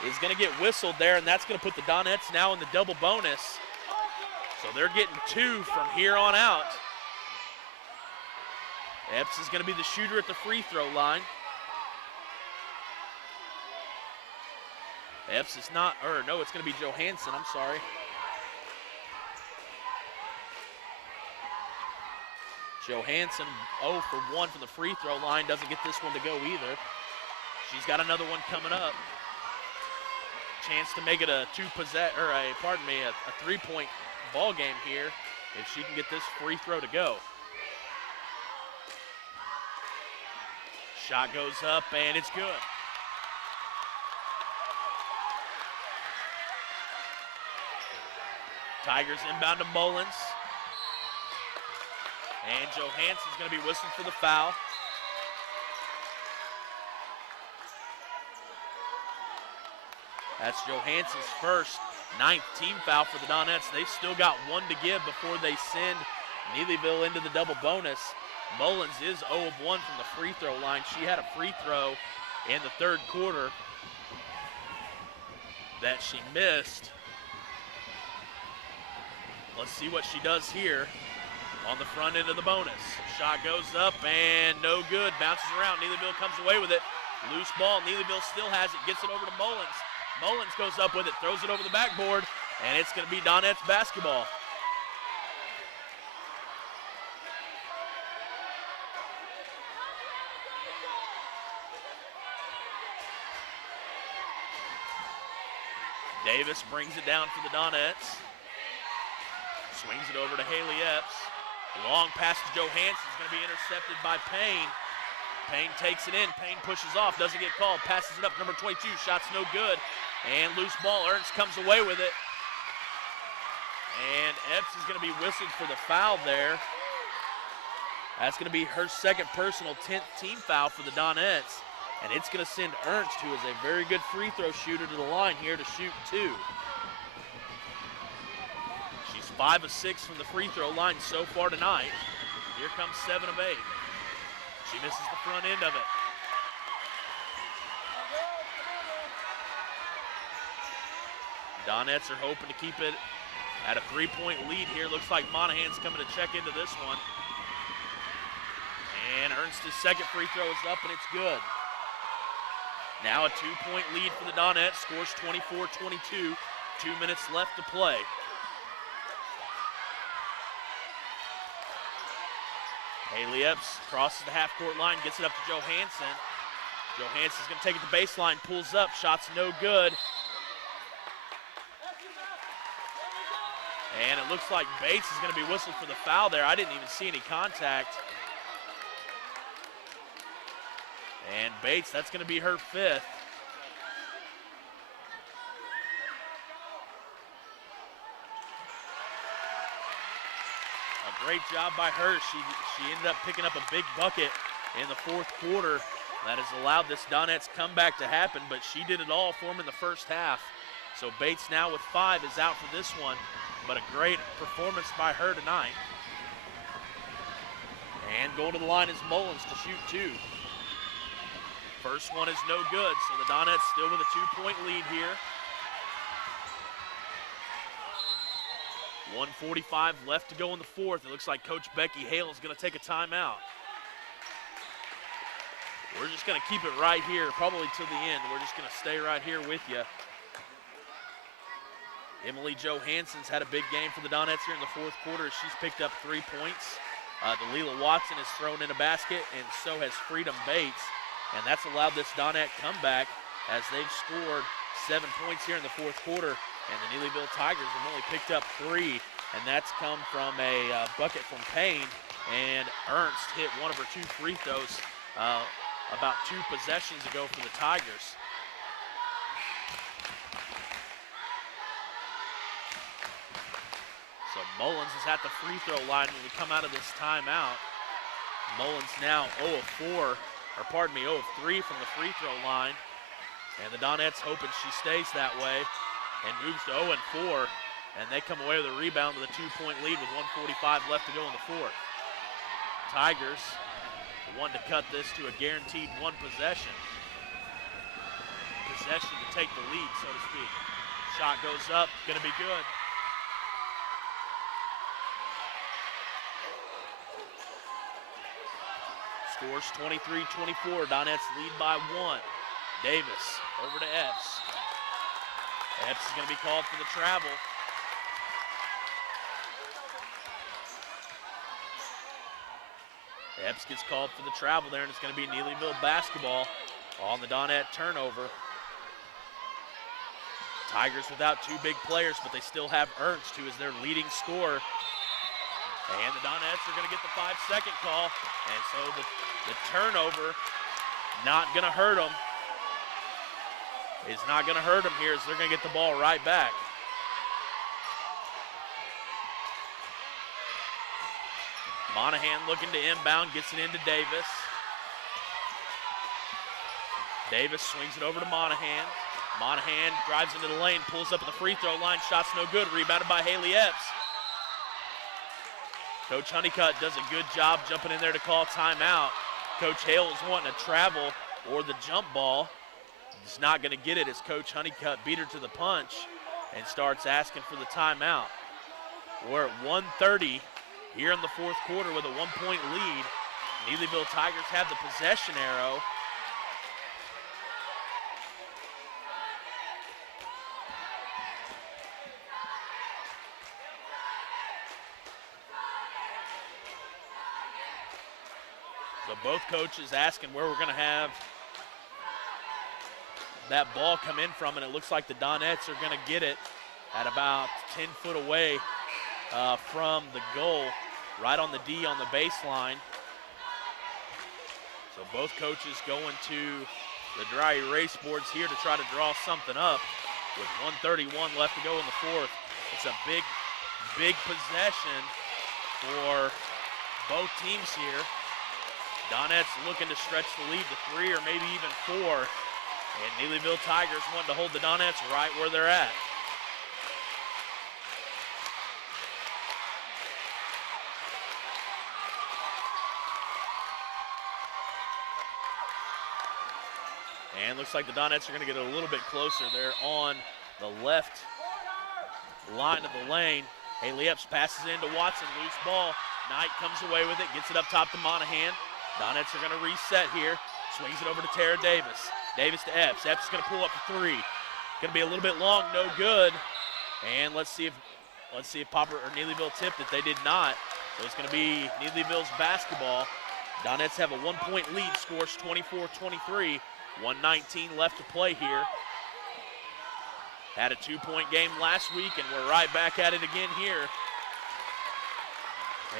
is going to get whistled there, and that's going to put the Donettes now in the double bonus. So they're getting 2 from here on out. Epps is going to be the shooter at the free throw line. Epps is not, or no, it's going to be Johansson, I'm sorry. Johansson 0 for 1 from the free throw line, doesn't get this one to go either. She's got another one coming up. Chance to make it a 3-point ball game here if she can get this free throw to go. Shot goes up and it's good. Tigers inbound to Mullins. And Johansson's going to be whistled for the foul. That's Johansson's first, 9th team foul for the Donettes. They've still got one to give before they send Neelyville into the double bonus. Mullins is 0 of 1 from the free throw line. She had a free throw in the third quarter that she missed. Let's see what she does here on the front end of the bonus. Shot goes up and no good. Bounces around. Neelyville comes away with it. Loose ball. Neelyville still has it. Gets it over to Mullins. Mullins goes up with it. Throws it over the backboard. And it's going to be Donettes basketball. Davis brings it down for the Donettes. Swings it over to Haley Epps. Long pass to Johansson is going to be intercepted by Payne. Payne takes it in. Payne pushes off, doesn't get called. Passes it up, number 22. Shot's no good. And loose ball. Ernst comes away with it. And Epps is going to be whistled for the foul there. That's going to be her second personal 10th team foul for the Donettes. And it's going to send Ernst, who is a very good free throw shooter, to the line here to shoot 2. She's 5 of 6 from the free throw line so far tonight. Here comes 7 of 8. She misses the front end of it. Donettes are hoping to keep it at a 3-point lead here. Looks like Monahan's coming to check into this one. And Ernst's second free throw is up, and it's good. Now a 2-point lead for the Donettes. Scores 24-22. 2 minutes left to play. Haley Epps crosses the half-court line, gets it up to Johansson. Johansson's going to take it to baseline, pulls up, shot's no good. And it looks like Bates is going to be whistled for the foul there. I didn't even see any contact. And Bates, that's going to be her 5th. A great job by her. She ended up picking up a big bucket in the fourth quarter that has allowed this Donettes comeback to happen, but she did it all for them in the first half. So Bates now with 5 is out for this one, but a great performance by her tonight. And going to the line is Mullins to shoot 2. First one is no good, so the Donettes still with a 2-point lead here. 1:45 left to go in the fourth. It looks like Coach Becky Hale is going to take a timeout. We're just going to keep it right here, probably till the end. We're just going to stay right here with you. Emily Johansson's had a big game for the Donettes here in the fourth quarter. She's picked up 3 points. Delilah Watson has thrown in a basket, and so has Freedom Bates. And that's allowed this Donette comeback as they've scored 7 points here in the fourth quarter. And the Neelyville Tigers have only picked up 3, and that's come from a bucket from Payne. And Ernst hit one of her 2 free throws about 2 possessions ago for the Tigers. So Mullins is at the free throw line when we come out of this timeout. Mullins now 0 of 4. 0 of 3 from the free throw line. And the Donettes hoping she stays that way and moves to 0 and 4. And they come away with a rebound with a 2-point lead with 1:45 left to go in the fourth. Tigers want to cut this to a guaranteed 1 possession. Possession to take the lead, so to speak. Shot goes up, gonna be good. Scores 23-24. Donettes lead by 1. Davis over to Epps. Epps is going to be called for the travel. Epps gets called for the travel there, and it's going to be Neelyville basketball on the Donette turnover. Tigers without 2 big players, but they still have Ernst, who is their leading scorer. And the Donettes are going to get the 5-second call. And so the turnover not going to hurt them. It's not going to hurt them here as they're going to get the ball right back. Monahan looking to inbound, gets it into Davis. Davis swings it over to Monahan. Monahan drives into the lane, pulls up at the free throw line, shot's no good, rebounded by Haley Epps. Coach Honeycutt does a good job jumping in there to call timeout. Coach Hale is wanting to travel or the jump ball. He's not going to get it as Coach Honeycutt beat her to the punch and starts asking for the timeout. We're at 1:30 here in the fourth quarter with a 1-point lead. Neelyville Tigers have the possession arrow. So both coaches asking where we're going to have that ball come in from, and it looks like the Donettes are going to get it at about 10 foot away from the goal, right on the D on the baseline. So both coaches going to the dry erase boards here to try to draw something up with 1:31 left to go in the fourth. It's a big, big possession for both teams here. Donettes looking to stretch the lead to 3 or maybe even 4. And Neelyville Tigers want to hold the Donettes right where they're at. And looks like the Donettes are going to get a little bit closer. They're on the left line of the lane. Haley Epps passes into Watson, loose ball. Knight comes away with it, gets it up top to Monahan. Donettes are going to reset here. Swings it over to Tara Davis. Davis to Epps. Epps is going to pull up for 3. Going to be a little bit long, no good. And let's see if Poplar or Neelyville tipped it. They did not. So it's going to be Neelyville's basketball. Donettes have a 1-point lead. Scores 24-23. 1:19 left to play here. Had a 2-point game last week, and we're right back at it again here.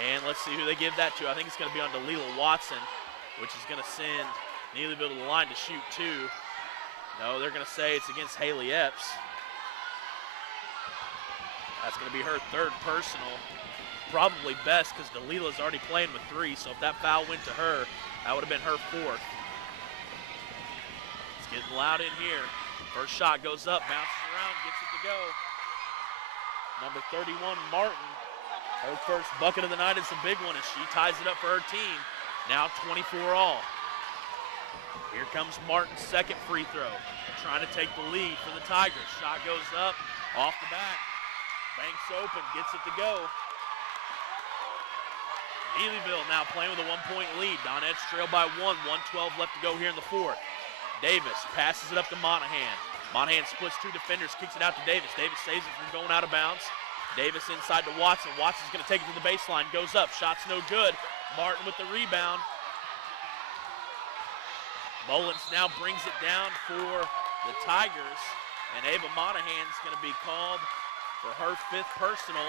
And let's see who they give that to. I think it's going to be on Delilah Watson, which is going to send Neelyville to the line to shoot 2. No, they're going to say it's against Haley Epps. That's going to be her 3rd personal. Probably best because Delilah's already playing with 3, so if that foul went to her, that would have been her 4th. It's getting loud in here. First shot goes up, bounces around, gets it to go. Number 31, Martin. Her first bucket of the night is a big one as she ties it up for her team. Now 24 all. Here comes Martin's 2nd free throw. Trying to take the lead for the Tigers. Shot goes up, off the back. Banks open, gets it to go. Neelyville now playing with a 1-point lead. Donettes trail by 1, 1:12 left to go here in the fourth. Davis passes it up to Monahan. Monahan splits 2 defenders, kicks it out to Davis. Davis saves it from going out of bounds. Davis inside to Watson. Watson's going to take it to the baseline. Goes up. Shot's no good. Martin with the rebound. Mullins now brings it down for the Tigers. And Ava Monahan's going to be called for her 5th personal.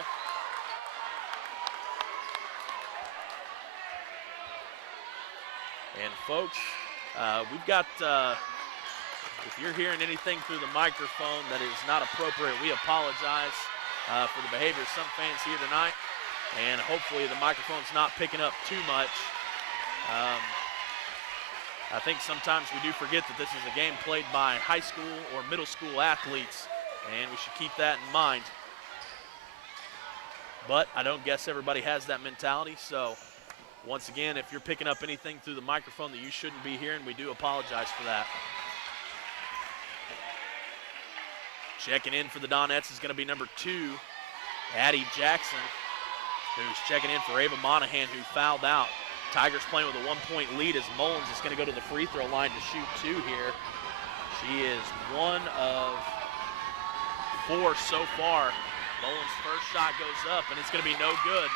And folks, we've got, if you're hearing anything through the microphone that is not appropriate, we apologize for the behavior of some fans here tonight, and hopefully the microphone's not picking up too much. I think sometimes we do forget that this is a game played by high school or middle school athletes, and we should keep that in mind. But I don't guess everybody has that mentality, so once again, if you're picking up anything through the microphone that you shouldn't be hearing, we do apologize for that. Checking in for the Donettes is going to be number 2, Addie Jackson, who's checking in for Ava Monahan, who fouled out. Tigers playing with a 1-point lead as Mullins is going to go to the free throw line to shoot 2 here. She is 1 of 4 so far. Mullins' first shot goes up, and it's going to be no good.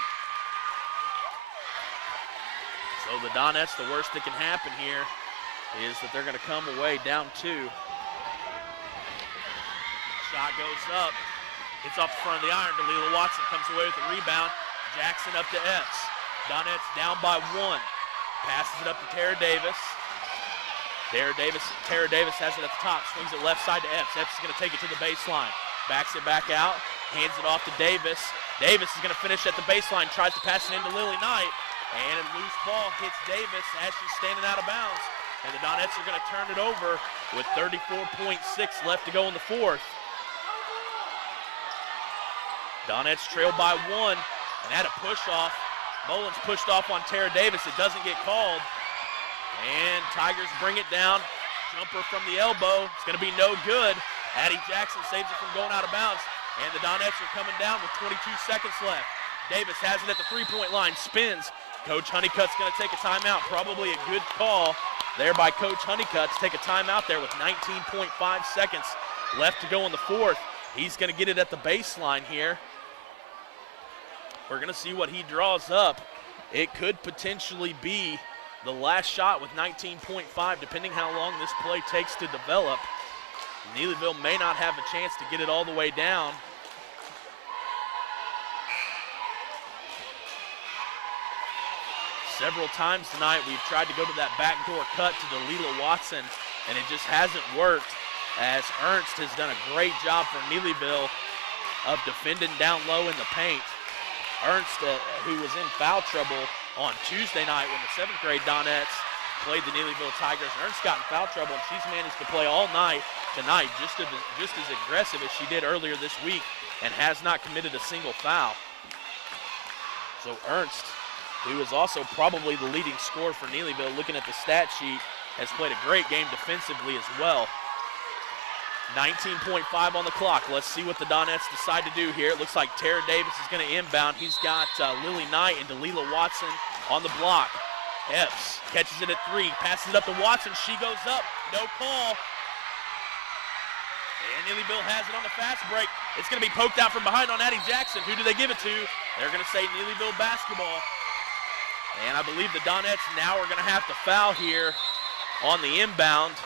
So the Donettes, the worst that can happen here is that they're going to come away down 2. Shot goes up. It's off the front of the iron. Delilah Watson comes away with the rebound. Jackson up to Epps. Donettes down by 1. Passes it up to Tara Davis. Tara Davis has it at the top. Swings it left side to Epps. Epps is going to take it to the baseline. Backs it back out. Hands it off to Davis. Davis is going to finish at the baseline. Tries to pass it into Lily Knight. And a loose ball hits Davis as she's standing out of bounds. And the Donettes are going to turn it over with 34.6 left to go in the fourth. Donettes trail by 1 and had a push off. Mullins pushed off on Tara Davis. It doesn't get called. And Tigers bring it down. Jumper from the elbow. It's going to be no good. Addie Jackson saves it from going out of bounds. And the Donettes are coming down with 22 seconds left. Davis has it at the three-point line, spins. Coach Honeycutt's going to take a timeout. Probably a good call there by Coach Honeycutt to take a timeout there with 19.5 seconds left to go in the fourth. He's going to get it at the baseline here. We're going to see what he draws up. It could potentially be the last shot with 19.5, depending how long this play takes to develop. Neelyville may not have a chance to get it all the way down. Several times tonight we've tried to go to that backdoor cut to Delilah Watson, and it just hasn't worked, as Ernst has done a great job for Neelyville of defending down low in the paint. Ernst, who was in foul trouble on Tuesday night when the 7th grade Donettes played the Neelyville Tigers. Ernst got in foul trouble, and she's managed to play all night tonight, just as aggressive as she did earlier this week, and has not committed a single foul. So Ernst, who is also probably the leading scorer for Neelyville, looking at the stat sheet, has played a great game defensively as well. 19.5 on the clock. Let's see what the Donettes decide to do here. It looks like Tara Davis is going to inbound. He's got Lily Knight and Delilah Watson on the block. Epps catches it at 3, passes it up to Watson. She goes up, no call. And Neelyville has it on the fast break. It's going to be poked out from behind on Addie Jackson. Who do they give it to? They're going to say Neelyville basketball. And I believe the Donettes now are going to have to foul here on the inbound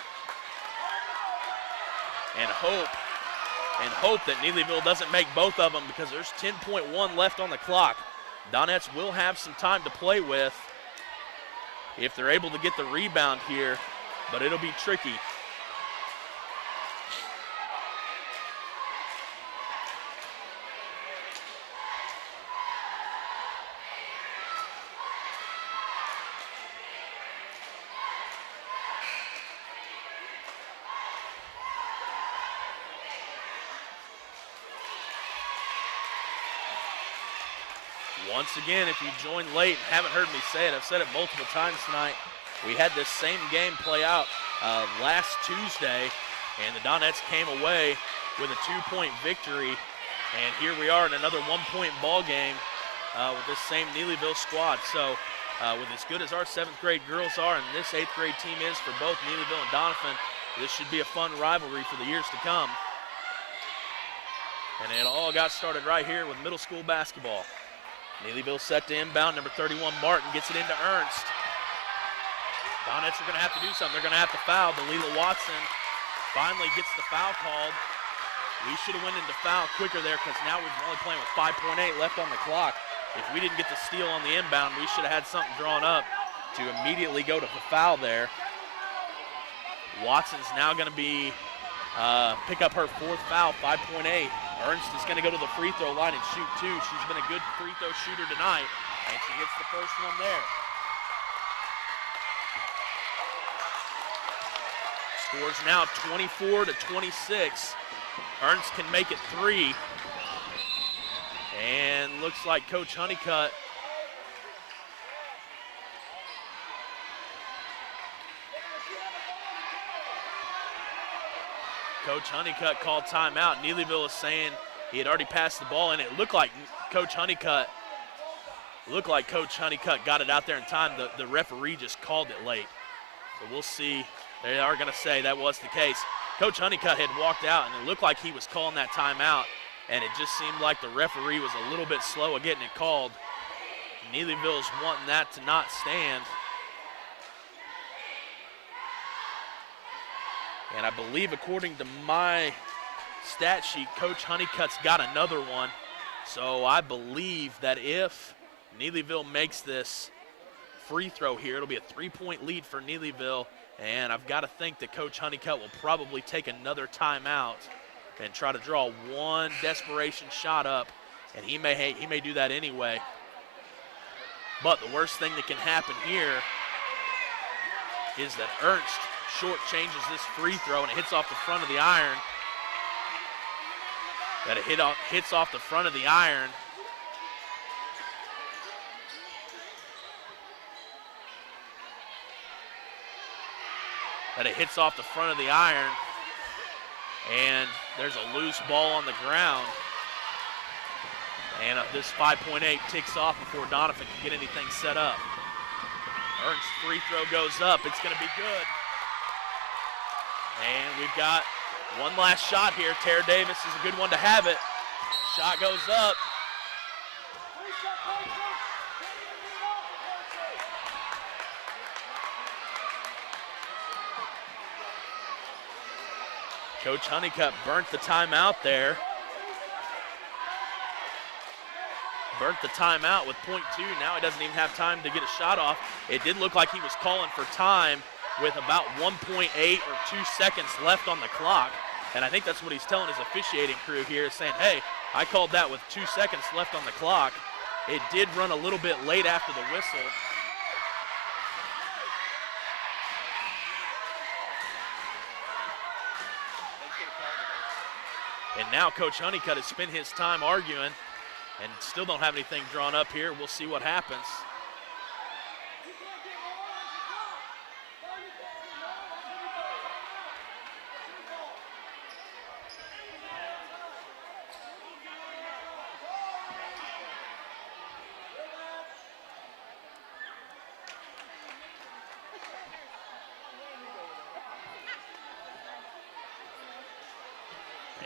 and hope that Neelyville doesn't make both of them, because there's 10.1 left on the clock. Donettes will have some time to play with if they're able to get the rebound here, but it'll be tricky. Once again, if you joined late and haven't heard me say it, I've said it multiple times tonight. We had this same game play out last Tuesday, and the Donettes came away with a 2-point victory. And here we are in another 1-point ball game with this same Neelyville squad. So with as good as our 7th grade girls are and this 8th grade team is for both Neelyville and Donovan, this should be a fun rivalry for the years to come. And it all got started right here with middle school basketball. Neelyville set to inbound. Number 31, Martin, gets it into Ernst. Donettes are going to have to do something. They're going to have to foul. Delilah Watson finally gets the foul called. We should have went into foul quicker there, because now we're only playing with 5.8 left on the clock. If we didn't get the steal on the inbound, we should have had something drawn up to immediately go to the foul there. Watson's now going to be pick up her 4th foul, 5.8. Ernst is going to go to the free throw line and shoot 2. She's been a good free throw shooter tonight, and she gets the first one there. Scores now 24-26. Ernst can make it 3. And looks like Coach Honeycutt called timeout. Neelyville is saying he had already passed the ball, and it looked like Coach Honeycutt got it out there in time. The referee just called it late. So we'll see. They are going to say that was the case. Coach Honeycutt had walked out, and it looked like he was calling that timeout, and it just seemed like the referee was a little bit slow at getting it called. Neelyville's wanting that to not stand. And I believe, according to my stat sheet, Coach Honeycutt's got another one. So I believe that if Neelyville makes this free throw here, it'll be a 3-point lead for Neelyville. And I've got to think that Coach Honeycutt will probably take another timeout and try to draw one desperation shot up. And he may do that anyway. But the worst thing that can happen here is that Ernst shortchanges this free throw and it hits off the front of the iron. That it hits off the front of the iron. That it hits off the front of the iron. And there's a loose ball on the ground. And this 5.8 ticks off before Donovan can get anything set up. Ernst's free throw goes up. It's going to be good. And we've got one last shot here. Tara Davis is a good one to have it. Shot goes up. Coach Honeycutt burnt the timeout there. Burnt the timeout with .2. Now he doesn't even have time to get a shot off. It did look like he was calling for time with about 1.8 or 2 seconds left on the clock. And I think that's what he's telling his officiating crew here, saying, hey, I called that with 2 seconds left on the clock. It did run a little bit late after the whistle. And now Coach Honeycutt has spent his time arguing and still don't have anything drawn up here. We'll see what happens.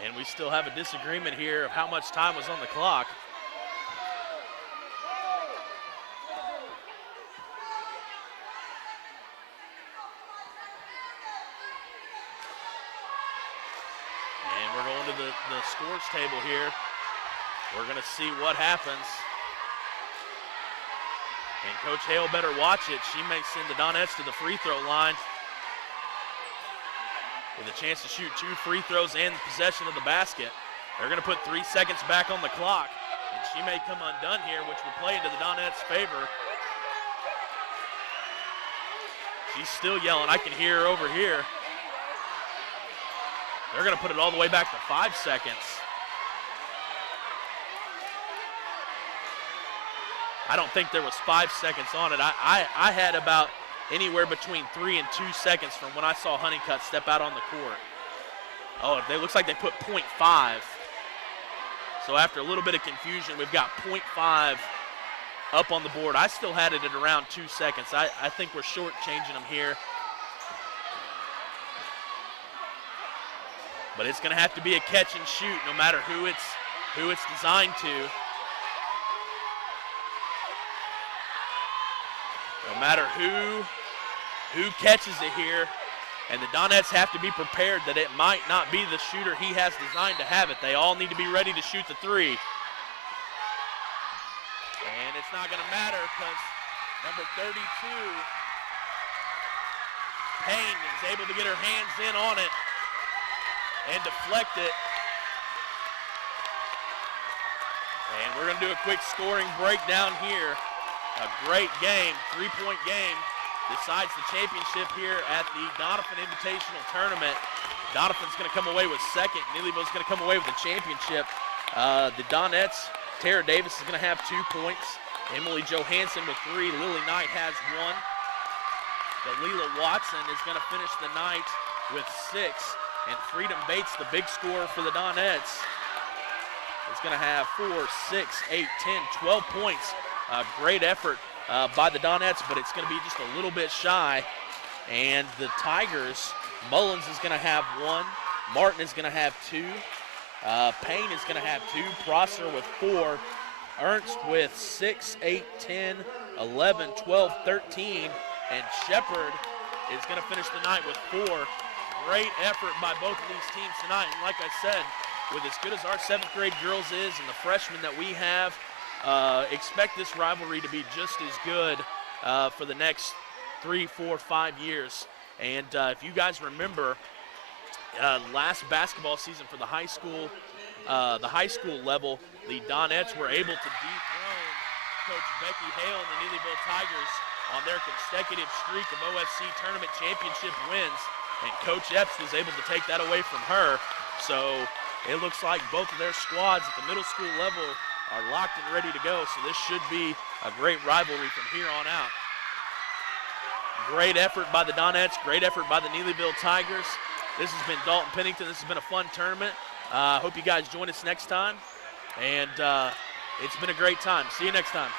And we still have a disagreement here of how much time was on the clock. And we're going to the scores table here. We're going to see what happens. And Coach Hale better watch it. She may send the Donettes to the free throw line with a chance to shoot 2 free throws and possession of the basket. They're going to put 3 seconds back on the clock, and she may come undone here, which will play into the Donettes' favor. She's still yelling. I can hear her over here. They're going to put it all the way back to 5 seconds. I don't think there was 5 seconds on it. I had about anywhere between 3 and 2 seconds from when I saw Honeycutt step out on the court. Oh, it looks like they put .5. So after a little bit of confusion, we've got .5 up on the board. I still had it at around 2 seconds. I think we're shortchanging them here. But it's going to have to be a catch and shoot no matter who it's designed to. No matter who catches it here, and the Donettes have to be prepared that it might not be the shooter he has designed to have it. They all need to be ready to shoot the 3. And it's not going to matter because number 32, Payne, is able to get her hands in on it and deflect it. And we're going to do a quick scoring breakdown here. A great game, 3-point game, decides the championship here at the Donovan Invitational Tournament. Donovan's going to come away with second. Neelyville's going to come away with the championship. The Donettes, Tara Davis is going to have 2 points. Emily Johansson with 3. Lily Knight has 1. Dalila Watson is going to finish the night with 6. And Freedom Bates, the big scorer for the Donettes, is going to have 4, 6, 8, 10, 12 points. Great effort by the Donettes, but it's going to be just a little bit shy. And the Tigers, Mullins is going to have 1. Martin is going to have 2. Payne is going to have 2. Prosser with 4. Ernst with 6, 8, 10, 11, 12, 13. And Shepard is going to finish the night with 4. Great effort by both of these teams tonight. And like I said, with as good as our 7th grade girls is and the freshmen that we have, expect this rivalry to be just as good for the next 3, 4, 5 years. And if you guys remember, last basketball season for the high school level, the Donettes were able to dethrone Coach Becky Hale and the Neelyville Tigers on their consecutive streak of OFC tournament championship wins. And Coach Epps was able to take that away from her. So it looks like both of their squads at the middle school level are locked and ready to go. So this should be a great rivalry from here on out. Great effort by the Donettes, great effort by the Neelyville Tigers. This has been Dalton Pennington. This has been a fun tournament. Hope you guys join us next time. And it's been a great time. See you next time.